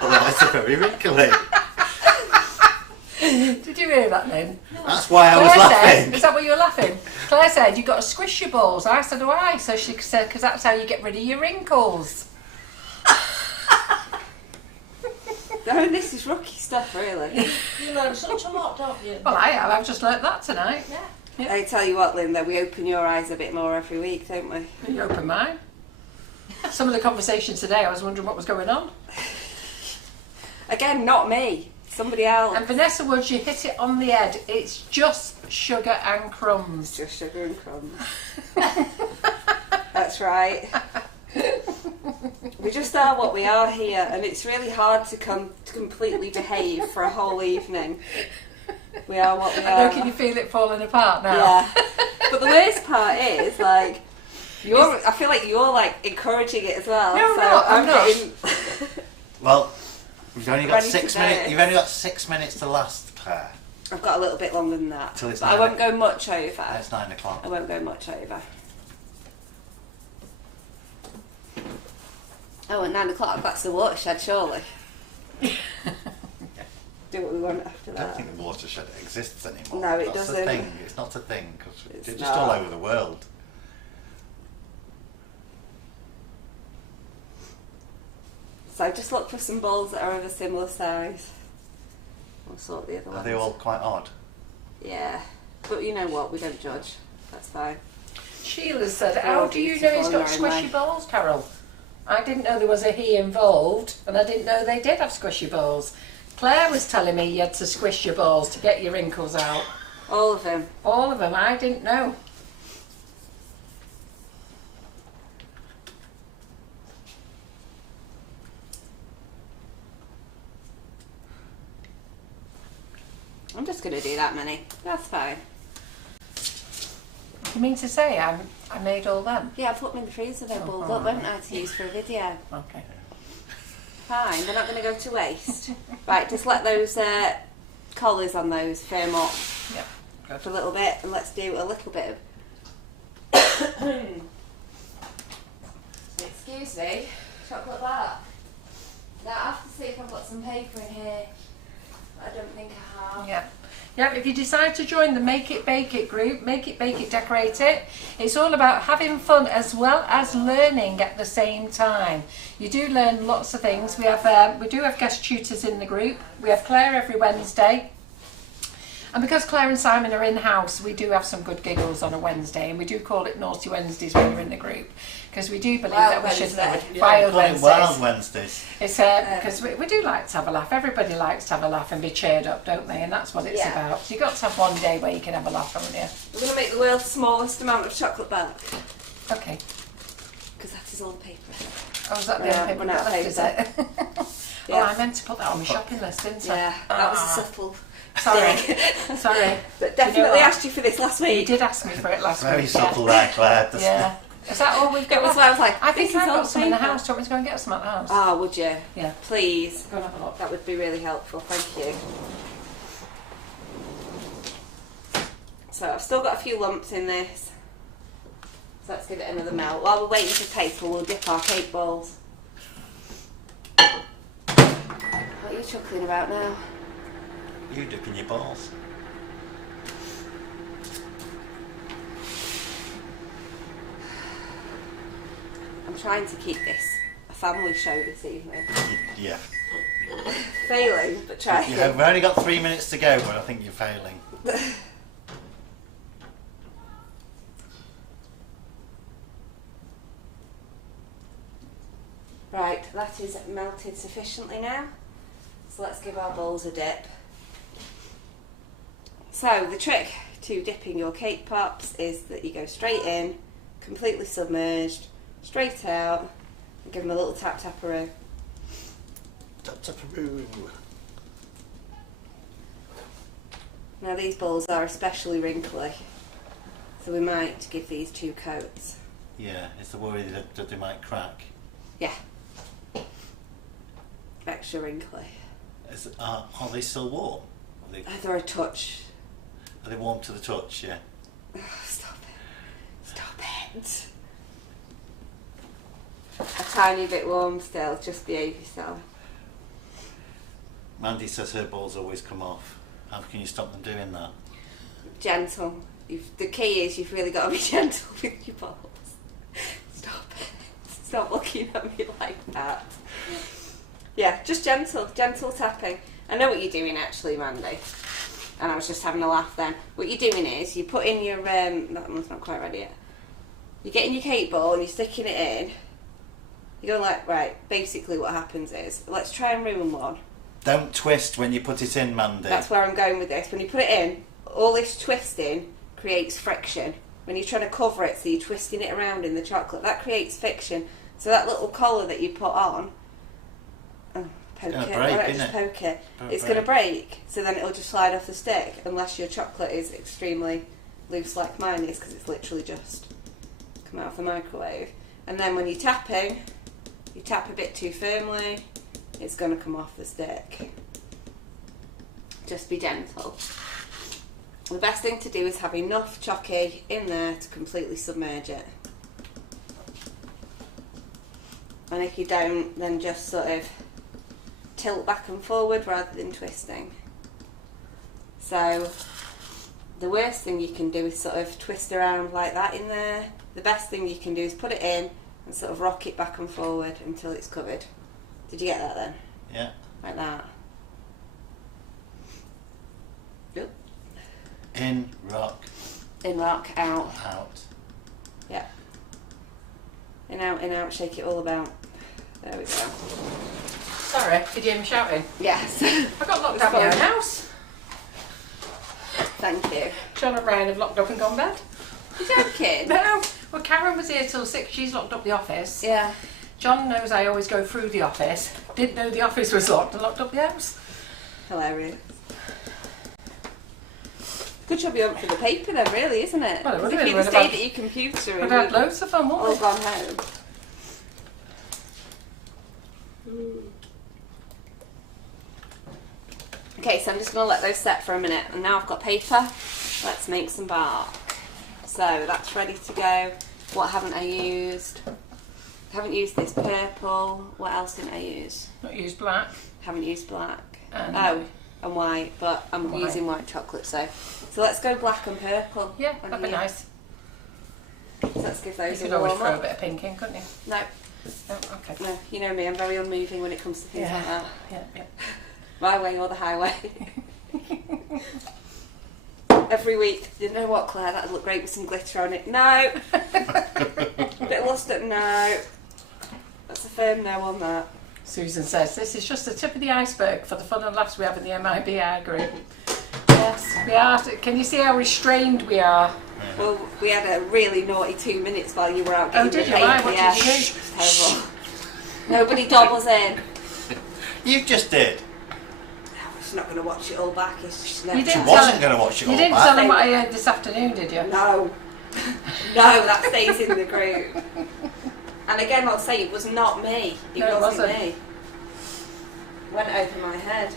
Otherwise, they're very wrinkly. Did you hear that then? That's why I was Claire laughing. said, is that what you were laughing? Claire said, you've got to squish your balls. I said, why? So she said, because that's how you get rid of your wrinkles. No, this is rookie stuff, really. You learn such a lot, don't you? Well, I have. I've just learnt that tonight. Yeah. I tell you what, Linda, we open your eyes a bit more every week, don't we? You open mine. Some of the conversations today, I was wondering what was going on. Again, not me. Somebody else. And Vanessa Woods, you hit it on the head. It's just sugar and crumbs. Just sugar and crumbs. That's right. We just are what we are here, and it's really hard to completely behave for a whole evening. We are what we I are. know, can you feel it falling apart now? Yeah. But the worst part is, like, I feel like you're like encouraging it as well. No, so no, I'm not. getting Well, you've only got Ready 6 to minutes. go. You've only got 6 minutes to last, Claire. I've got a little bit longer than that. Till it's But I 9 won't go much over. It's 9 o'clock. I won't go much over. Oh, at 9 o'clock, that's the watershed, surely. Do what we want after I don't that. think the watershed exists anymore. No, it That's doesn't. The thing. It's not a thing because It's it's just not. all over the world. So just look for some balls that are of a similar size. We'll sort the other Are ones. they all quite odd? Yeah. But you know what, we don't judge. That's fine. Sheila said, They're how all do you know he's beautiful got in their own squishy way. balls, Carol? I didn't know there was a he involved, and I didn't know they did have squishy balls. Claire was telling me you had to squish your balls to get your wrinkles out. All of them. All of them, I didn't know. I'm just going to do that many. That's fine. You mean to say I made all them? Yeah, I put them in the freezer, they're balled up, won't I, to use for a video. Okay. Fine, they're not going to go to waste. Right, just let those collars on those firm up Yep. Good. for a little bit, and let's do a little bit of... Excuse me, chocolate bar. Now I have to see if I've got some paper in here. I don't think I have. Yeah. Yeah, if you decide to join the Make It Bake It group, Make It Bake It Decorate It, it's all about having fun as well as learning at the same time. You do learn lots of things. We do have guest tutors in the group. We have Claire every Wednesday. And because Claire and Simon are in-house, we do have some good giggles on a Wednesday, and we do call it Naughty Wednesdays when you're in the group, because we do believe Wild that we should Wednesday. Wild Call it Wednesdays. Wild Wednesdays. It's because we do like to have a laugh. Everybody likes to have a laugh and be cheered up, don't they? And that's what it's Yeah. about. So you've got to have one day where you can have a laugh, haven't you? We're going to make the world's smallest amount of chocolate bar, Okay. because that is all the paper. Oh, is that the Yeah, only paper run we've out got of left, is it? paper. Oh, I meant to put that on my shopping list, didn't I? Yeah, that was a Ah. subtle Sorry. thing. Sorry. But Do you know definitely what? asked you for this last You week. did ask me for it last Very week. subtle there, Claire. Just- Yeah. Is that all we've got? It was why I was like, I think this is I've all got some in the paper. house. Do you want me to go and get some at the house? Ah, would you? Yeah. Please. Go and have a look. That would be really helpful, thank you. So I've still got a few lumps in this. So let's give it another melt. While we're waiting for paper, we'll dip our cake balls. What are you chuckling about now? You dipping your balls. I'm trying to keep this a family show this evening. Yeah. Failing, but trying. We've only got 3 minutes to go, but I think you're failing. Right, that is melted sufficiently now. So let's give our bowls a dip. So the trick to dipping your cake pops is that you go straight in, completely submerged, straight out, and give them a little tap-taparoo. Tap-taparoo. Now these bowls are especially wrinkly, so we might give these 2 coats. Yeah, it's the worry that they might crack. Yeah. Extra wrinkly. Are they still warm? They're a touch. Are they warm to the touch? Yeah. Oh, stop it. Stop it. A tiny bit warm still, just behave yourself. Mandy says her balls always come off. How can you stop them doing that? Gentle. The key is you've really got to be gentle with your balls. Stop it. Stop looking at me like that. Yeah, just gentle tapping. I know what you're doing actually, Mandy. And I was just having a laugh then. What you're doing is you put in your that one's not quite ready yet. You're getting your cake ball and you're sticking it in. You're going like, right, basically what happens is, let's try and ruin one. Don't twist when you put it in, Mandy. That's where I'm going with this. When you put it in, all this twisting creates friction. When you're trying to cover it, so you're twisting it around in the chocolate, that creates friction. So that little collar that you put on, poke it. Why don't I just poke it? It's going to break. So then it'll just slide off the stick, unless your chocolate is extremely loose like mine is, because it's literally just come out of the microwave. And then when you're tapping, you tap a bit too firmly, it's going to come off the stick. Just be gentle. The best thing to do is have enough chocky in there to completely submerge it. And if you don't, then just sort of tilt back and forward rather than twisting. So the worst thing you can do is sort of twist around like that in there. The best thing you can do is put it in and sort of rock it back and forward until it's covered. Did you get that then? Yeah. Like that. Yep. In, rock. In, rock, out. Out. Yeah. In, out, shake it all about. There we go. Sorry, did you hear me shouting? Yes. I got locked out of my own house. Thank you. John and Brian have locked up and gone bed. You're joking? No. Well, Karen was here till 6. She's locked up the office. Yeah. John knows I always go through the office. Didn't know the office was locked and locked up the house. Hilarious. Good job you went for the paper then, really, isn't it? Well, it would if have you'd been. have stayed at your computer We'd and had loads of fun, wouldn't all we? gone home. Okay, so I'm just going to let those set for a minute. And now I've got paper. Let's make some bark. So that's ready to go. What haven't I used? I haven't used this purple. What else didn't I use? Not used black. Haven't used black. And And white, but I'm white. using white chocolate, so let's go black and purple. Yeah, on that'd be here. nice. So let's give You those could a always warm throw a up. bit of pink in, couldn't you? No, Oh, okay. no, you know me, I'm very unmoving when it comes to things like that. Yeah. My way or the highway. Every week, you know what, Claire, that'd look great with some glitter on it. No! A bit of luster, no. That's a firm no on that. Susan says, this is just the tip of the iceberg for the fun and laughs we have in the MIBR group. Yes, we are. Can you see how restrained we are? Well, we had a really naughty 2 minutes while you were out getting Oh, did the you? paper. Why? What Yeah. did you do? It's terrible. Nobody dobbles in. You just did. She's not going to watch it all back. It's just You She didn't wasn't going to watch it You all didn't back. tell them what I heard this afternoon, did you? No. No, that stays in the group. And again, I'll say it was not me. It No, it wasn't wasn't. me. Went over my head.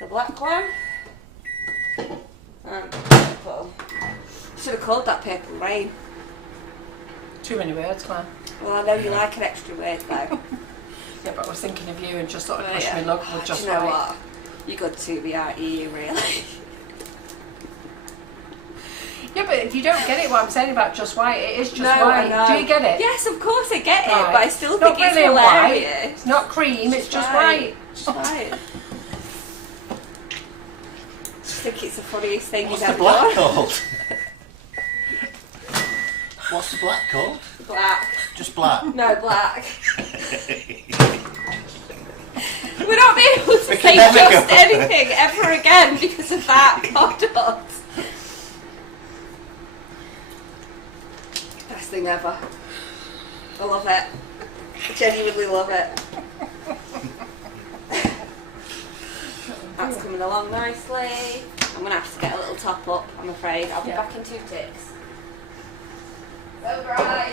The black one. And purple. Should have called that purple rain. Too many words, Claire. Well, I know you like an extra word though. Yeah, but I was thinking of you and just thought I'd Oh, push yeah. my luck Oh, with just do you know right. what? You're good to be, aren't you, really? Yeah, but if you don't get it, what I'm saying about just white, it is just No, I white. know. Do you get it? Yes, of course I get it, Right. but I still Not think it's brilliant white. hilarious. It's not cream, it's just white. Just white. I just think it's the funniest thing What's he's the ever black done. called? What's the black called? Black. Just black. No, black. We're not being able to We say can never just go. anything ever again because of that product. Best thing ever. I love it. I genuinely love it. That's coming along nicely. I'm going to have to get a little top up, I'm afraid. I'll be Yeah. back in 2 ticks. So dry.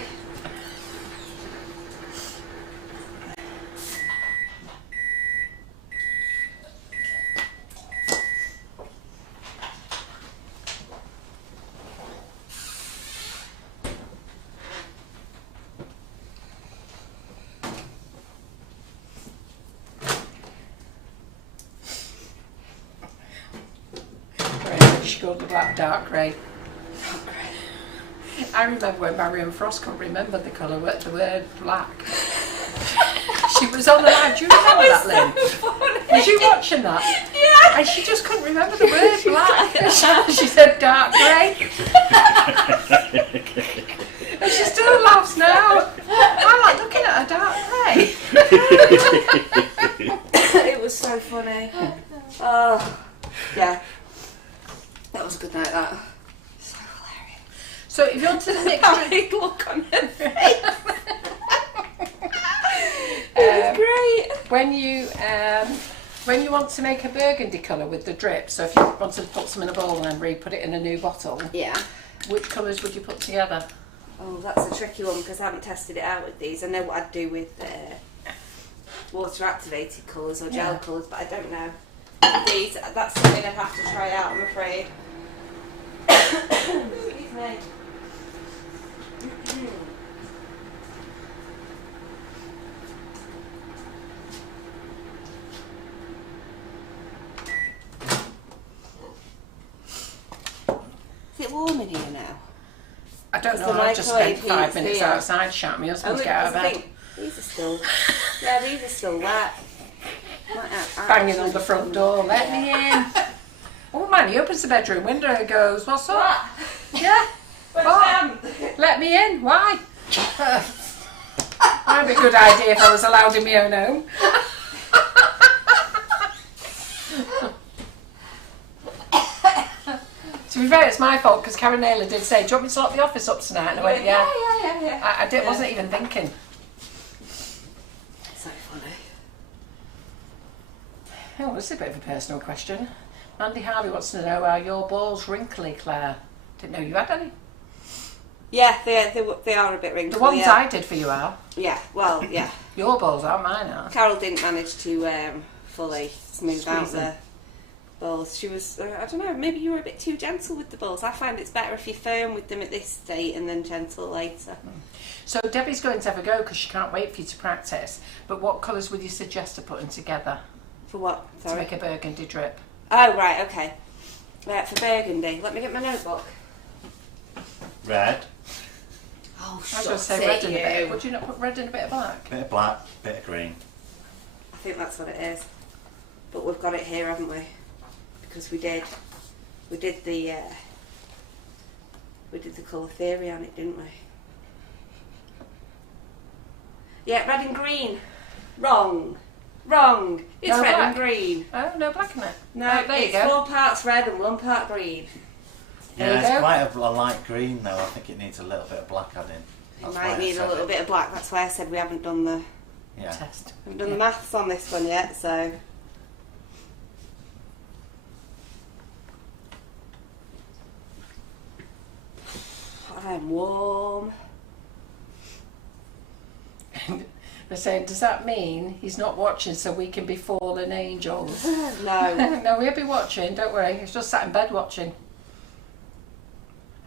She called the black dark grey. I remember when Marion Frost couldn't remember the colour, the word black. She was on the line. Do you remember that, Lynn? Was you watching that? Yeah. And she just couldn't remember the word black. She said dark grey. And she still laughs now. I'm like looking at her dark grey. It was so funny. Oh, yeah. That was a good night, that. So hilarious. So if you want to mix That big look on her face. It was great. when you want to make a burgundy colour with the drip, so if you want to put some in a bowl and then put it in a new bottle, Yeah. which colours would you put together? Oh, that's a tricky one because I haven't tested it out with these. I know what I'd do with water activated colours or gel Yeah. colours, but I don't know. These, that's something I'd have to try out, I'm afraid. Excuse me. Is it warm in here now? I don't It's know, the I've just spent microwave 5 heats minutes here. outside shouting my husband to get out of because I bed. think these are still, yeah, these are still wet. Banging on the front door, let me in. Oh man, he opens the bedroom window and goes, what's up? Yeah. What? Let me in, why? Might be a good idea if I was allowed in my own home. To be fair, it's my fault because Karen Naylor did say, do you want me to lock the office up tonight? And I went, yeah. Yeah. I wasn't even thinking. So funny. Oh, this is a bit of a personal question. Andy Harvey wants to know, are your balls wrinkly, Claire? Didn't know you had any. Yeah, they are a bit wrinkly. The ones yeah. I did for you are. Yeah, well, yeah. Your balls are, mine are. Carol didn't manage to fully smooth out Squeeze the them. balls. She was, I don't know, maybe you were a bit too gentle with the balls. I find it's better if you're firm with them at this state and then gentle later. So Debbie's going to have a go because she can't wait for you to practice. But what colours would you suggest to putting together For what? to Sorry. make a burgundy drip? Oh, right, okay. Right, for burgundy. Let me get my notebook. Red, Oh, I was shut going to say it, red and a bit. you. Would you not put red and a bit of black? bit of black, bit of green. I think that's what it is. But we've got it here, haven't we? Because we did the colour theory on it, didn't we? Yeah, red and green. Wrong. It's No red black. and green. Oh, no black in it. No, Oh, there you it's go. 4 parts red and 1 part green. There Yeah, you it's go. quite a light green though. I think it needs a little bit of black added. It That's why might I need a said little it. bit of black. That's why I said we haven't done the Yeah. Test. the maths on this one yet. So I'm warm. They're saying, does that mean he's not watching so we can be fallen angels? No. No, we'll be watching, don't worry. He's just sat in bed watching.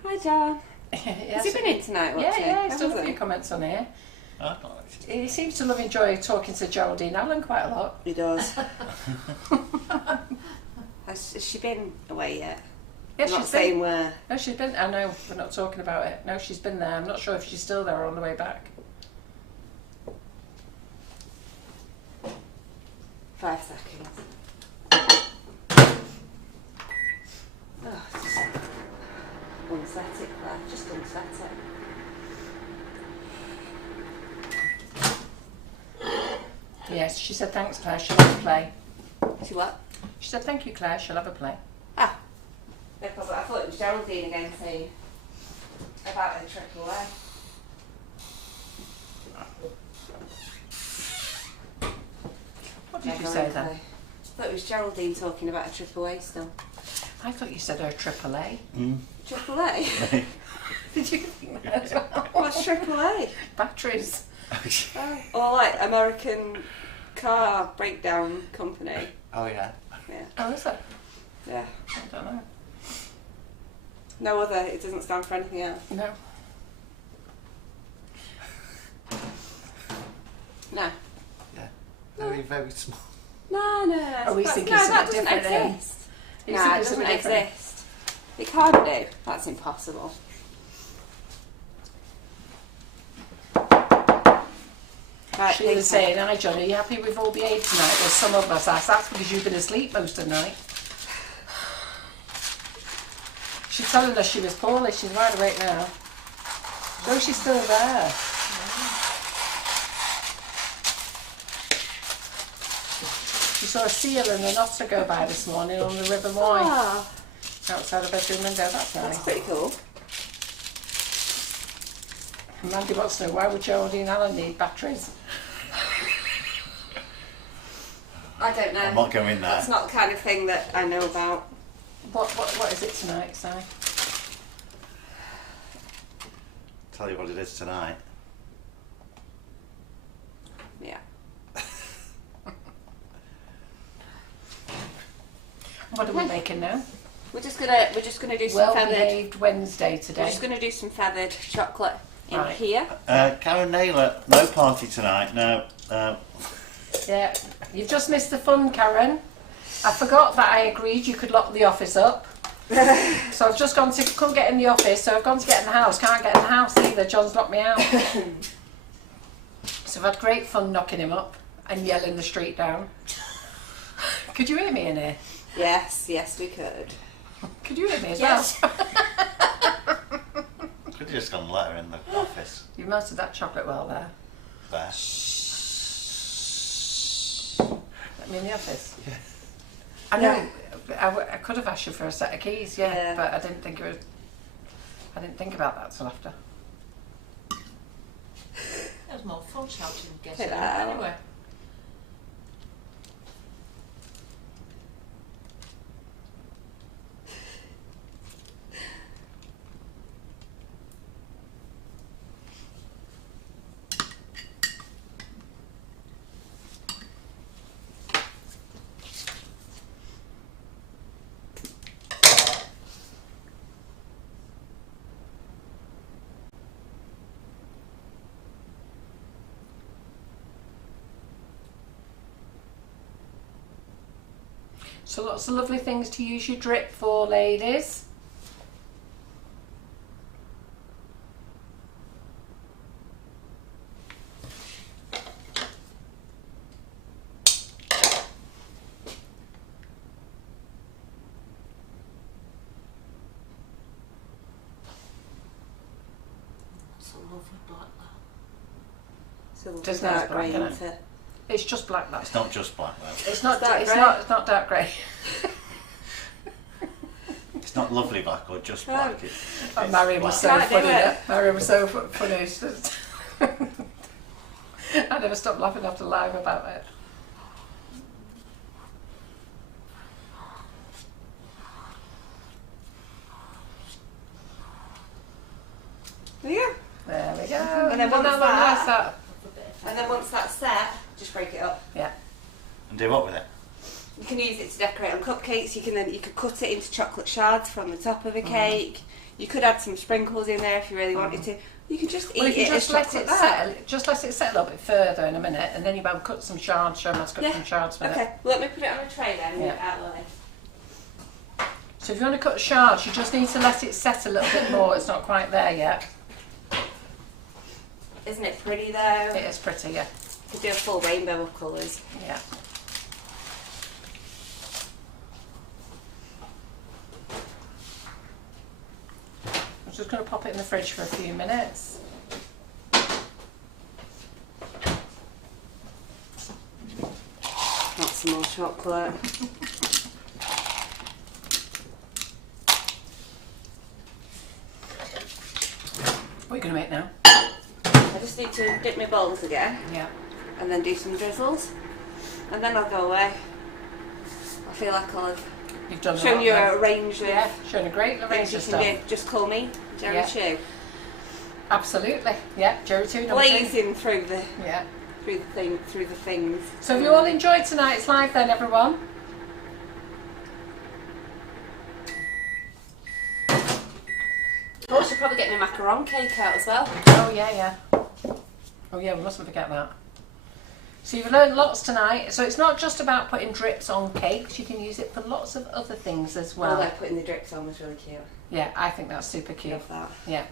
Hi, John. Yes. Has he been in tonight watching? Yeah, he's done Hasn't a few he? comments on here. Oh, He seems to enjoy talking to Geraldine Allen quite a lot. He does. Has she been away yet? Yeah, I'm not she's saying been. where. No, she's been. I know, we're not talking about it. No, she's been there. I'm not sure if she's still there on the way back. 5 seconds. Oh, it's just unset it, Claire. Just unset it. Yes, she said thanks, Claire. She'll have a play. See what? She said thank you, Claire. She'll have a play. Ah, no problem. I thought it was Geraldine again saying about her trip away. What did you say then? I thought it was Geraldine talking about a trip away still. I thought you said her AAA. Triple A? Did you think that as well? What's Triple A? Batteries. Oh. Or like American car breakdown company. Oh yeah. Yeah. Oh, is it? Yeah. I don't know. No other, it doesn't stand for anything else. No. No. Yeah. Very, very small. No. Oh, we That's- think no, it's that something doesn't different, eh? exist. You No, think it it's doesn't something different? exist. It can't do. That's impossible. Right, She was Peter. saying, hi John, are you happy with all the aid tonight? Well, some of us asked. That's because you've been asleep most of the night. She's telling us she was poorly. She's wide awake now. Oh, she's still there. She saw a seal and an otter go by this morning on the River Moy Ah, outside her bedroom window. That's that's nice. pretty cool. And Mandy wants to know, why would Geraldine Allen need batteries? I don't know. I'm not going there. That's not the kind of thing that I know about. What is it tonight, Si? Tell you what it is tonight. Yeah. What are we making now? We're just gonna do some feathered. Well-behaved Wednesday We're today. just gonna do some feathered chocolate in Right. here. Karen Naylor, no party tonight. No. Yeah, you've just missed the fun, Karen. I forgot that I agreed you could lock the office up. So I've just couldn't get in the office, so I've gone to get in the house. Can't get in the house either, John's locked me out. So I've had great fun knocking him up and yelling the street down. Could you hear me in here? Yes, we could. Could you hear me as Yes. well? Could have just gone and let her in the office. You melted that chocolate well there. There. Let me in the office. Yeah. I know. I could have asked you for a set of keys, Yeah. but I didn't think I didn't think about that till after. That was more fun shouting and Get getting it it out. anyway. So lots of lovely things to use your drip for, ladies. It's a lovely black that. So we'll Does start nice black, grey innit? into- It's just black. That's It's not just black though. It's not. dark It's grey. not. It's not dark grey. It's not lovely black or just black. It's Mariam was so Can't do funny. it. Mariam was so funny. She just- I never stopped laughing after live about it. Yeah. There we go. And then once Look how that- nice that. And then once that's set, just break it up. Yeah. And do what with it? You can use it to decorate on cupcakes. You could cut it into chocolate shards from the top of a cake. You could add some sprinkles in there if you really wanted to. You can just Well, eat if you it as just let chocolate it set. set, just let it set a little bit further in a minute, and then you might cut some shards. Show me how to cut Yeah. some shards with it. Okay, well, let me put it on a tray then and Yeah. get it out of the way. So if you want to cut shards, you just need to let it set a little bit more. It's not quite there yet. Isn't it pretty though? It is pretty, yeah. Could do a full rainbow of colours. Yeah. I'm just going to pop it in the fridge for a few minutes. Not some more chocolate. What are you going to make now? I just need to dip my bowls again Yeah. and then do some drizzles. And then I'll go away. I feel like I'll have You've done shown a you lot a range of Yeah, showing a great range things you of can stuff. do. Just call me Jerry Yeah. Chew. Absolutely. Yeah, Jerry 2, number 2. Blazing through the Yeah. through the things. So have you all enjoyed tonight's live then, everyone? Oh, I should probably get my macaron cake out as well. Oh, yeah, yeah. Oh, yeah, we mustn't forget that. So you've learned lots tonight. So it's not just about putting drips on cakes. You can use it for lots of other things as well. Although putting the drips on was really cute. Yeah, I think that's super cute. Love that. Yeah.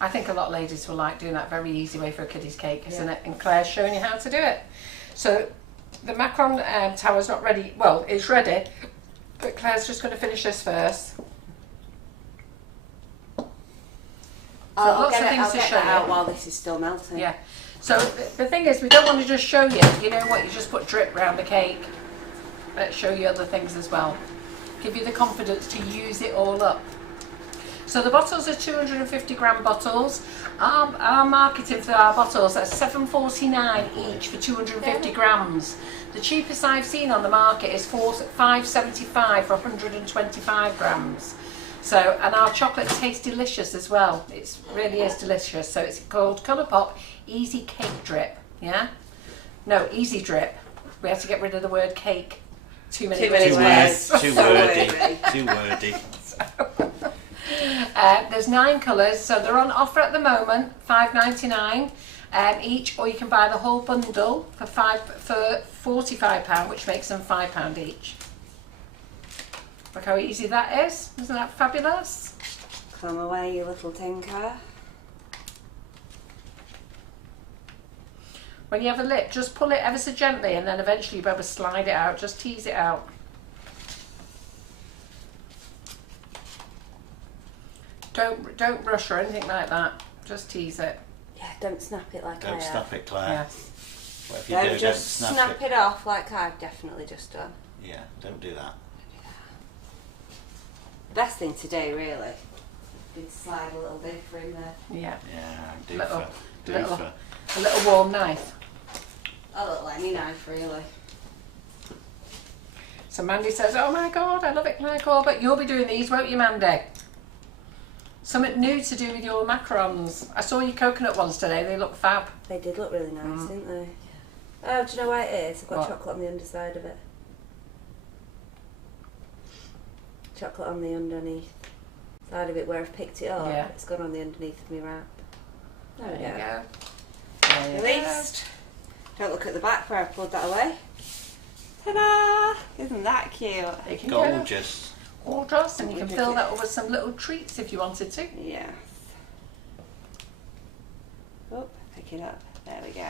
I think a lot of ladies will like doing that. Very easy way for a kiddie's cake, isn't Yeah. it? And Claire's showing you how to do it. So the macaron tower's not ready. Well, it's ready, but Claire's just going to finish this first. I'll lots get, of things I'll to get show that out you. while this is still melting. Yeah. So the thing is, we don't want to just show you, you know what, you just put drip round the cake. Let's show you other things as well. Give you the confidence to use it all up. So the bottles are 250 gram bottles. Our marketing for our bottles are $7.49 each for 250 grams. The cheapest I've seen on the market is $5.75 for 125 grams. So, and our chocolate tastes delicious as well. It really is delicious. So it's called Colourpop Easy Cake Drip. Yeah? No, Easy Drip. We have to get rid of the word cake. Too many Too many words. words. Too So wordy. wordy. Too wordy. There's 9 colours, so they're on offer at the moment, $5.99 each, or you can buy the whole bundle for £45, which makes them £5 each. Look how easy that is. Isn't that fabulous? Come away, you little tinker. When you have a lip, just pull it ever so gently, and then eventually you'll be able to slide it out. Just tease it out. Don't rush or anything like that. Just tease it. Yeah, don't snap it like I Don't have. snap it, Claire. Yes. What if you Don't do? just Don't snap it off like I've definitely just done. Yeah, don't do that. Best thing to do, really, is slide a little doofer in there. Yeah. Yeah, Little- doofer. little- Doofer. A little warm knife. A little any knife, really. So Mandy says, "Oh my God, I love it, Claire Corbett. You'll be doing these, won't you, Mandy? Something new to do with your macarons. I saw your coconut ones today. They look fab. They did look really nice, didn't they? Oh, do you know why it is? I've got What? chocolate on the underside of it. Chocolate on the underneath side of it where I've picked it up. Yeah. It's gone on the underneath of my wrap. There you go. go. There you Released. Don't look at the back where I pulled that away. Ta-da! Isn't that cute? go. There you go. Gorgeous. Gorgeous, and you can Gorgeous. fill that up with some little treats if you wanted to. Yes. Oh, pick it up. There we go.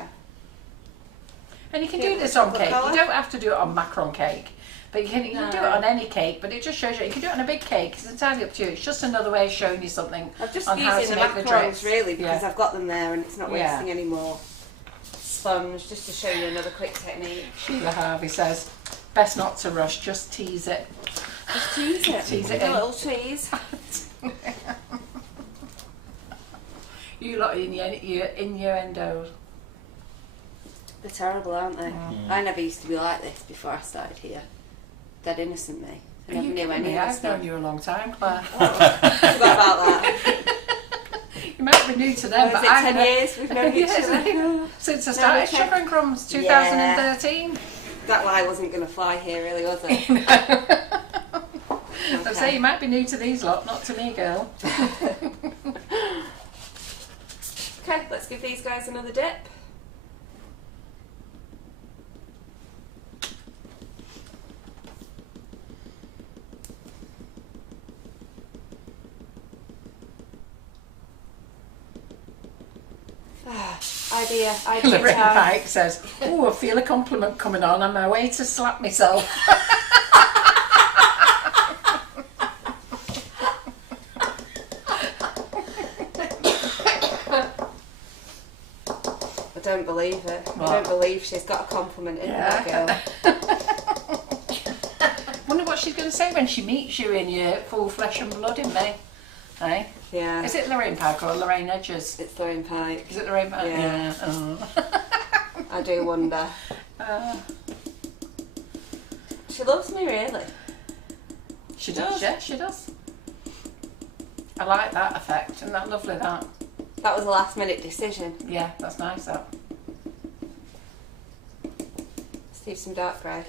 And you can Cute do this little on chocolate cake. colour. You don't have to do it on macaron cake. But you can do it No. on any cake, but it just shows you. You can do it on a big cake. It's entirely up to you. It's just another way of showing you something I'm just on how using to the make the macarons drips. really because Yeah. I've got them there and it's not Yeah. wasting any more sponge, just to show you another quick technique. Sheila Harvey says, best not to rush, just tease it. Just tease it. Tease it a in. little cheese. You lot in your innuendos. They're terrible, aren't they? I never used to be like this before I started here. Dead innocent me. I Are never you knew kidding any me? of I've this stuff. known you a long time, Claire. Forgot about that. You might be new to them, Was but it I've 10 known- years we've known each Yes, other? since I No, started we Sugar and Crumbs, 2013. That lie wasn't going to fly here, really, was it? I say you might be new to these lot, not to me, girl. Okay, let's give these guys another dip. Idea Lorraine time. Pike says, "Oh, I feel a compliment coming on my way to slap myself." I don't believe it. What? I don't believe she's got a compliment in that girl. Wonder what she's going to say when she meets you in your full flesh and blood in May. Eh? Yeah. Is it Lorraine Pike or Lorraine Edges? It's Lorraine Pike. Is it Lorraine Pike? Yeah. Oh. I do wonder. She loves me, really. She does, yeah, she does. I like that effect. Isn't that lovely, that? That was a last minute decision. Yeah, that's nice, that. Let's do some dark grey.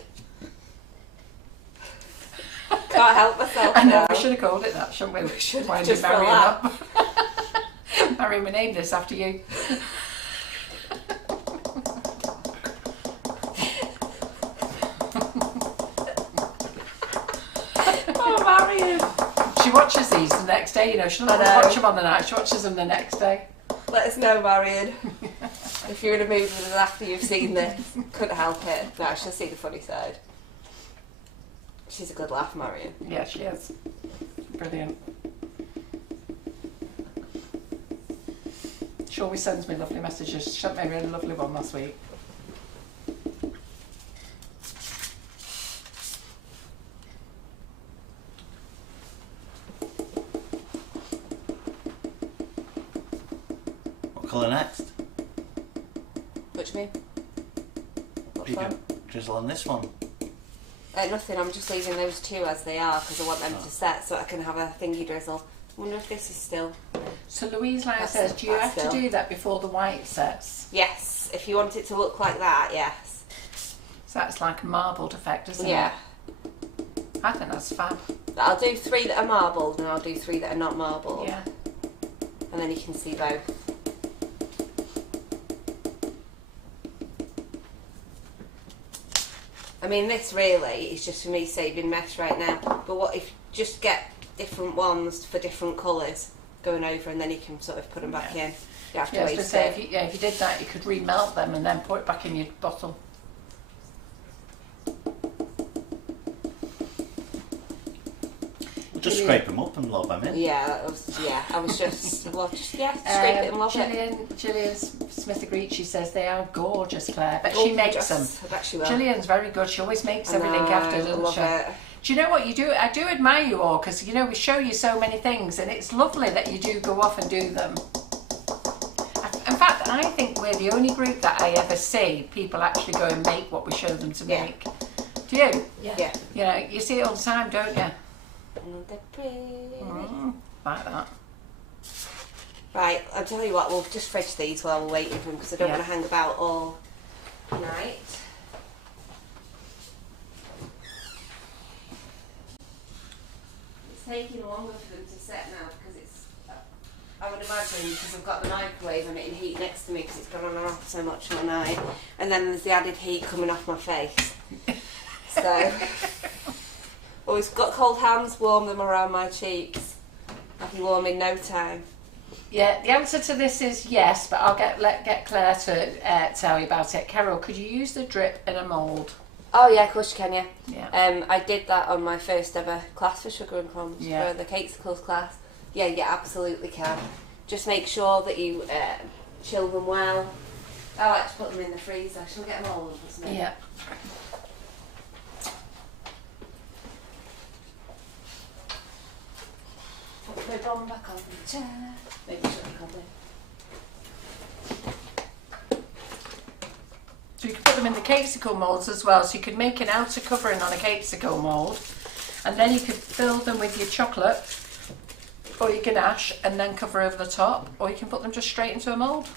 Can't help myself. I know, now. we should have called it that, shouldn't we? We should have, Why just did for a Marion laugh. up? Marion, we named this after you. Oh, Marion. She watches these the next day, you know. She doesn't I know. watch them on the night, she watches them the next day. Let us know, Marion. If you're in a mood with us after you've seen this. Couldn't help it. No, she'll see the funny side. She's a good laugh, Marion. Yeah, she is. Brilliant. She always sends me lovely messages. She sent me a really lovely one last week. What colour next? What do you mean? What You fun? can drizzle on this one. Nothing, I'm just leaving those two as they are because I want them to set so I can have a thingy drizzle. I wonder if this is still... So Louise Lyle That's- says, do you have that's to still- do that before the white sets? Yes, if you want it to look like that, yes. So that's like a marbled effect, isn't Yeah. it? I think that's fab. I'll do 3 that are marbled and I'll do 3 that are not marbled. Yeah. And then you can see both. I mean, this really is just for me saving mesh right now. But what if you just get different ones for different colours going over and then you can sort of put them back in. You have to Yeah, I was wait going to a say, bit. if you did that, you could remelt them and then put it back in your bottle. We'll just Brilliant. scrape them up and lob them in. Yeah, I was just, well, just, scrape it and love it. Gillian Smith agreed. She says they are gorgeous, Claire. But she makes them. I bet she will. Gillian's very good. She always makes I everything know, after, I doesn't love she? it. Do you know what you do? I do admire you all because, you know, we show you so many things and it's lovely that you do go off and do them. In fact, I think we're the only group that I ever see people actually go and make what we show them to Yeah. make. Do you? Yeah. You know, you see it all the time, don't you? They're pretty. Like that. Right, I'll tell you what, we'll just fridge these while we're waiting for them because I don't Yeah. want to hang about all night. It's taking longer for them to set now because it's, I would imagine, because I've got the microwave and it in heat next to me because it's gone on and off so much all night. And then there's the added heat coming off my face. So, always got cold hands, warm them around my cheeks. I'll be warm in no time. Yeah, the answer to this is yes, but I'll get Claire to tell you about it. Carol, could you use the drip in a mould? Oh yeah, of course you can, yeah. Yeah. I did that on my first ever class for Sugar and Crumbs, Yeah. for the Cakesicles class. Yeah, you absolutely can. Just make sure that you chill them well. I like to put them in the freezer. Shall we get them all of us, maybe? Yeah. Put the bomb back on the chair. Maybe shut the cupboard. So you can put them in the cakesicle moulds as well. So you could make an outer covering on a cakesicle mould, and then you could fill them with your chocolate or your ganache and then cover over the top, or you can put them just straight into a mould.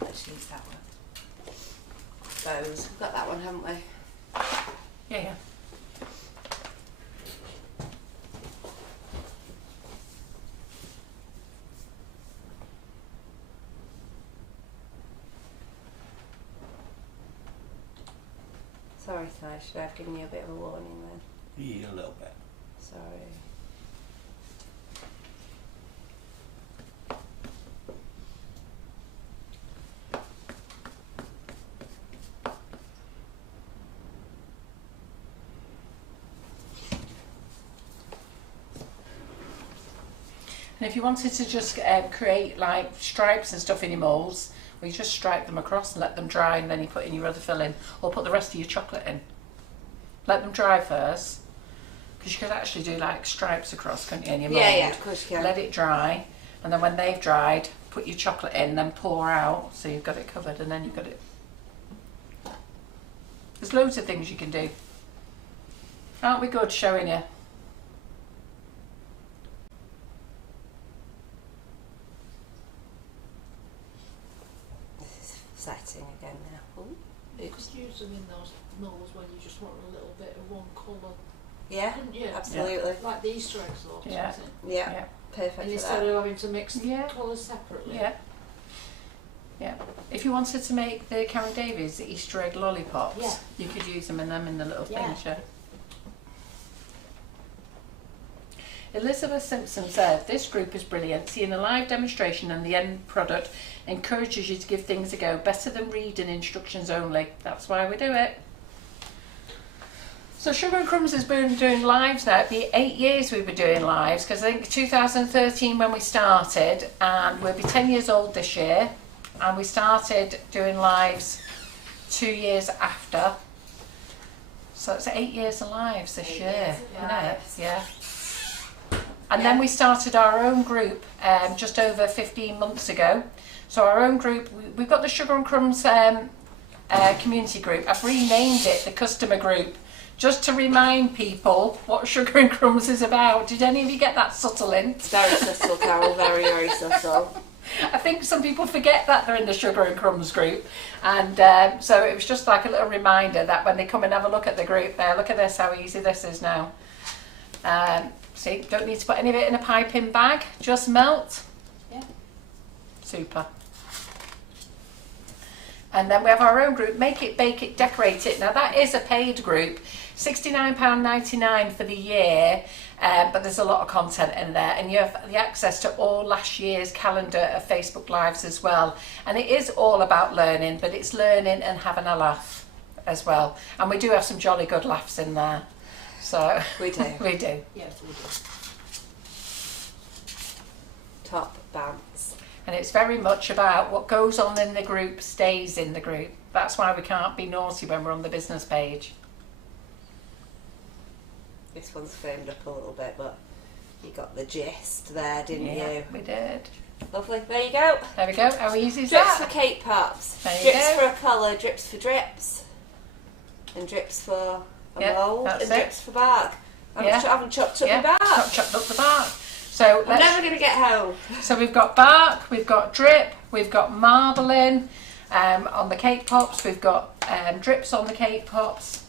Let's use that one. Those. We've got that one, haven't we? Yeah, yeah. Sorry, Si, should I have given you a bit of a warning then? Yeah, a little bit. Sorry. And if you wanted to just create like stripes and stuff in your moulds, well, you just stripe them across and let them dry, and then you put in your other filling, or put the rest of your chocolate in. Let them dry first, because you could actually do like stripes across, couldn't you, in your mould? Yeah, of course you can. Let it dry, and then when they've dried, put your chocolate in, then pour out, so you've got it covered, and then you've got it. There's loads of things you can do. Aren't we good showing you? Setting again now. Ooh. You could use them in those moulds when you just want a little bit of one colour, Yeah, couldn't you? absolutely. Like the Easter eggs or Yeah. something. Yeah, Yeah. perfect And for instead that. of having to mix the Yeah. colours separately. Yeah. Yeah. If you wanted to make the Karen Davies the Easter egg lollipops, Yeah. you could use them in the little Yeah. things, yeah. Elizabeth Simpson said, this group is brilliant. Seeing a live demonstration and the end product encourages you to give things a go. Better than reading instructions only. That's why we do it. So Sugar and Crumbs has been doing lives now. It'll be 8 years we've been doing lives, because I think 2013 when we started, and we'll be 10 years old this year. And we started doing lives 2 years after. So it's 8 years of lives this 8 year, years of isn't it? lives. Yeah. And then we started our own group just over 15 months ago. So our own group, we've got the Sugar and Crumbs community group. I've renamed it the customer group, just to remind people what Sugar and Crumbs is about. Did any of you get that subtle hint? Very subtle, Carol, very, very subtle. I think some people forget that they're in the Sugar and Crumbs group, and so it was just like a little reminder that when they come and have a look at the group there, look at this, how easy this is now. See, don't need to put any of it in a piping bag, just melt. Yeah. Super. And then we have our own group, Make It, Bake It, Decorate It. Now that is a paid group, £69.99 for the year, but there's a lot of content in there, and you have the access to all last year's calendar of Facebook Lives as well. And it is all about learning, but it's learning and having a laugh as well. And we do have some jolly good laughs in there. So We do. we do. Yes, we do. Top bounce. And it's very much about what goes on in the group stays in the group. That's why we can't be naughty when we're on the business page. This one's framed up a little bit, but you got the gist there, didn't Yeah, you? we did. Lovely. There you go. There we go. How easy is Drips that? for cake pops. There you Drips go. for a colour, drips for drips. And drips for a Yeah, mould. that's And it. drips for bark. I Yeah. haven't chopped up Yeah, my bark. chopped up the bark. So I'm never going to get home. So we've got bark, we've got drip, we've got marbling on the cake pops, we've got drips on the cake pops.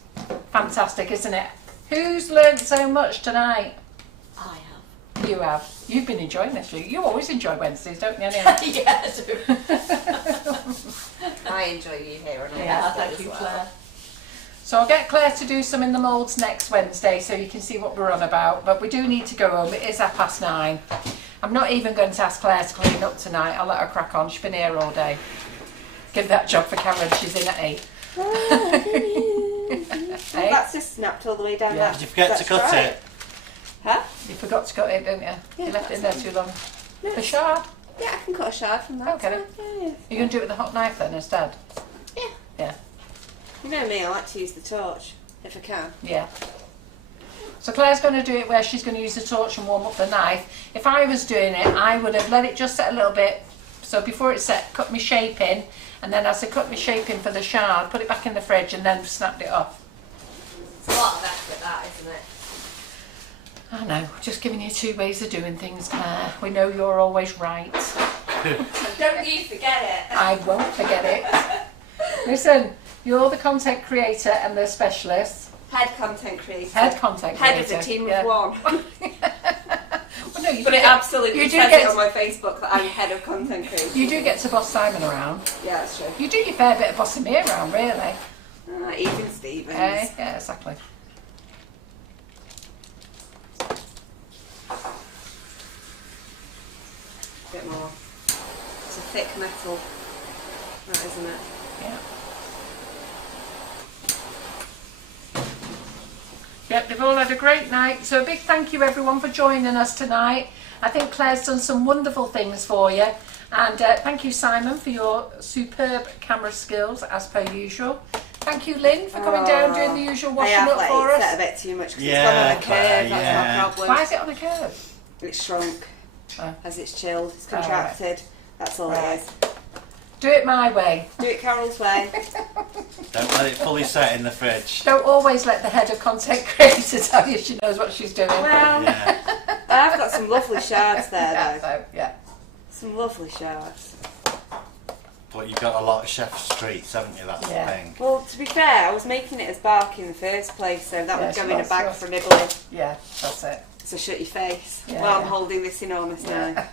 Fantastic, isn't it? Who's learnt so much tonight? I have. You have. You've been enjoying this. You always enjoy Wednesdays, don't you? Anyhow? Yeah, I do. I enjoy you here on a Yeah, Wednesday Thank as you, well. Claire. So I'll get Claire to do some in the moulds next Wednesday so you can see what we're on about. But we do need to go home. It is 9:30. I'm not even going to ask Claire to clean up tonight. I'll let her crack on. She's been here all day. Give that job for Karen. She's in at 8. Hey? That's just snapped all the way down Yeah. that. Did you forget to that's cut right. it? Huh? You forgot to cut it, didn't you? Yeah, You left it in that's there too long. No, The shard? Yeah, I can cut a shard from that. Okay. It's fine, yeah. You're going to do it with the hot knife then instead? Yeah. Yeah. You know me, I like to use the torch if I can. Yeah. So Claire's going to do it where she's going to use the torch and warm up the knife. If I was doing it, I would have let it just set a little bit. So before it's set, cut my shape in, and then as I cut my shape in for the shard, put it back in the fridge and then snapped it off. It's a lot of effort, that, isn't it? I know, just giving you 2 ways of doing things, Claire. We know you're always right. Don't you forget it. I won't forget it. Listen, you're the content creator and the specialist. Head content creator. Head content creator. Head of a team yeah. of one. Well, no, you But do it get- absolutely you do says get it on my Facebook that I'm head of content creator. You do get to boss Simon around. Yeah, that's true. You do your fair bit of bossing me around, really. Even Stevens. Yeah, exactly. A bit more. It's a thick metal, that isn't it? Yeah. Yep, they've all had a great night. So a big thank you everyone for joining us tonight. I think Claire's done some wonderful things for you. And thank you, Simon, for your superb camera skills, as per usual. Thank you, Lynn, for coming down doing the usual washing up for us. It's a bit too much because Yeah, it's gone on a curve, Claire, that's my problem. Why is it on a curve? It's shrunk Oh. as it's chilled, it's Oh, right. contracted. That's all Right. it is. Do it my way. Do it Carol's way. Don't let it fully set in the fridge. Don't always let the head of content creator tell you she knows what she's doing. Well, Yeah. I've got some lovely shards there Yeah, though. so, yeah. Some lovely shards. But you've got a lot of chef's treats, haven't you? That's Yeah. the thing. Well, to be fair, I was making it as bark in the first place, so that Yeah, would go she in a was, bag she was. for nibbling. Yeah, that's it. So shut your face Yeah, while I'm yeah. holding this enormous knife.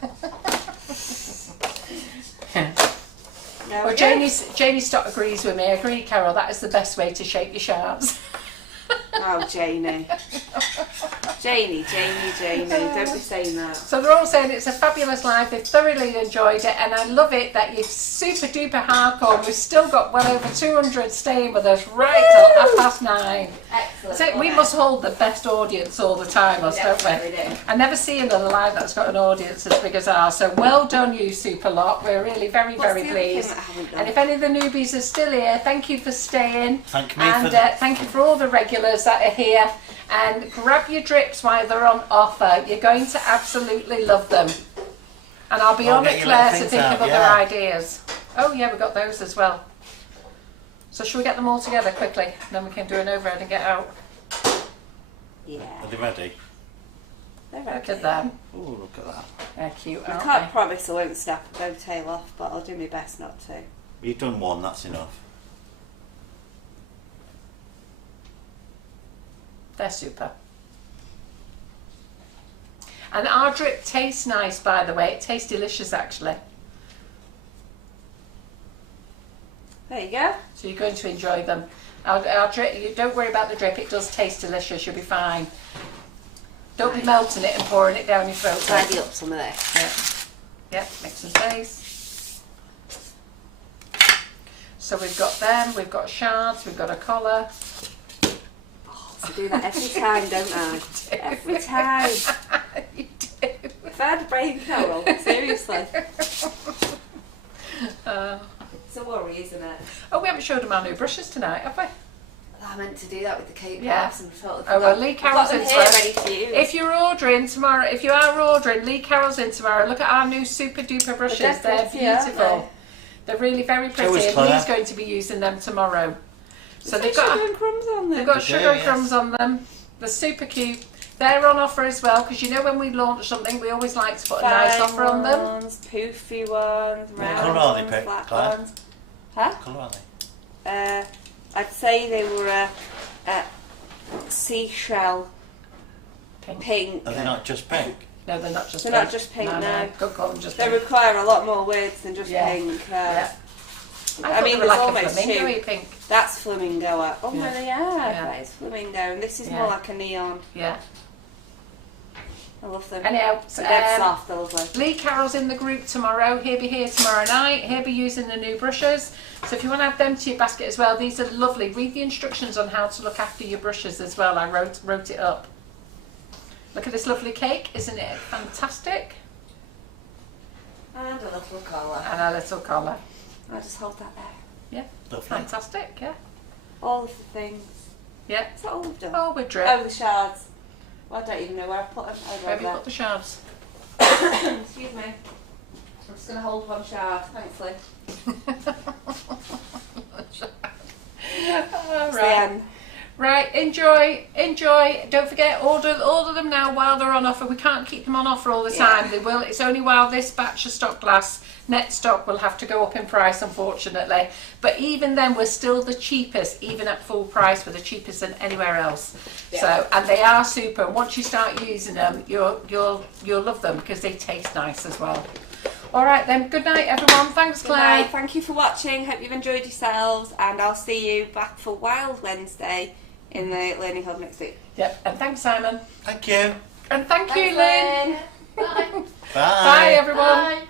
There Well, we go. Janie Stott agrees with me. I agree, Carol, that is the best way to shape your shards. Oh, Janie. Janie, don't be saying that. So they're all saying it's a fabulous live, they've thoroughly enjoyed it, and I love it that you're super duper hardcore. We've still got well over 200 staying with us right till 9:30. Excellent. So we must hold the best audience all the time, us, don't Definitely we? do. I never see another live that's got an audience as big as ours. So well done, you super lot. We're really very, What's very the other thing pleased. that I haven't done? And if any of the newbies are still here, thank you for staying. Thank me And for the- thank you for all the regulars that are here. And grab your drips while they're on offer. You're going to absolutely love them. And I'll be Oh, on get at your little Claire to things think out, of other yeah. ideas. Oh yeah, we've got those as well. So shall we get them all together quickly? And then we can do an overhead and get out. Yeah. Are they ready? They're Look ready. at them. Oh, look at that. They're cute, I aren't can't they? promise I won't snap a bow tail off, but I'll do my best not to. You've done one, that's enough. They're super. And our drip tastes nice, by the way. It tastes delicious, actually. There you go. So you're going to enjoy them. Our drip, you don't worry about the drip. It does taste delicious. You'll be fine. Don't be melting it and pouring it down your throat. Tidy up some of this. Yeah. Yep, mix and taste. So we've got them, we've got shards, we've got a collar. I do that every time, don't I? Every time. You do. If I had a brain, Carol, seriously. It's a worry, isn't it? Oh, we haven't showed them our new brushes tonight, have we? I meant to do that with the cake Yeah. pops and felt Oh, well, Lee I've Carroll's got them in here tomorrow. ready for you. If you're ordering tomorrow, if you are ordering, Lee Carroll's in tomorrow. Look at our new super duper brushes. They're They're pretty, aren't beautiful. They're really very Show pretty, us, and Claire. Lee's going to be using them tomorrow. So There's they've sugar got and crumbs on them. they've got They sugar do, and yes. crumbs on them. They're super cute. They're on offer as well, because you know when we launch something, we always like to put a nice Fine offer on them. ones, poofy ones, round colour are they, ones, Pip? flat Claire? ones. Huh? What colour are they? I'd say they were a seashell Pink. pink. Are they not just pink? No, they're not just They're pink. not just pink, no. Don't call them just They pink. require a lot more words than just Yeah. pink. Yeah. I thought mean, they were there's like almost a flamingo-y two. pink. That's flamingo. Oh, Yeah. really? Yeah. That is flamingo. And this is Yeah. more like a neon. Yeah. I love them. Anyhow, They're dead soft, they're lovely. Lee Carroll's in the group tomorrow. He'll be here tomorrow night. He'll be using the new brushes. So if you want to add them to your basket as well, these are lovely. Read the instructions on how to look after your brushes as well. I wrote it up. Look at this lovely cake. Isn't it fantastic? And a little collar. And a little collar. I'll just hold that there. Yeah. Lovely. Fantastic, yeah. All of the things. Yeah. Is that all we've done? Oh, we're drip. Oh, the shards. Well, I don't even know where I put them. Where Over have you there. put the shards? Excuse me. I'm just going to hold one shard, thankfully. All It's the right. end. Right, enjoy. Don't forget, order them now while they're on offer. We can't keep them on offer all the time. Yeah. They will. It's only while this batch of stock lasts. Net stock will have to go up in price, unfortunately. But even then, we're still the cheapest. Even at full price, we're the cheapest than anywhere else. Yeah. So, and they are super. And once you start using them, you'll love them because they taste nice as well. All right then. Good night, everyone. Thanks, Good Claire. night. Thank you for watching. Hope you've enjoyed yourselves, and I'll see you back for Wild Wednesday in the Learning Hub next week. Yep. And thanks, Simon. Thank you. And thank you, Thanks, Lynn. Bye. Bye. Bye, everyone. Bye.